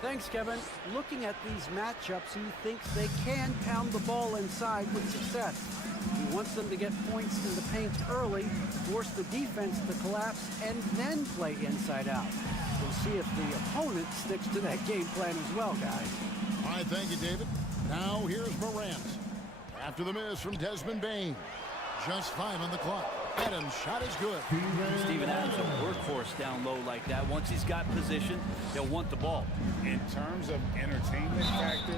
Thanks, Kevin. Looking at these matchups, he thinks they can pound the ball inside with success. He wants them to get points in the paint early, force the defense to collapse, and then play inside out. We'll see if the opponent sticks to that game plan as well, guys. All right, thank you, David. Now here's Morant. After the miss from Desmond Bain. Just 5 on the clock. Adams' shot is good. Steven Adams, a workhorse down low like that. Once he's got position, he'll want the ball. In terms of entertainment factor,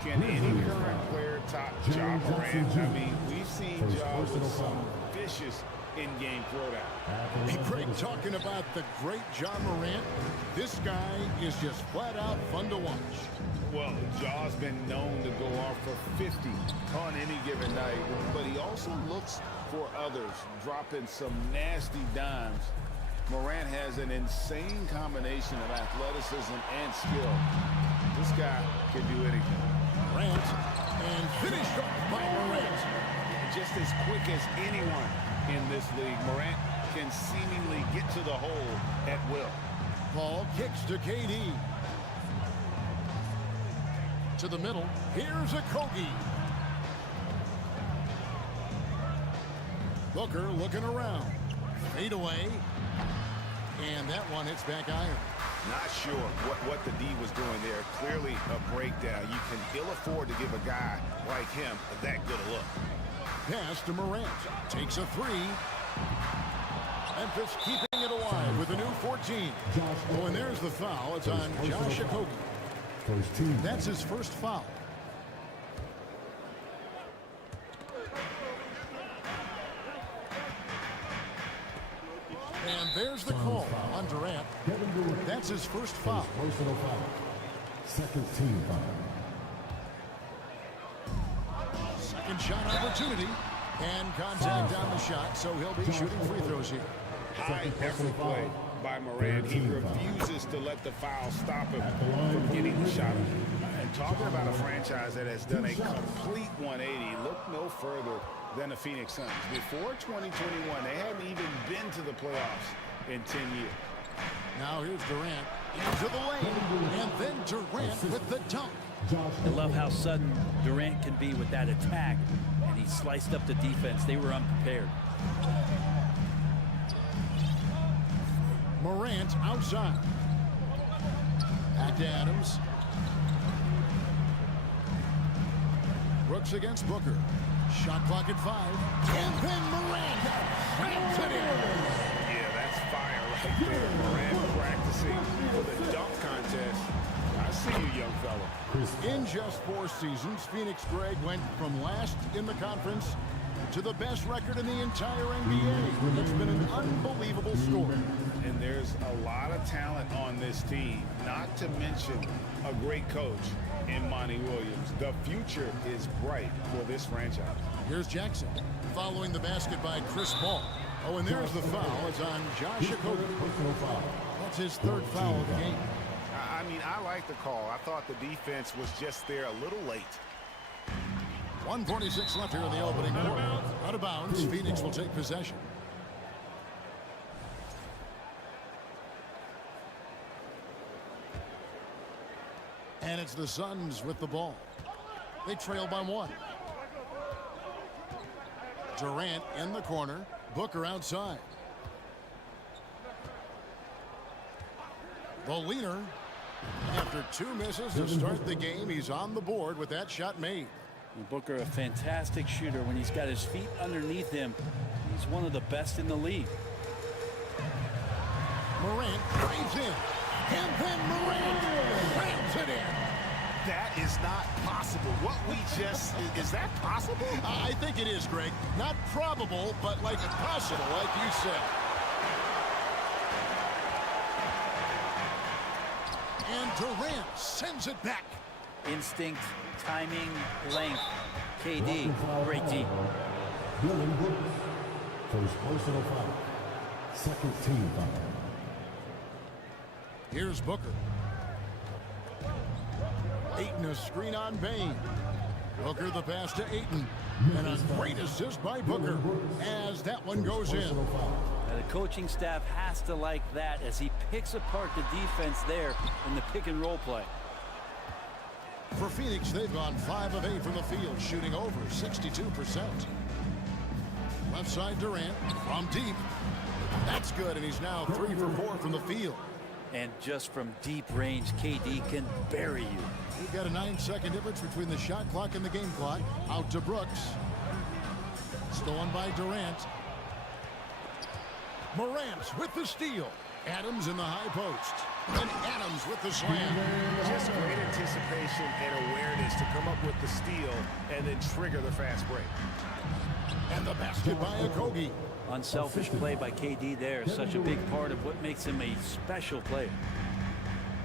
can any current player top Ja Morant? I mean, we've seen Ja with some vicious in-game throwdown. Hey, Craig, talking about the great Ja Morant, this guy is just flat out fun to watch. Well, Ja's been known to go off for 50 on any given night, but he also looks for others, dropping some nasty dimes. Morant has an insane combination of athleticism and skill. This guy can do anything. Morant, and finished off by Morant. Just as quick as anyone in this league, Morant can seemingly get to the hole at will. Paul kicks to KD. To the middle. Here's a Kogi. Booker looking around. Fade away. And that one hits back iron. Not sure what the D was doing there. Clearly a breakdown. You can ill afford to give a guy like him that good a look. Pass to Morant. Takes a three. Memphis keeping it alive with a new 14. Oh, and there's the foul. It's on Josh Okogie. That's his first foul. And there's the call on Durant. That's his first foul. Second team foul. Second shot opportunity. And contact on the shot, so he'll be shooting free throws here. High effort play by Morant. He refuses to let the foul stop him from getting the shot. And talking about a franchise that has done a complete 180, look no further than the Phoenix Suns. Before 2021, they hadn't even been to the playoffs in 10 years. Now here's Durant into the lane, and then Durant with the dunk. I love how sudden Durant can be with that attack, and he sliced up the defense. They were unprepared. Morant outside. Back to Adams. Brooks against Booker. Shot clock at 5. And then Morant crams it in. Yeah, that's fire right there. Morant practicing for the dunk contest. I see you, young fella. In just 4 seasons, Phoenix, Greg, went from last in the conference to the best record in the entire NBA. It's been an unbelievable story. And there's a lot of talent on this team, not to mention a great coach in Monty Williams. The future is bright for this franchise. Here's Jackson following the basket by Chris Paul. Oh, and there's the foul. It's on Josh Okogie. That's his 3rd foul of the game. I mean, I like the call. I thought the defense was just there a little late. 1:46 left here in the opening quarter. Out of bounds. Phoenix will take possession. And it's the Suns with the ball. They trail by 1. Durant in the corner. Booker outside. The leaner. After 2 misses to start the game, he's on the board with that shot made. And Booker, a fantastic shooter. When he's got his feet underneath him, he's one of the best in the league. Morant drives in. And then Morant rams it in. That is not possible. What we just, is that possible? I think it is, Greg. Not probable, but like possible, like you said. And Durant sends it back. Instinct, timing, length. KD, great D. First personal foul. Second team foul. Here's Booker. Ayton a screen on Bane. Booker the pass to Ayton. And a great assist by Booker as that one goes in. The coaching staff has to like that as he picks apart the defense there in the pick and roll play. For Phoenix, they've gone 5 of 8 from the field, shooting over 62%. Left side Durant from deep. That's good, and he's now 3 for 4 from the field. And just from deep range, KD can bury you. We've got a 9-second difference between the shot clock and the game clock. Out to Brooks. Stolen by Durant. Morant with the steal. Adams in the high post. And Adams with the slam. Just great anticipation and awareness to come up with the steal and then trigger the fast break. And the basket by Okogie. Unselfish play by KD there. Such a big part of what makes him a special player.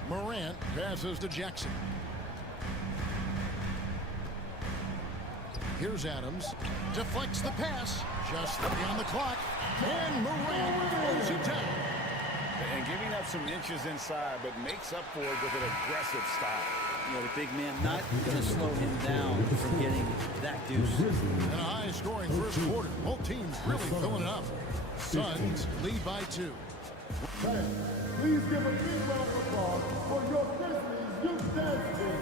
Morant passes to Jackson. Here's Adams. Deflects the pass. Just 3 on the clock. And Morant throws it down. And giving up some inches inside, but makes up for it with an aggressive style. You know, the big man not going to slow him down from getting that deuce. And a high-scoring first quarter. Both teams really filling it up. Suns lead by 2. Please give a big round of applause for your Grizzlies youth dance team.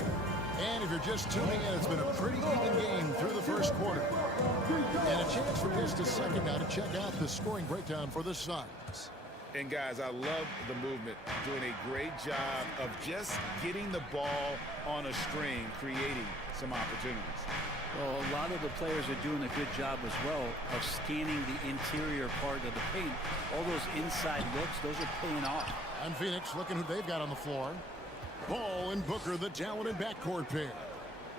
And if you're just tuning in, it's been a pretty even game through the first quarter. And a chance for just a second now to check out the scoring breakdown for the Suns. And guys, I love the movement, doing a great job of just getting the ball on a string, creating some opportunities. Well, a lot of the players are doing a good job as well of scanning the interior part of the paint. All those inside looks, those are paying off. And Phoenix looking who they've got on the floor. Ball and Booker, the talented backcourt pair.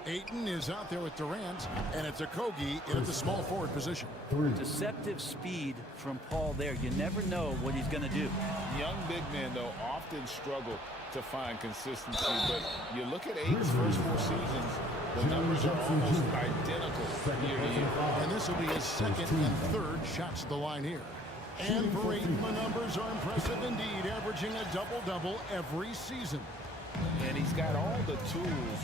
Ayton is out there with Durant, and it's Okogie in at the small forward position. Deceptive speed from Paul there. You never know what he's going to do. Young big men, though, often struggle to find consistency, but you look at Ayton's first 4 seasons, the numbers are almost identical year to year. And this will be his second and third shots at the line here. And for Ayton, the numbers are impressive indeed, averaging a double-double every season. And he's got all the tools,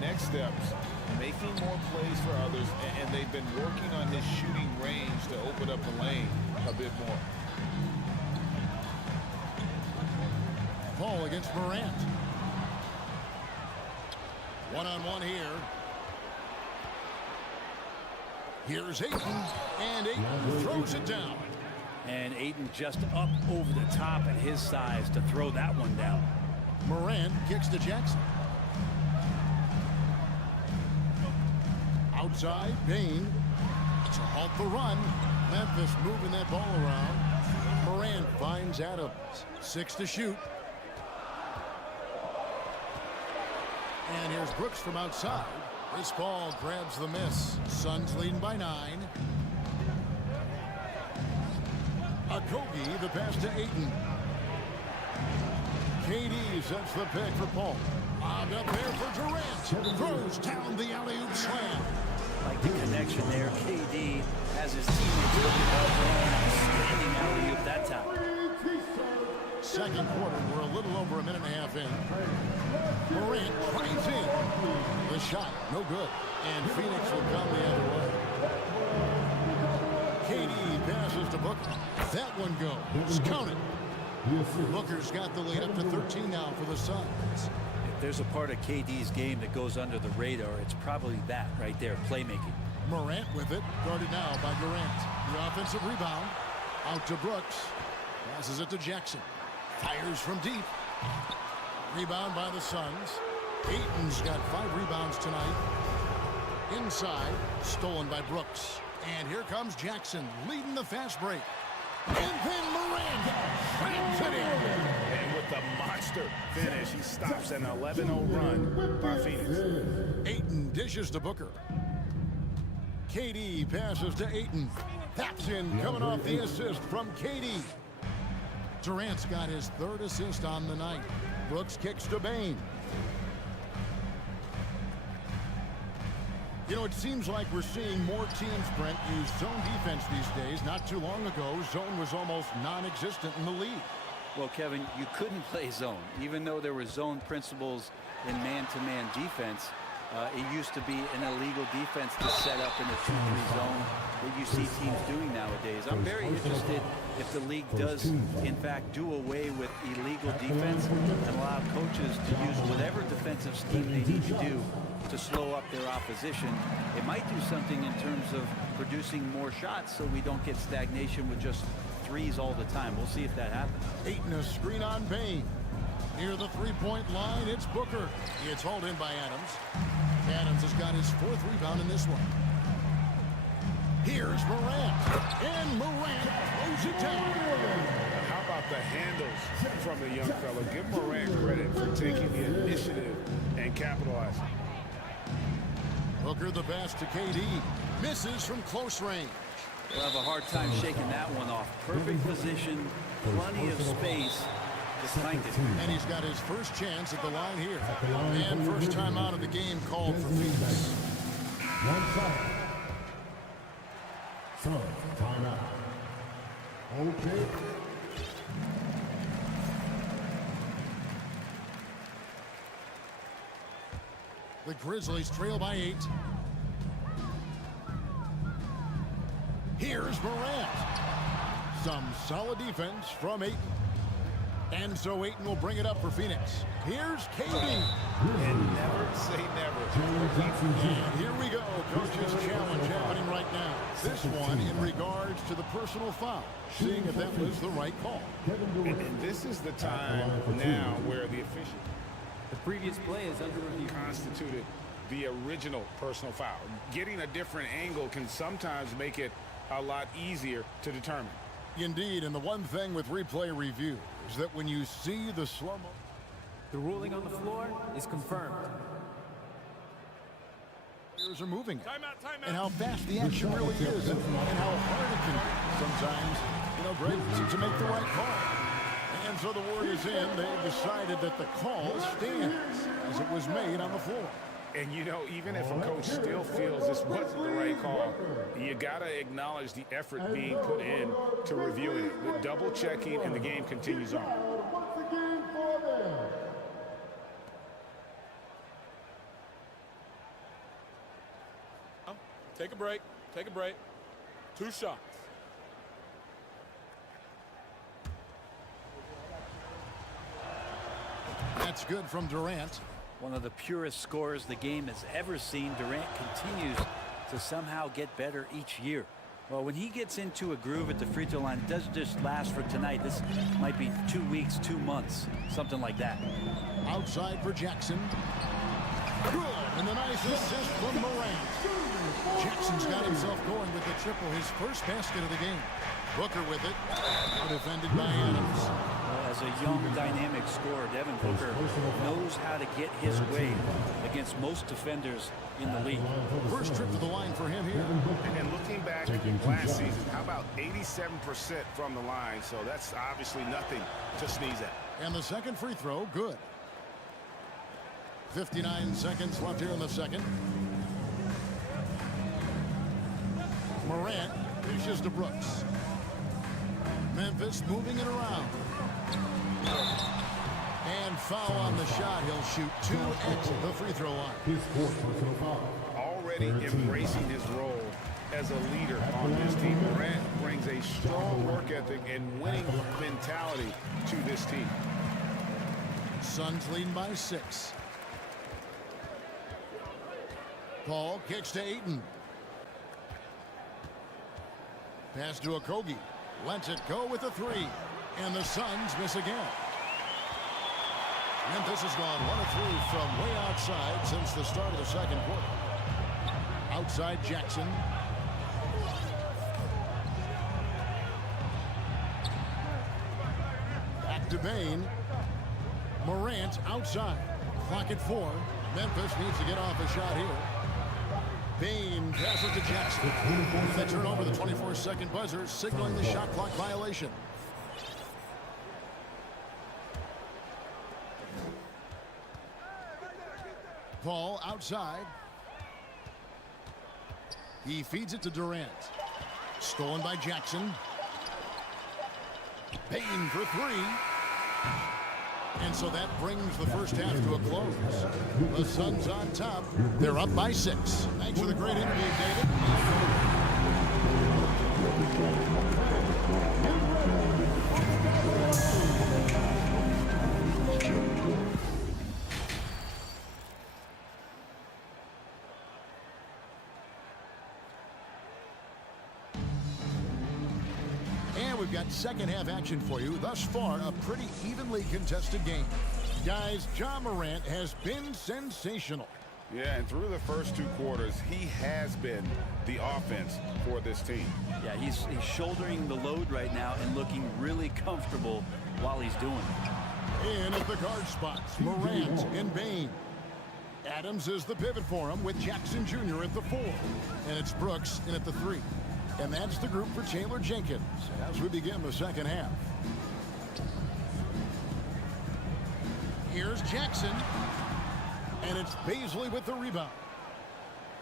next steps, making more plays for others, and they've been working on his shooting range to open up the lane a bit more. Paul against Morant. One-on-one here. Here's Ayton, and Ayton throws it down. And Ayton just up over the top at his size to throw that one down. Morant kicks to Jackson. Outside, Bane to halt the run. Memphis moving that ball around. Morant finds Adams. 6 to shoot. And here's Brooks from outside. Chris Paul grabs the miss. Suns leading by 9. Okogie, the pass to Ayton. KD sets the pick for Paul. Lobbed up there for Durant. Throws down the alley-oop slam. Like the connection there. KD has his teammates looking out for an outstanding alley-oop that time. Second quarter, we're a little over a minute and a half in. Morant drives in. The shot, no good. And Phoenix will come the other way. KD passes to Booker. That one goes. Count it. Booker's got the lead up to 13 now for the Suns. there's a part of KD's game that goes under the radar, it's probably that right there, playmaking. Morant with it, guarded now by Durant. The offensive rebound, out to Brooks. Passes it to Jackson. Fires from deep. Rebound by the Suns. Ayton's got 5 rebounds tonight. Inside, stolen by Brooks. And here comes Jackson, leading the fast break. And then Morant slams it in. And with the monster finish, he stops an 11-0 run by Phoenix. Ayton dishes to Booker. KD passes to Ayton. That's in, coming off the assist from KD. Durant's got his 3rd assist on the night. Brooks kicks to Bane. You know, it seems like we're seeing more teams, Brent, use zone defense these days. Not too long ago, zone was almost non-existent in the league. Well, Kevin, you couldn't play zone. Even though there were zone principles in man-to-man defense, it used to be an illegal defense to set up in a 2-3 zone that you see teams doing nowadays. I'm very interested if the league does, in fact, do away with illegal defense and allow coaches to use whatever defensive scheme they need to do to slow up their opposition. It might do something in terms of producing more shots so we don't get stagnation with just threes all the time. We'll see if that happens. Ayton a screen on Bane. Near the three-point line, it's Booker. It's hauled in by Adams. Adams has got his 4th rebound in this one. Here's Morant. And Morant throws it down. How about the handles from the young fella? Give Morant credit for taking the initiative and capitalizing. Booker the pass to KD. Misses from close range. We'll have a hard time shaking that one off. Perfect position, plenty of space. And he's got his first chance at the line here. And first time out of the game called for Phoenix. Timeout. Okay. The Grizzlies trail by 8. Here's Morant. Some solid defense from Ayton. And so Ayton will bring it up for Phoenix. Here's KD. And never say never. And here we go. Coach's challenge happening right now. This one in regards to the personal foul. Seeing if that was the right call. And this is the time now where the official The previous play is under review. Constituted the original personal foul. Getting a different angle can sometimes make it a lot easier to determine. Indeed, and the one thing with replay review is that when you see the slow-mo, The ruling on the floor is confirmed. players are moving it. And how fast the action really is and how hard it can be. Sometimes, you know, great to make the right call. And so the word is in. They've decided that the call stands as it was made on the floor. And, you know, even if a coach still feels this wasn't the right call, you got to acknowledge the effort being put in to reviewing it. The double checking, and the game continues on. Take a break. Take a break. 2 shots. That's good from Durant. One of the purest scorers the game has ever seen. Durant continues to somehow get better each year. Well, when he gets into a groove at the free throw line, it doesn't just last for tonight. This might be 2 weeks, 2 months, something like that. Outside for Jackson. Good, and the nice assist from Morant. Jackson's got himself going with the triple, his first basket of the game. Booker with it, defended by Adams. As a young, dynamic scorer, Devin Booker knows how to get his way against most defenders in the league. First trip to the line for him here. And looking back last season, how about 87% from the line? So that's obviously nothing to sneeze at. And the second free throw, good. 59 seconds left here in the second. Morant dishes to Brooks. Memphis moving it around. And foul on the shot. He'll shoot 2 at the free throw line. His fourth personal foul. Already embracing his role as a leader on this team. Morant brings a strong work ethic and winning mentality to this team. Suns leading by 6. Paul kicks to Ayton. Pass to Okogie. Lets it go with a three. And the Suns miss again. Memphis has gone 1 of 3 from way outside since the start of the second quarter. Outside Jackson. Back to Bain. Morant outside. Clock at 4. Memphis needs to get off a shot here. Bain passes to Jackson. They turn over the 24-second buzzer, signaling the shot clock violation. Paul outside. He feeds it to Durant. Stolen by Jackson. Bain for 3. And so that brings the first half to a close. The Suns on top. They're up by 6. Thanks for the great interview, David. We've got second half action for you. Thus far, a pretty evenly contested game. Guys, Ja Morant has been sensational. Yeah, and through the first 2 quarters, he has been the offense for this team. Yeah, he's shouldering the load right now and looking really comfortable while he's doing it. In at the guard spots, Morant and Bain. Adams is the pivot for him with Jackson Jr. at the 4. And it's Brooks in at the 3. And that's the group for Taylor Jenkins as we begin the second half. Here's Jackson. And it's Bazley with the rebound.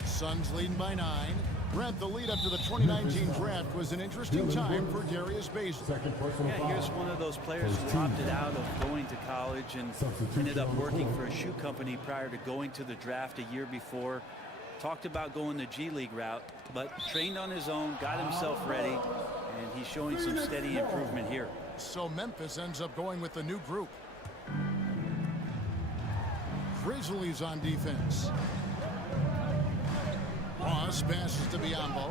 Suns leading by 9. Brent, the lead up to the 2019 draft was an interesting time for Darius Bazley. Yeah, here's one of those players who opted out of going to college and ended up working for a shoe company prior to going to the draft a year before. Talked about going the G League route, but trained on his own, got himself ready, and he's showing some steady improvement here. So Memphis ends up going with the new group. Grizzlies on defense. Ross passes to Biyombo.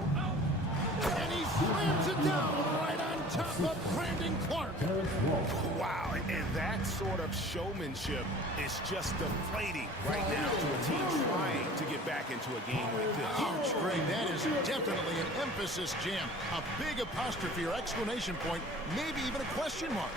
And he slams it down right on top of Brandon Clark. Wow, and that sort of showmanship is just deflating right now to a team trying to get back into a game like this. Huge grade. That is definitely an emphasis jam. A big apostrophe or exclamation point, maybe even a question mark.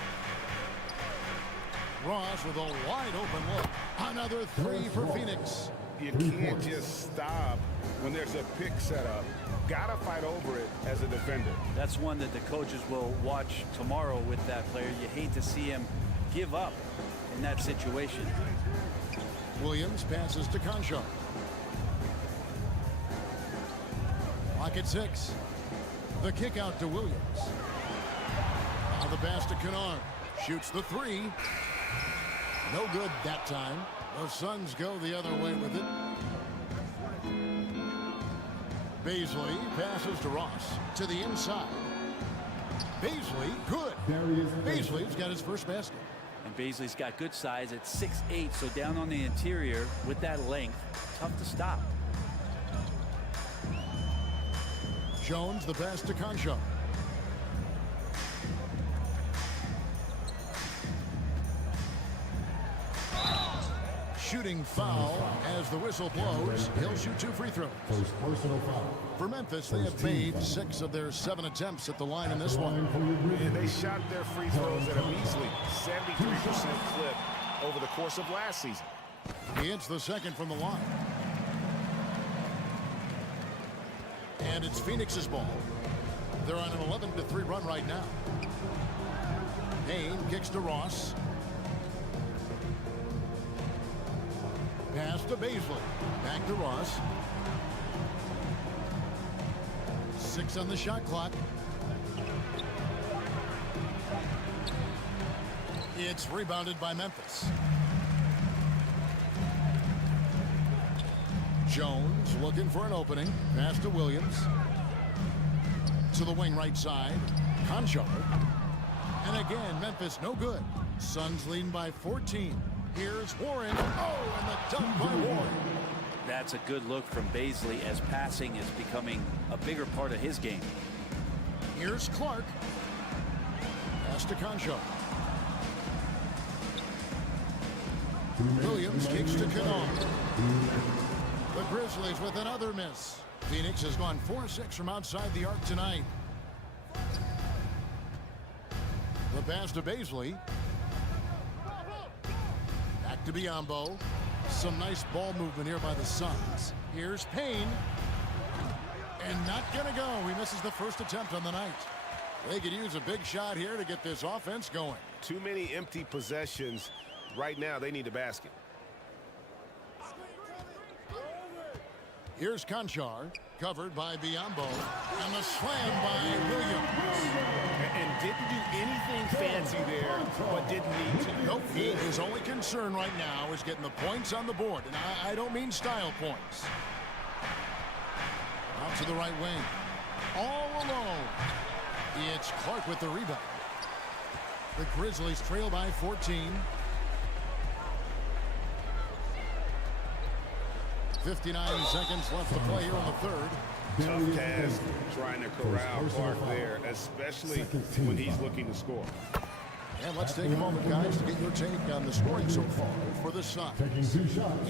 Ross with a wide open look. Another 3 for Phoenix. You can't just stop when there's a pick set up. Gotta fight over it as a defender. That's one that the coaches will watch tomorrow with that player. You hate to see him give up in that situation. Williams passes to Conchar. Clock at 6. The kick out to Williams. Now the pass to Kennard. Shoots the 3. No good that time. The Suns go the other way with it. Bazley passes to Ross to the inside. Bazley, good. Bazley's got his first basket. And Bazley's got good size at 6'8", so down on the interior with that length, tough to stop. Jones, the pass to Conchar. Shooting foul as the whistle blows. He'll shoot 2 free throws. Personal foul. For Memphis, they have made 6 of their 7 attempts at the line in this one. And they shot their free throws at a measly 73% clip over the course of last season. He hits the second from the line. And it's Phoenix's ball. They're on an 11-3 run right now. Payne kicks to Ross. Pass to Bazley. Back to Ross. 6 on the shot clock. It's rebounded by Memphis. Jones looking for an opening. Pass to Williams. To the wing right side. Conchar. And again, Memphis no good. Suns leading by 14. Here's Warren. Oh, and the dunk by Warren. That's a good look from Baisley as passing is becoming a bigger part of his game. Here's Clark. Pass to Concho. Williams kicks to Canard. The Grizzlies with another miss. Phoenix has gone 4-6 from outside the arc tonight. The pass to Baisley. Back to Biyombo. Some nice ball movement here by the Suns. Here's Payne. And not gonna go. He misses the first attempt on the night. They could use a big shot here to get this offense going. Too many empty possessions. Right now, they need a basket. Here's Conchar, covered by Biyombo, and the slam by Williams. And didn't do anything fancy there, but didn't need to. Nope, his only concern right now is getting the points on the board, and I don't mean style points. Out to the right wing. All alone. It's Clark with the rebound. The Grizzlies trail by 14. 59 seconds left to play here in the third. Tough task trying to corral Clark there, especially when he's looking to score. And let's take a moment, guys, to get your take on the scoring so far for the Suns.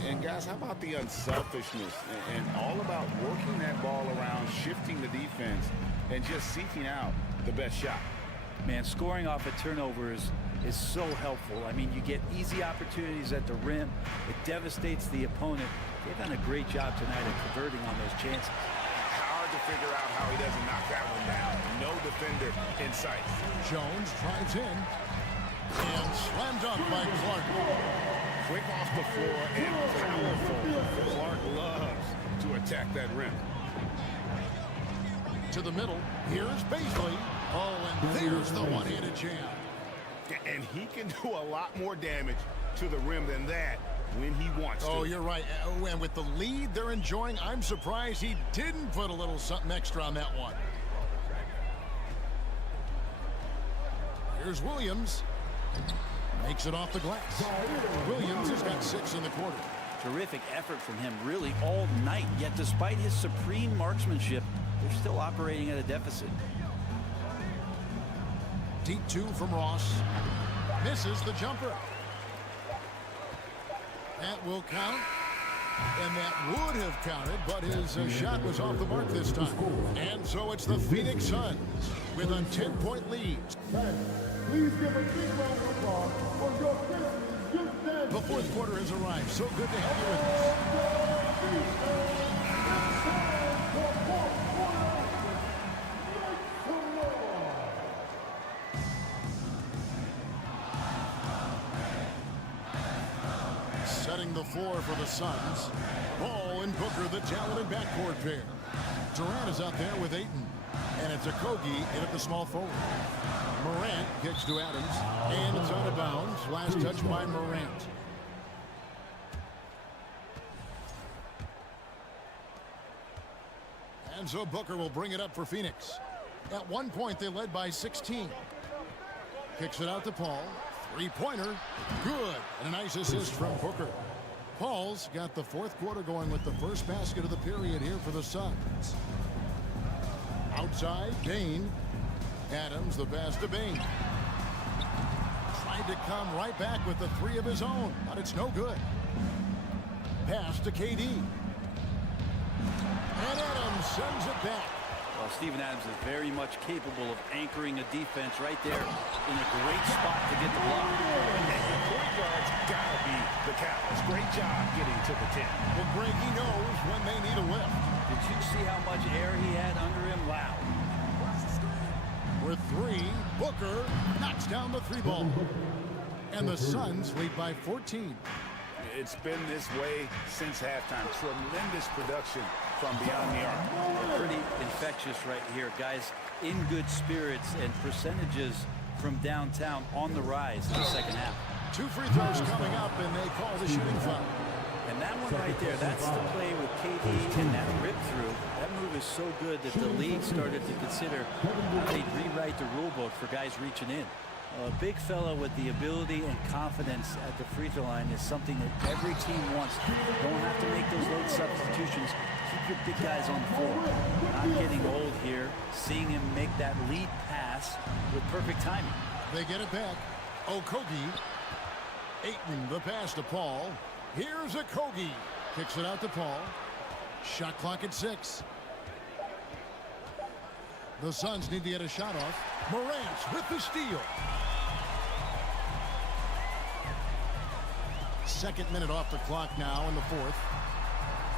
And guys, how about the unselfishness and all about working that ball around, shifting the defense, and just seeking out the best shot. Man, scoring off of turnovers is so helpful. I mean, you get easy opportunities at the rim. It devastates the opponent. They've done a great job tonight of converting on those chances. Hard to figure out how he doesn't knock that one down. No defender in sight. Jones drives in and slammed up by Clark. Quick off the floor and powerful. Clark loves to attack that rim. To the middle. Here's Baisley. Oh, and there's the one-handed jam. And he can do a lot more damage to the rim than that when he wants to. Oh, you're right. And with the lead they're enjoying, I'm surprised he didn't put a little something extra on that one. Here's Williams. Makes it off the glass. Williams has got 6 in the quarter. Terrific effort from him really all night. Yet despite his supreme marksmanship, they're still operating at a deficit. Deep 2 from Ross. Misses the jumper. That will count. And that would have counted, but his shot was off the mark this time. And so it's the Phoenix Suns with a 10-point lead. Please give a big round of applause for your Grizzlies youth team. The fourth quarter has arrived. So good to have you with us. Setting the floor for the Suns. Ball and Booker, the talented backcourt pair. Durant is out there with Ayton. And it's Okogie in at the small forward. Morant kicks to Adams. And it's out of bounds. Last touch by Morant. And so Booker will bring it up for Phoenix. At one point, they led by 16. Kicks it out to Paul. Three-pointer. Good. And a nice assist from Booker. Paul's got the fourth quarter going with the first basket of the period here for the Suns. Outside, Bain. Adams, the pass to Bain. Tried to come right back with the 3 of his own, but it's no good. Pass to KD. And Adams sends it back. Well, Steven Adams is very much capable of anchoring a defense right there in a great spot to get the block. And the point guard's got to be the catalyst. Great job getting to the 10. Well, Greg, he knows when they need a lift. Did you see how much air he had under him? Wow. With 3, Booker knocks down the 3-ball. And the Suns lead by 14. It's been this way since halftime. Tremendous production from beyond the arc. Pretty infectious right here. Guys in good spirits and percentages from downtown on the rise in the second half. 2 free throws coming up, and they call the shooting foul. And that one right there, that's the play with KD and that rip through. That move is so good that the league started to consider how they'd rewrite the rule book for guys reaching in. A big fella with the ability and confidence at the free throw line is something that every team wants. Don't have to make those late substitutions. Keep your big guys on the floor. Not getting old here. Seeing him make that lead pass with perfect timing. They get it back. Okogie. Ayton, the pass to Paul. Here's Okogie. Kicks it out to Paul. Shot clock at 6. The Suns need to get a shot off. Morant with the steal. Second minute off the clock now in the fourth.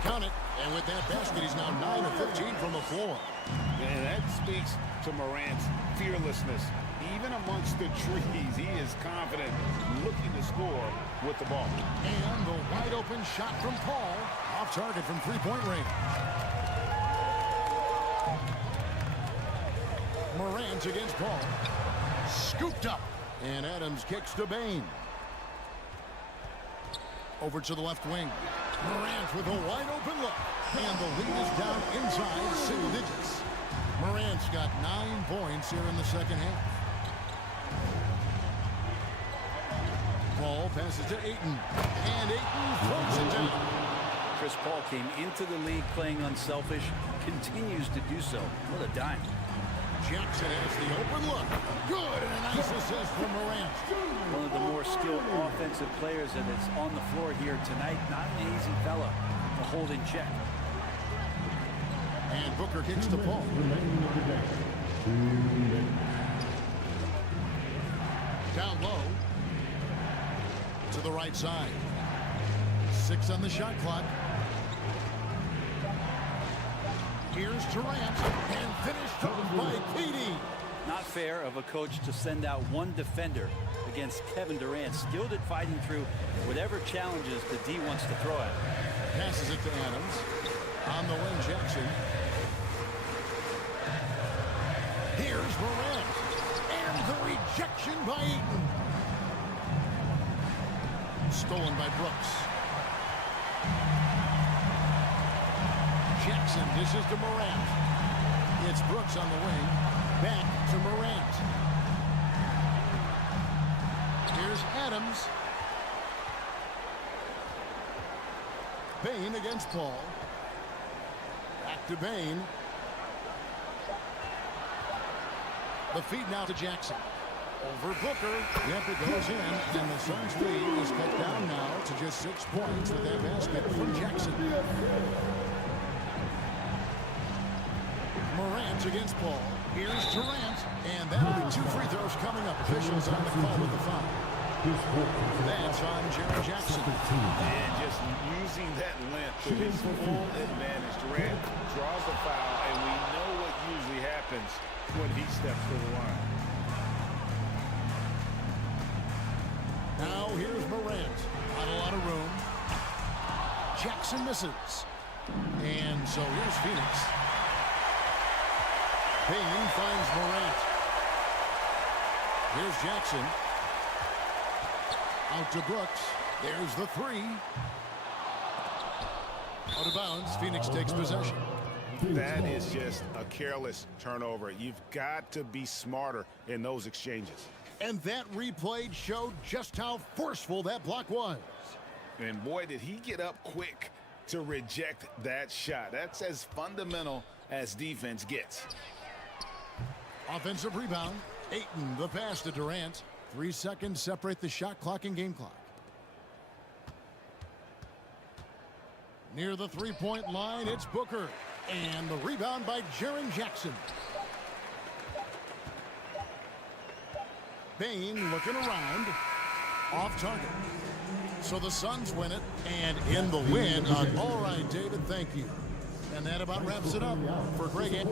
Count it. And with that basket, he's now 9 of 15 from the floor. And that speaks to Morant's fearlessness. Even amongst the trees, he is confident, looking to score with the ball. And the wide open shot from Paul. Off target from three-point range. Morant against Paul. Scooped up. And Adams kicks to Bain. Over to the left wing. Morant with a wide open look. And the lead is down inside single digits. Morant's got 9 points here in the second half. Paul passes to Ayton. And Ayton throws it down. Chris Paul came into the league playing unselfish. Continues to do so. What a dime. Jackson has the open look. Good, and a nice assist from Morant. One of the more skilled offensive players that is on the floor here tonight. Not an easy fella to hold in check. And Booker kicks to Paul. Down low. To the right side. 6 on the shot clock. Here's Durant, and finished off by KD. Not fair of a coach to send out one defender against Kevin Durant, skilled at fighting through whatever challenges the D wants to throw at him. Passes it to Adams. On the wing, Jackson. Here's Morant. And the rejection by Ayton. Stolen by Brooks. Jackson dishes to Morant. It's Brooks on the wing. Back to Morant. Here's Adams. Bain against Paul. Back to Bain. The feed now to Jackson. Over Booker. Yep, it goes in. And the Suns' lead is cut down now to just 6 points with that basket from Jackson. Morant against Paul. Here's Durant. And that'll be 2 free throws coming up. Officials on the call with the foul. That's on Jaren Jackson. And just using that length to his full advantage. Durant draws the foul, and we know what usually happens when he steps to the line. Now here's Morant. Not a lot of room. Jackson misses. And so here's Phoenix. Bain finds Morant. Here's Jackson. Out to Brooks. There's the 3. Out of bounds. Phoenix takes possession. That is just a careless turnover. You've got to be smarter in those exchanges. And that replay showed just how forceful that block was. And boy, did he get up quick to reject that shot. That's as fundamental as defense gets. Offensive rebound. Ayton, the pass to Durant. 3 seconds separate the shot clock and game clock. Near the three-point line, it's Booker. And the rebound by Jaren Jackson. Bain looking around. Off target. So the Suns win it. And in the win. All right, David, thank you. And that about wraps it up for Greg.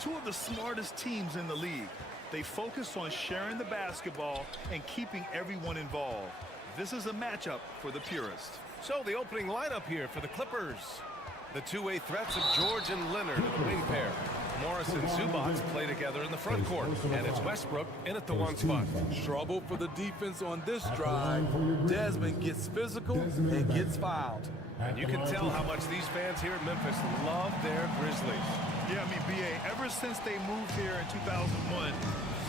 two of the smartest teams in the league. They focus on sharing the basketball and keeping everyone involved. This is a matchup for the purist. So the opening lineup here for the Clippers. The two-way threats of George and Leonard in the wing pair. Morris and Zubats play together in the front court. And it's Westbrook in at the one spot. Trouble for the defense on this drive. Desmond gets physical and gets fouled. And you can tell how much these fans here at Memphis love their Grizzlies. Yeah, I mean, BA, ever since they moved here in 2001,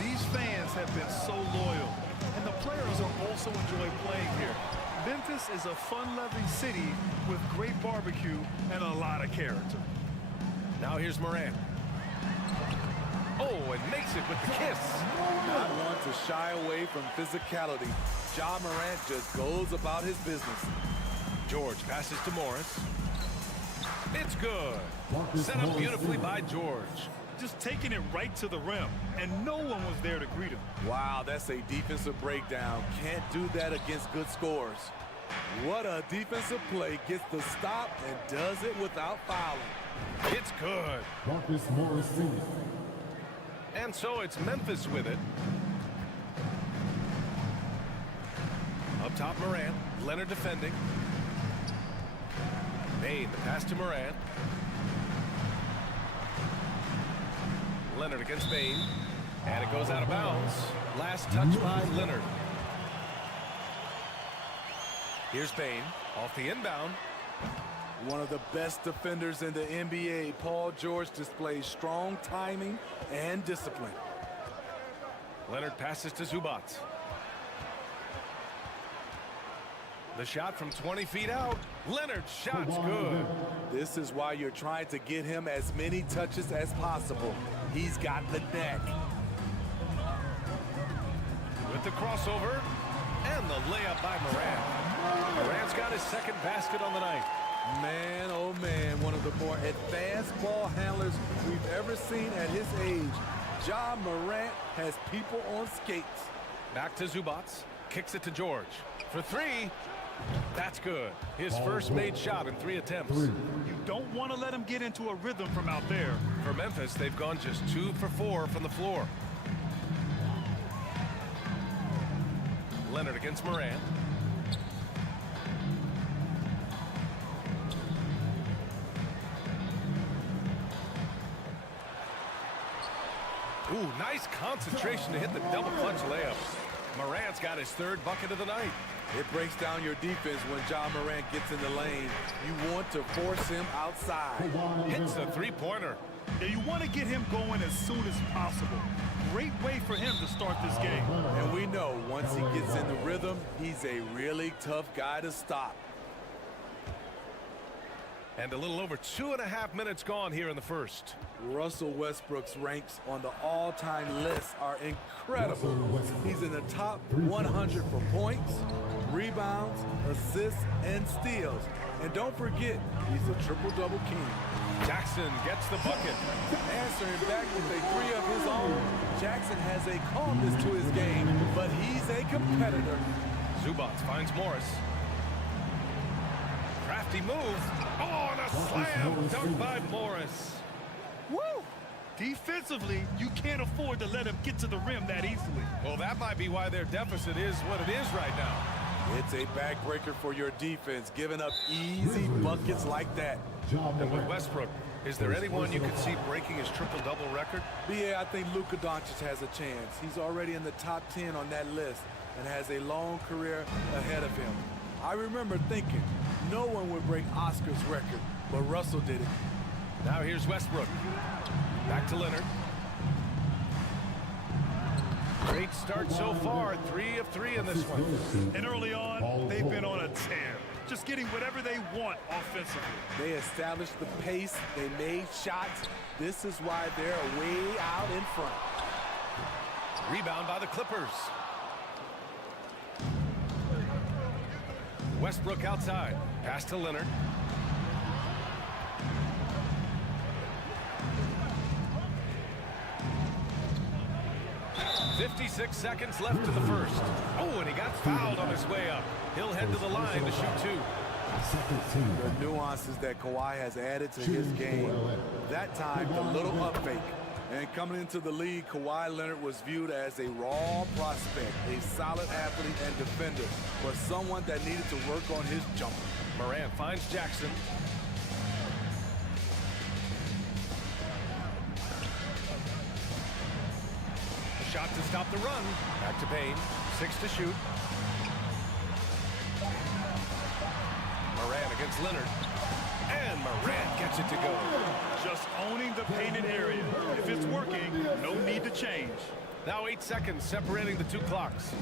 these fans have been so loyal. And the players are also enjoy playing here. Memphis is a fun-loving city with great barbecue and a lot of character. Now here's Morant. Oh, and makes it with the kiss. Not one to shy away from physicality. Ja Morant just goes about his business. George passes to Morris. It's good. Set up beautifully by George. Just taking it right to the rim, and no one was there to greet him. Wow, that's a defensive breakdown. Can't do that against good scores. What a defensive play. Gets the stop and does it without fouling. It's good. Marcus Morris Sr. And so it's Memphis with it. Up top, Morant. Leonard defending. Bane, the pass to Morant. Leonard against Bane. And it goes out of bounds. Last touch by Leonard. Here's Bane off the inbound. One of the best defenders in the NBA, Paul George displays strong timing and discipline. Leonard passes to Zubats. The shot from 20 feet out. Leonard's shot's good. This is why you're trying to get him as many touches as possible. He's got the neck. With the crossover and the layup by Morant. Morant's got his second basket on the night. Man, oh man, one of the more advanced ball handlers we've ever seen at his age. Ja Morant has people on skates. Back to Zubats. Kicks it to George. For three. That's good. His first made shot in 3 attempts. You don't want to let him get into a rhythm from out there. For Memphis, they've gone just 2 for 4 from the floor. Leonard against Morant. Ooh, nice concentration to hit the double clutch layup. Morant's got his 3rd bucket of the night. It breaks down your defense when Ja Morant gets in the lane. You want to force him outside. Hits a 3-pointer. Yeah, you want to get him going as soon as possible. Great way for him to start this game. And we know once he gets in the rhythm, he's a really tough guy to stop. And a little over 2.5 minutes gone here in the first. Russell Westbrook's ranks on the all-time list are incredible. He's in the top 100 for points, rebounds, assists, and steals. And don't forget, he's a triple-double king. Jackson gets the bucket. Answering back with a 3 of his own. Jackson has a calmness to his game, but he's a competitor. Zubats finds Morris. Crafty move. Oh, and a slam dunk by Morris. Woo! Defensively, you can't afford to let him get to the rim that easily. Well, that might be why their deficit is what it is right now. It's a backbreaker for your defense, giving up easy buckets like that. And with Westbrook, is there anyone you could see breaking his triple-double record? Yeah, I think Luka Doncic has a chance. He's already in the top 10 on that list and has a long career ahead of him. I remember thinking no one would break Oscar's record, but Russell did it. Now here's Westbrook. Back to Leonard. Great start so far. 3 of 3 in this one. And early on, they've been on a tear. Just getting whatever they want offensively. They established the pace. They made shots. This is why they're way out in front. Rebound by the Clippers. Westbrook outside. Pass to Leonard. "56 seconds left in the first. Oh, and he got fouled on his way up. He'll head to the line to shoot 2. The nuances that Kawhi has added to his game. That time, the little up fake. And coming into the league, Kawhi Leonard was viewed as a raw prospect, a solid athlete and defender, but someone that needed to work on his jumper. Morant finds Jackson. A shot to stop the run. Back to Payne. 6 to shoot. Morant against Leonard. And Morant gets it to go. Just owning the painted area. If it's working, no need to change. Now 8 seconds separating the two clocks.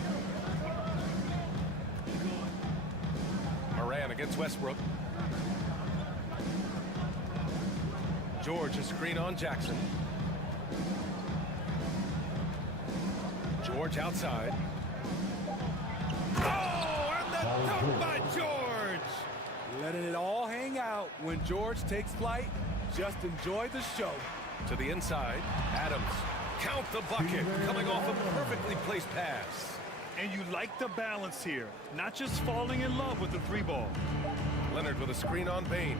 Morant against Westbrook. George, a screen on Jackson. George outside. Oh, and the dunk by George! Letting it all hang out. When George takes flight, just enjoy the show. To the inside, Adams. Count the bucket, coming off a perfectly placed pass. And you like the balance here, not just falling in love with the three ball. Leonard with a screen on Payne.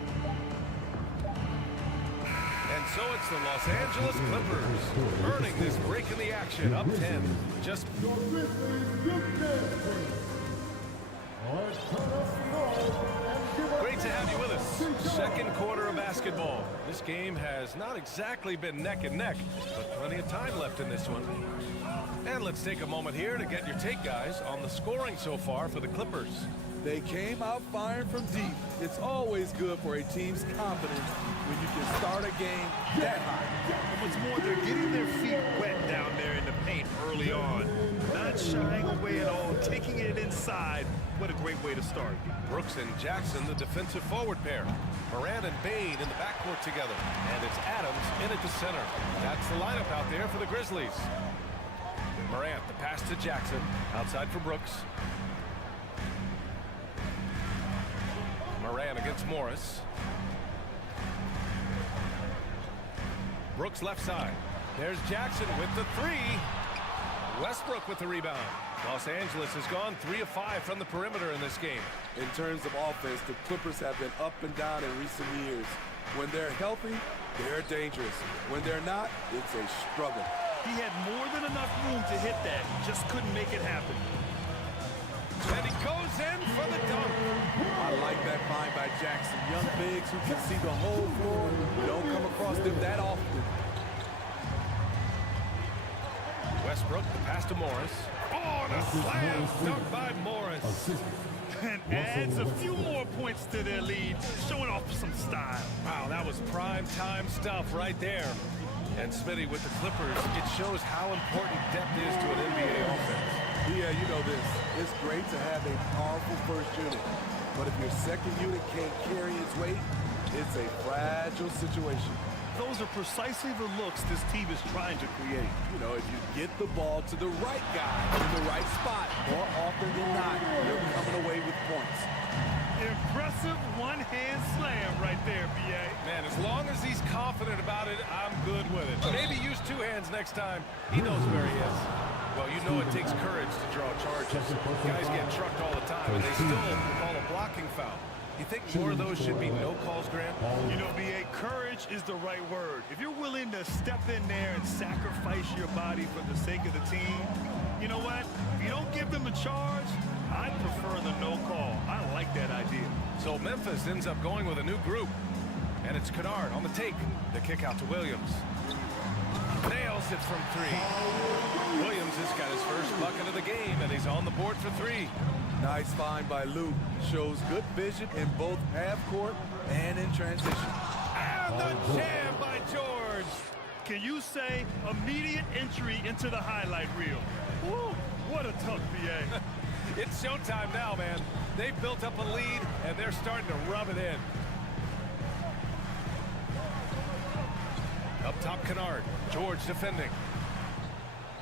And so it's the Los Angeles Clippers earning this break in the action, up 10. Just great to have you with us. Second quarter of basketball. This game has not exactly been neck and neck, but plenty of time left in this one. And let's take a moment here to get your take, guys, on the scoring so far for the Clippers. They came out firing from deep. It's always good for a team's confidence when you can start a game that high. And what's more, they're getting their feet wet down there in the paint early on. Not shying away at all, taking it inside. What a great way to start. Brooks and Jackson, the defensive forward pair. Morant and Payne in the backcourt together. And it's Adams in at the center. That's the lineup out there for the Grizzlies. Morant, the pass to Jackson. Outside for Brooks. Morant against Morris. Brooks left side. There's Jackson with the three. Westbrook with the rebound. Los Angeles has gone 3 of 5 from the perimeter in this game. In terms of offense, the Clippers have been up and down in recent years. When they're healthy, they're dangerous. When they're not, it's a struggle. He had more than enough room to hit that. Just couldn't make it happen. And he goes in for the dunk. I like that find by Jackson. Young bigs who can see the whole floor. We don't come across them that often. Westbrook, the pass to Morris. Oh, and a slam dunk by Morris. And adds a few more points to their lead, showing off some style. Wow, that was prime time stuff right there. And Smitty with the Clippers, it shows how important depth is to an NBA offense. Yeah, you know this. It's great to have a powerful first unit. But if your second unit can't carry its weight, it's a fragile situation. Those are precisely the looks this team is trying to create. You know, if you get the ball to the right guy in the right spot, more often than not, you're coming away with points. Impressive one-hand slam right there, B.A. Man, as long as he's confident about it, I'm good with it. Maybe use 2 hands next time. He knows where he is. Well, you know it takes courage to draw charges. Guys get trucked all the time, and they still call a blocking foul. You think more of those should be no calls, Grant? You know, B.A., courage is the right word. If you're willing to step in there and sacrifice your body for the sake of the team, you know what? If you don't give them a charge, I prefer the no call. I like that idea. So Memphis ends up going with a new group. And it's Kennard on the take. The kick out to Williams. Nails it from 3. Williams has got his first bucket of the game, and he's on the board for 3. Nice find by Luke. Shows good vision in both half court and in transition. And the jam by George. Can you say immediate entry into the highlight reel? Woo, what a tough B.A. It's showtime now, man. They've built up a lead, and they're starting to rub it in. Up top, Kennard. George defending.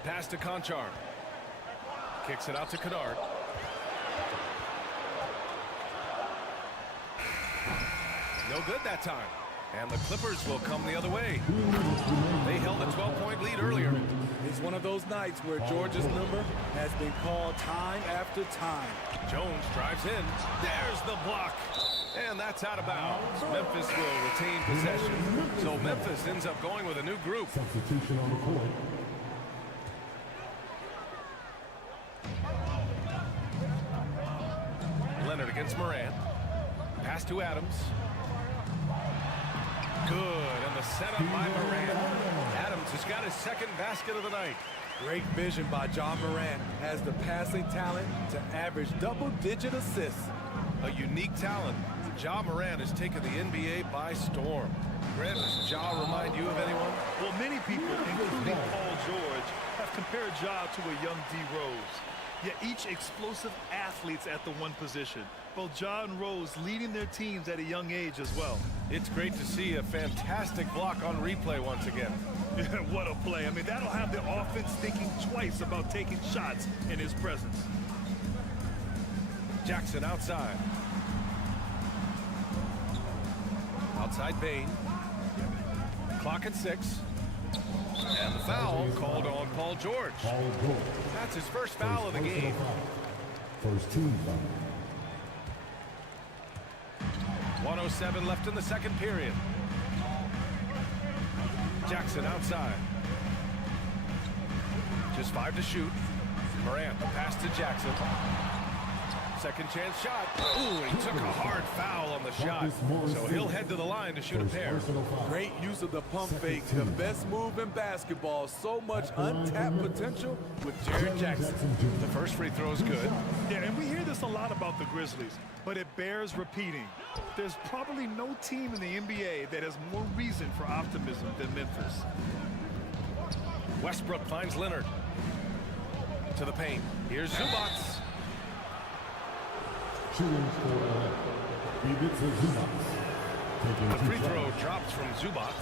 Pass to Conchar. Kicks it out to Kennard. No good that time. And the Clippers will come the other way. They held a 12-point lead earlier. It's one of those nights where George's number has been called time after time. Jones drives in. There's the block. And that's out of bounds. Memphis will retain possession. So Memphis ends up going with a new group. Substitution on the court. Leonard against Morant. Pass to Adams. Good, and the setup by Morant. Adams has got his second basket of the night. Great vision by John Morant. Has the passing talent to average double-digit assists. A unique talent. Ja Morant has taken the NBA by storm. Grant, does Ja remind you of anyone? Well, many people, including Paul George, have compared Ja to a young D. Rose. Yet each explosive athletes at the one position. Both Ja and Rose leading their teams at a young age as well. It's great to see a fantastic block on replay once again. What a play. I mean, that'll have the offense thinking twice about taking shots in his presence. Jackson outside. Outside Bain. Clock at 6. And the foul called on Paul George. That's his first foul of the game. First team foul. 1:07 left in the second period. Jackson outside. Just 5 to shoot. Morant, the pass to Jackson. Second chance shot. Ooh, he took a hard foul on the shot. So he'll head to the line to shoot a pair. Great use of the pump fake. The best move in basketball. So much untapped potential with Jared Jackson. The first free throw is good. Yeah, and we hear this a lot about the Grizzlies, but it bears repeating. There's probably no team in the NBA that has more reason for optimism than Memphis. Westbrook finds Leonard. To the paint. Here's Zubac. Shooting for Ivica Zubac. The free throw drops from Zubac.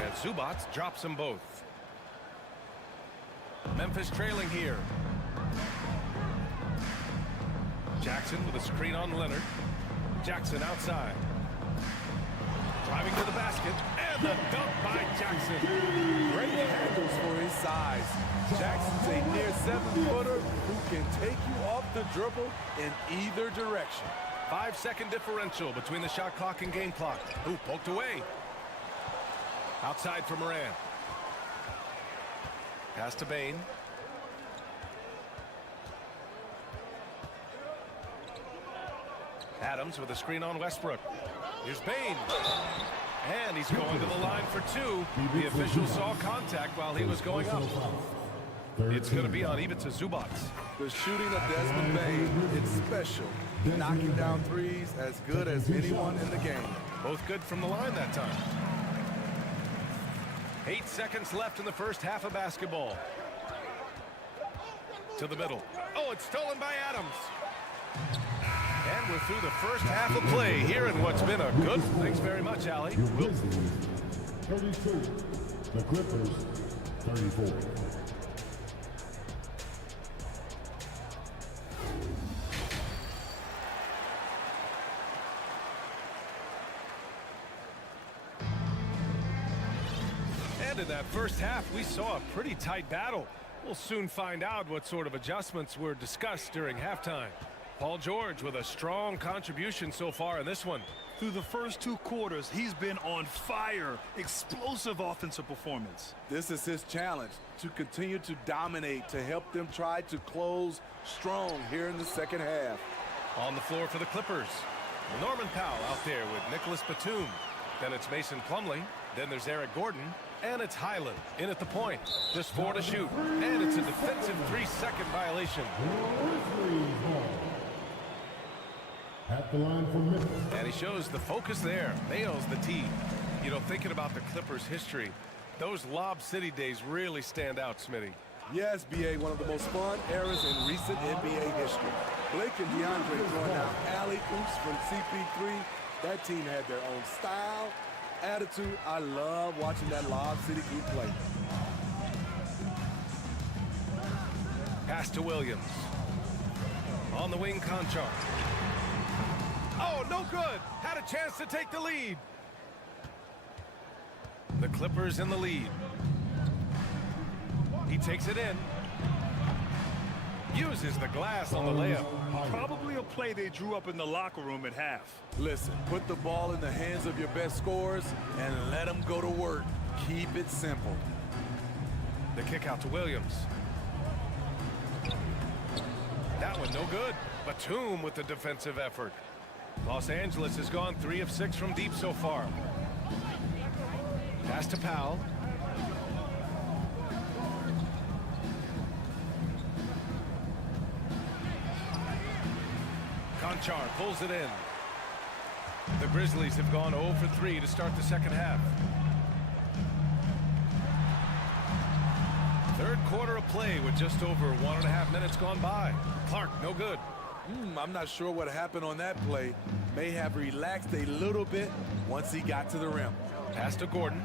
And Zubac drops them both. Memphis trailing here. Jackson with a screen on Leonard. Jackson outside. Driving to the basket. And the dunk by Jackson. Great handles for his size. Jackson's a near 7-footer who can take you off the dribble in either direction. 5-second differential between the shot clock and game clock. Ooh, poked away. Outside for Morant. Pass to Bain. Adams with a screen on Westbrook. Here's Bain. And he's going to the line for 2. The official saw contact while he was going up. It's going to be on Ivica Zubac. The shooting of Desmond Bain, it's special. Knocking down threes as good as anyone in the game. Both good from the line that time. 8 seconds left in the first half of basketball. To the middle. Oh, it's stolen by Adams. And we're through the first half of play here in what's been a good... Thanks very much, Allie. 32. The Clippers, 34. And in that first half, we saw a pretty tight battle. We'll soon find out what sort of adjustments were discussed during halftime. Paul George with a strong contribution so far in this one. Through the first 2 quarters, he's been on fire. Explosive offensive performance. This is his challenge, to continue to dominate, to help them try to close strong here in the second half. On the floor for the Clippers. Norman Powell out there with Nicholas Batum. Then it's Mason Plumlee. Then there's Eric Gordon. And it's Highland in at the point. Just 4 to shoot. And it's a defensive 3-second violation. At the line for Memphis. And he shows the focus there. Nails the tee. You know, thinking about the Clippers' history, those Lob City days really stand out, Smitty. Yes, B.A., one of the most fun eras in recent NBA history. Blake and DeAndre throwing out alley-oops from CP3. That team had their own style, attitude. I love watching that Lob City group play. Pass to Williams. On the wing, Conchar. Oh, no good. Had a chance to take the lead. The Clippers in the lead. He takes it in. Uses the glass on the layup. Probably a play they drew up in the locker room at half. Listen, put the ball in the hands of your best scorers and let them go to work. Keep it simple. The kick out to Williams. That one no good. Batum with the defensive effort. Los Angeles has gone 3 of 6 from deep so far. Pass to Powell. Conchar pulls it in. The Grizzlies have gone 0 for 3 to start the second half. Third quarter of play with just over 1.5 minutes gone by. Clark, no good. I'm not sure what happened on that play. May have relaxed a little bit once he got to the rim. Pass to Gordon.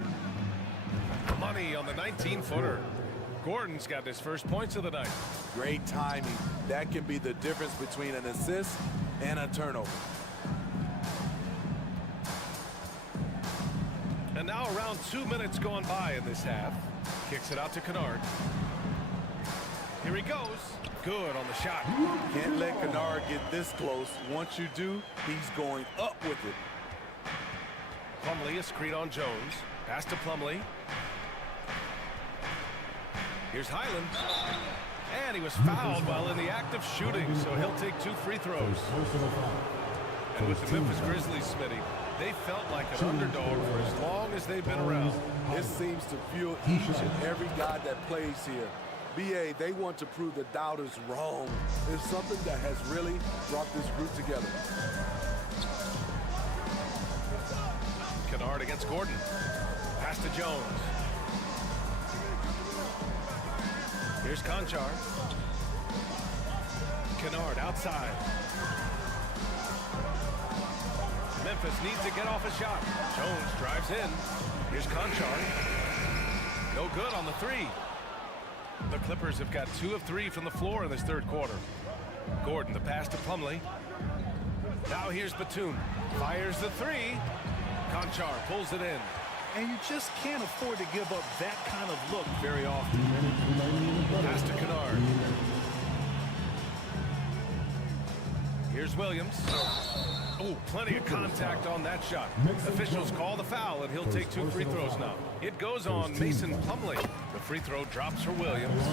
Money on the 19-footer. Gordon's got his first points of the night. Great timing. That can be the difference between an assist and a turnover. And now around 2 minutes gone by in this half. Kicks it out to Kennard. Here he goes. Good on the shot. Can't let Kennard get this close. Once you do, he's going up with it. Plumlee, a screen on Jones. Pass to Plumlee. Here's Highland. And he was fouled while in the act of shooting, so he'll take 2 free throws. And with the Memphis Grizzlies, Smitty, they felt like an underdog for as long as they've been around. It seems to fuel each and every guy that plays here. BA, they want to prove the doubters wrong. It's something that has really brought this group together. Kennard against Gordon. Pass to Jones. Here's Conchar. Kennard outside. Memphis needs to get off a shot. Jones drives in. Here's Conchar. No good on the 3. The Clippers have got 2 of 3 from the floor in this third quarter. Gordon, the pass to Plumlee. Now here's Batum. Fires the 3. Conchar pulls it in. And you just can't afford to give up that kind of look very often. Pass to Kennard. Here's Williams. Oh, plenty of contact on that shot. Officials call the foul, and he'll take 2 free throws now. It goes on Mason Plumlee. The free throw drops for Williams.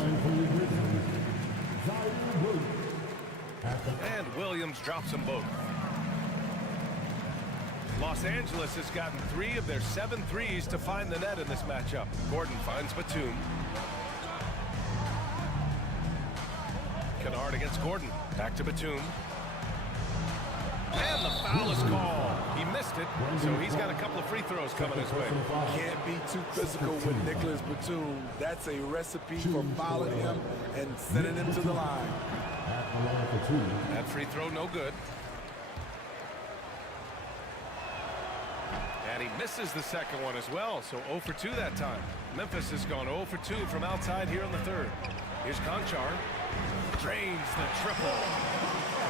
And Williams drops them both. Los Angeles has gotten 3 of their 7 threes to find the net in this matchup. Gordon finds Batum. Kennard against Gordon. Back to Batum. And the foul is called. He missed it, so he's got a couple of free throws coming his way. Can't be too physical with Nicholas Batum. That's a recipe for fouling him and sending him to the line. That free throw no good. And he misses the second one as well, so 0 for 2 that time. Memphis has gone 0 for 2 from outside here in the third. Here's Conchar. Drains the triple.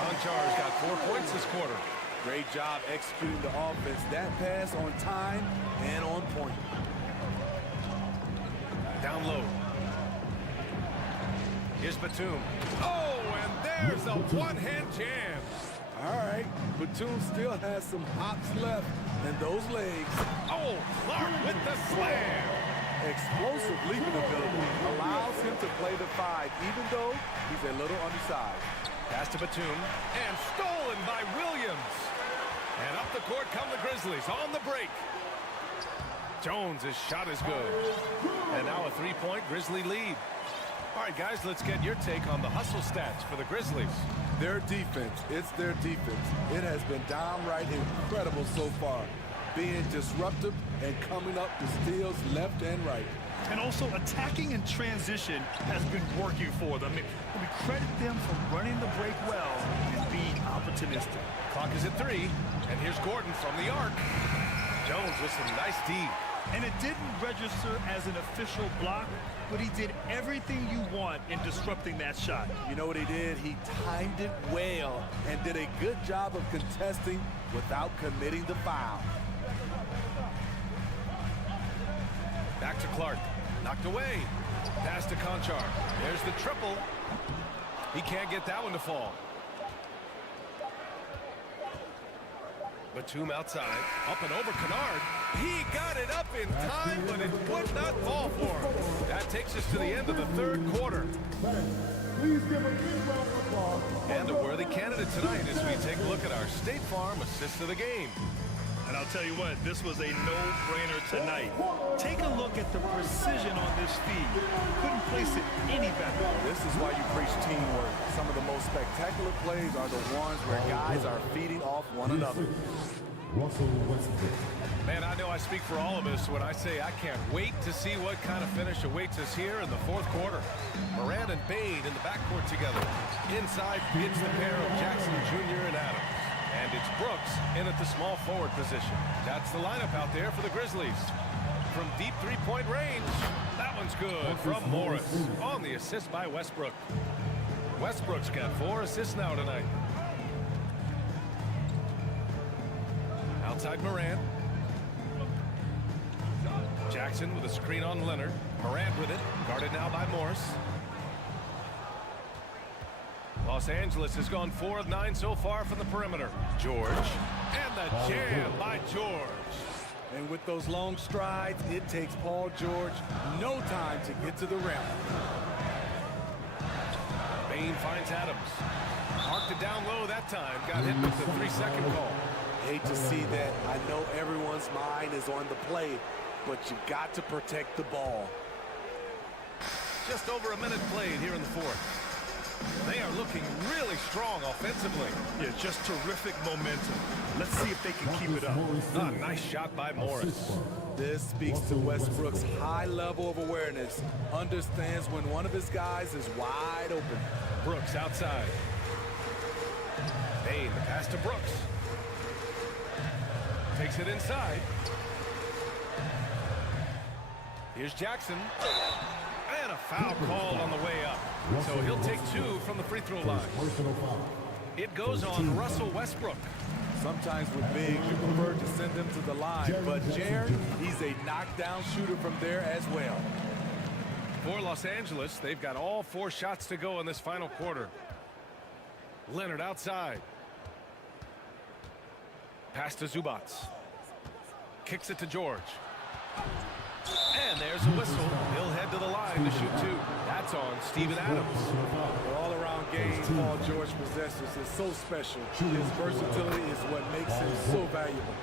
Conchar's got 4 points this quarter. Great job executing the offense. That pass on time and on point. Down low. Here's Batum. Oh, and there's a one-hand jam. All right, Batum still has some hops left in those legs. Oh, Clark with the slam. Explosive leaping ability allows him to play the 5, even though he's a little undersized. Pass to Batum, and stolen by Williams. And up the court come the Grizzlies on the break. Jones' shot is good. And now a 3-point Grizzly lead. All right, guys, let's get your take on the hustle stats for the Grizzlies. Their defense, it's their defense. It has been downright incredible so far. Being disruptive and coming up with steals left and right. And also attacking in transition has been working for them. We credit them for running the break well and being opportunistic. Clock is at 3, and here's Gordon from the arc. Jones with some nice D. And it didn't register as an official block, but he did everything you want in disrupting that shot. You know what he did? He timed it well and did a good job of contesting without committing the foul. Back to Clark. Knocked away. Pass to Conchar. There's the triple. He can't get that one to fall. Batum outside, up and over Kennard. He got it up in time, but it would not fall for him. That takes us to the end of the third quarter. Please give a big round of applause. And a worthy candidate tonight as we take a look at our State Farm assist of the game. And I'll tell you what, this was a no-brainer tonight. Take a look at the precision on this feed. Couldn't place it any better. This is why you preach teamwork. Some of the most spectacular plays are the ones where guys are feeding off one another. Man, I know I speak for all of us when I say I can't wait to see what kind of finish awaits us here in the fourth quarter. Moran and Bain in the backcourt together. Inside it's the pair of Jackson Jr. and Adams. And it's Brooks in at the small forward position. That's the lineup out there for the Grizzlies. From deep three-point range, that one's good from Morris on the assist by Westbrook. Westbrook's got 4 assists now tonight. Outside Moran. Jackson with a screen on Leonard. Moran with it, guarded now by Morris. Los Angeles has gone 4 of 9 so far from the perimeter. George, and the jam by George. And with those long strides, it takes Paul George no time to get to the rim. Bain finds Adams. Marked it down low that time. Got hit with the 3-second call. Hate to see that. I know everyone's mind is on the play, but you got to protect the ball. Just over a minute played here in the fourth. They are looking really strong offensively. Yeah, just terrific momentum. Let's see if they can keep it up. Ah, nice shot by Morris. This speaks to Westbrook's high level of awareness. Understands when one of his guys is wide open. Brooks outside. Bain, the pass to Brooks. Takes it inside. Here's Jackson. And a foul called on the way up. So he'll take 2 from the free throw line. It goes on Russell Westbrook. Sometimes with bigs, you prefer to send them to the line, but Jared, he's a knockdown shooter from there as well. For Los Angeles, they've got all 4 shots to go in this final quarter. Leonard outside. Pass to Zubats. Kicks it to George. And there's a whistle. He'll head to the line to shoot 2. That's on Steven Adams. The all-around game Paul George possesses is so special. His versatility is what makes him so valuable.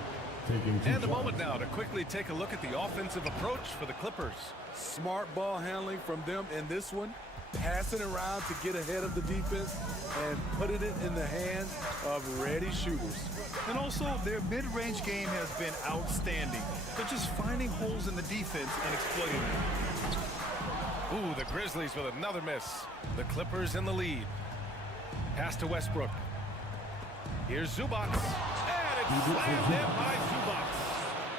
And a moment now to quickly take a look at the offensive approach for the Clippers. Smart ball handling from them in this one. Passing around to get ahead of the defense and putting it in the hands of ready shooters. And also, their mid-range game has been outstanding. They're just finding holes in the defense and exploiting them. Ooh, the Grizzlies with another miss. The Clippers in the lead. Pass to Westbrook. Here's Zubats. And it's slammed in by Zubats.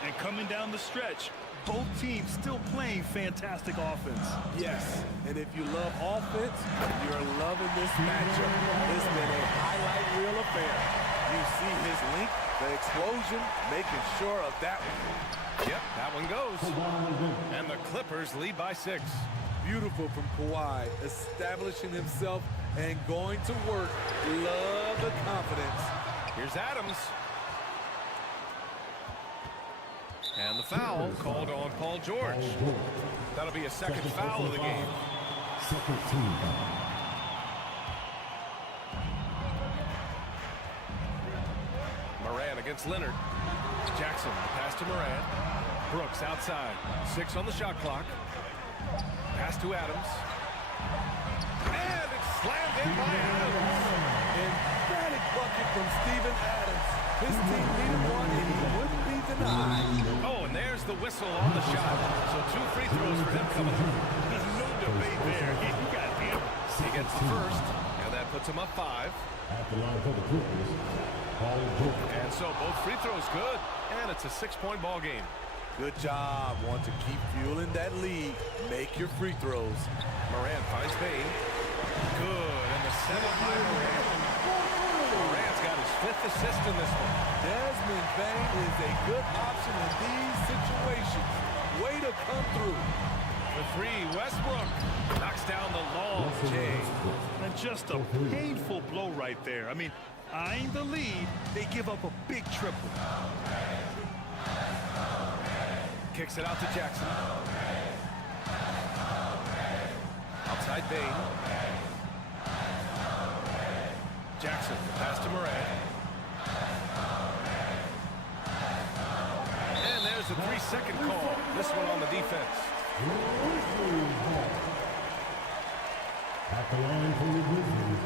And coming down the stretch, both teams still playing fantastic offense. Yes, and if you love offense, you're loving this matchup. It's been a highlight reel affair. You see his link, the explosion, making sure of that one. Yep, that one goes. And the Clippers lead by 6. Beautiful from Kawhi, establishing himself and going to work. Love the confidence. Here's Adams. And the foul called on Paul George. That'll be a second foul of the game. Second team foul. Moran against Leonard. Jackson, pass to Moran. Brooks outside. 6 on the shot clock. Pass to Adams. And it's slammed in by Adams. Emphatic bucket from Steven Adams. His team needed one and he wouldn't be denied. Oh, and there's the whistle on the shot. So 2 free throws for him coming up. There's no debate there. He got him. He gets the first, and that puts him up 5. At the line for the Clippers, Paul George. And so both free throws good, and it's a 6-point ball game. Good job. Want to keep fueling that lead. Make your free throws. Moran finds Bain. Good, and the 7 by Moran. Moran's got his 5th assist in this one. Desmond Bain is a good option in these situations. Way to come through. The three, Westbrook knocks down the long J. And just a painful blow right there. I mean, eyeing the lead, they give up a big triple. Kicks it out to Jackson. Outside Bain. Jackson, pass to Morant. And there's a 3-second call. This one on the defense. At the line for the Grizzlies.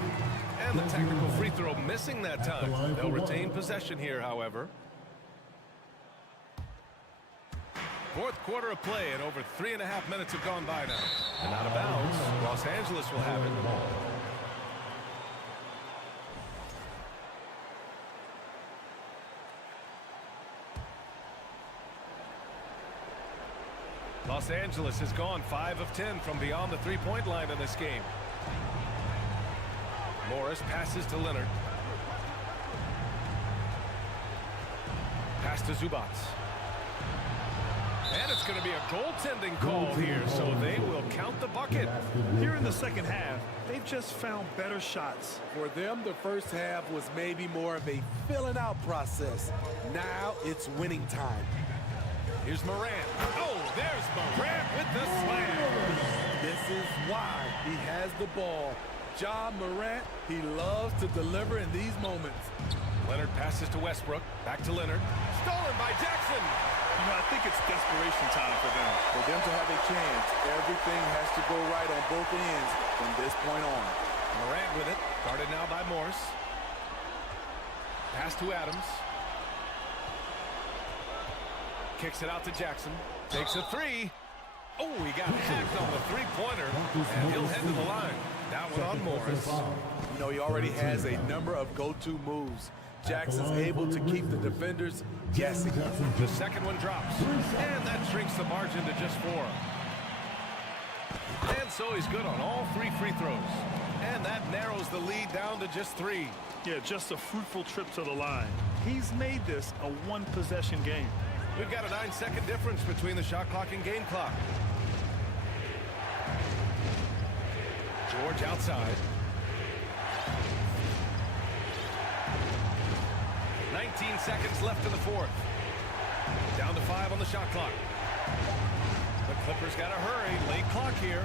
And the technical free throw missing that time. They'll retain possession here, however. Fourth quarter of play, and over 3.5 minutes have gone by now. And out of bounds, Los Angeles will have it. Los Angeles has gone 5 of 10 from beyond the three-point line in this game. Morris passes to Leonard. Pass to Zubats. And it's going to be a goaltending call here, so they will count the bucket. Here in the second half, they've just found better shots. For them, the first half was maybe more of a filling out process. Now it's winning time. Here's Morant. Oh, there's Morant with the slam. This is why he has the ball. John Morant, he loves to deliver in these moments. Leonard passes to Westbrook. Back to Leonard. Stolen by Jackson. You know, I think it's desperation time for them. For them to have a chance, everything has to go right on both ends from this point on. Morant with it. Guarded now by Morris. Pass to Adams. Kicks it out to Jackson. Takes a three. Oh, he got hacked on the three-pointer, and he'll head to the line. That one on Morris. You know, he already has a number of go-to moves. Jackson's able to keep the defenders guessing. The second one drops, and that shrinks the margin to just 4. And so he's good on all 3 free throws. And that narrows the lead down to just 3. Yeah, just a fruitful trip to the line. He's made this a one-possession game. We've got a 9-second difference between the shot clock and game clock. George outside. 19 seconds left in the fourth. Down to 5 on the shot clock. The Clippers got to hurry. Late clock here.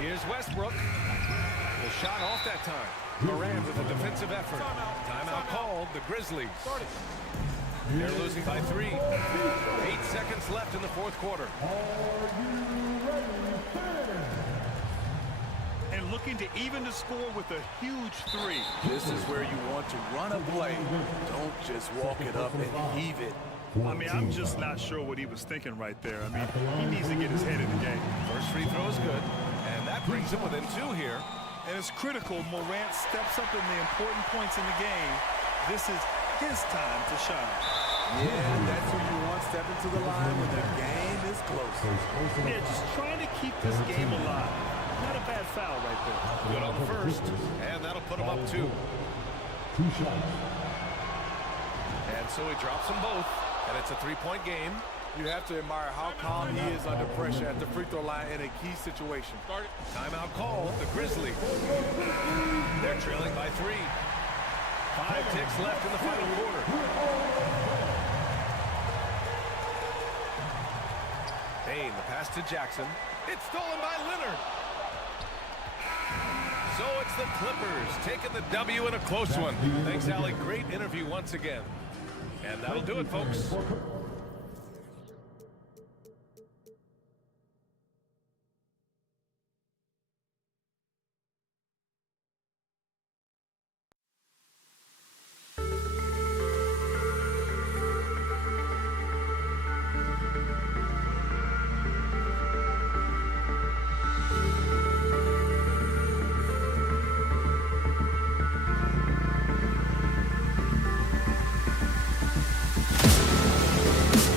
Here's Westbrook. The shot off that time. Morant with a defensive effort. Timeout called. The Grizzlies. They're losing by 3. 8 seconds left in the fourth quarter. And looking to even the score with a huge 3. This is where you want to run a play. Don't just walk it up and heave it. I mean, I'm just not sure what he was thinking right there. I mean, he needs to get his head in the game. First free throw is good, and that brings him within 2 here. And it's critical Morant steps up in the important points in the game. This is his time to shine. Yeah, that's who you want stepping to the line when the game is close. Yeah, just trying to keep this game alive. Not a bad foul right there. Good on the first, and that'll put him up 2. 2 shots. And so he drops them both, and it's a 3-point game. You have to admire how calm he is under pressure at the free throw line in a key situation. Timeout called. The Grizzlies. They're trailing by 3. 5 ticks left in the final quarter. Bain, the pass to Jackson. It's stolen by Leonard. So it's the Clippers taking the W in a close one. Thanks, Allie. Great interview once again. And that'll do it, folks.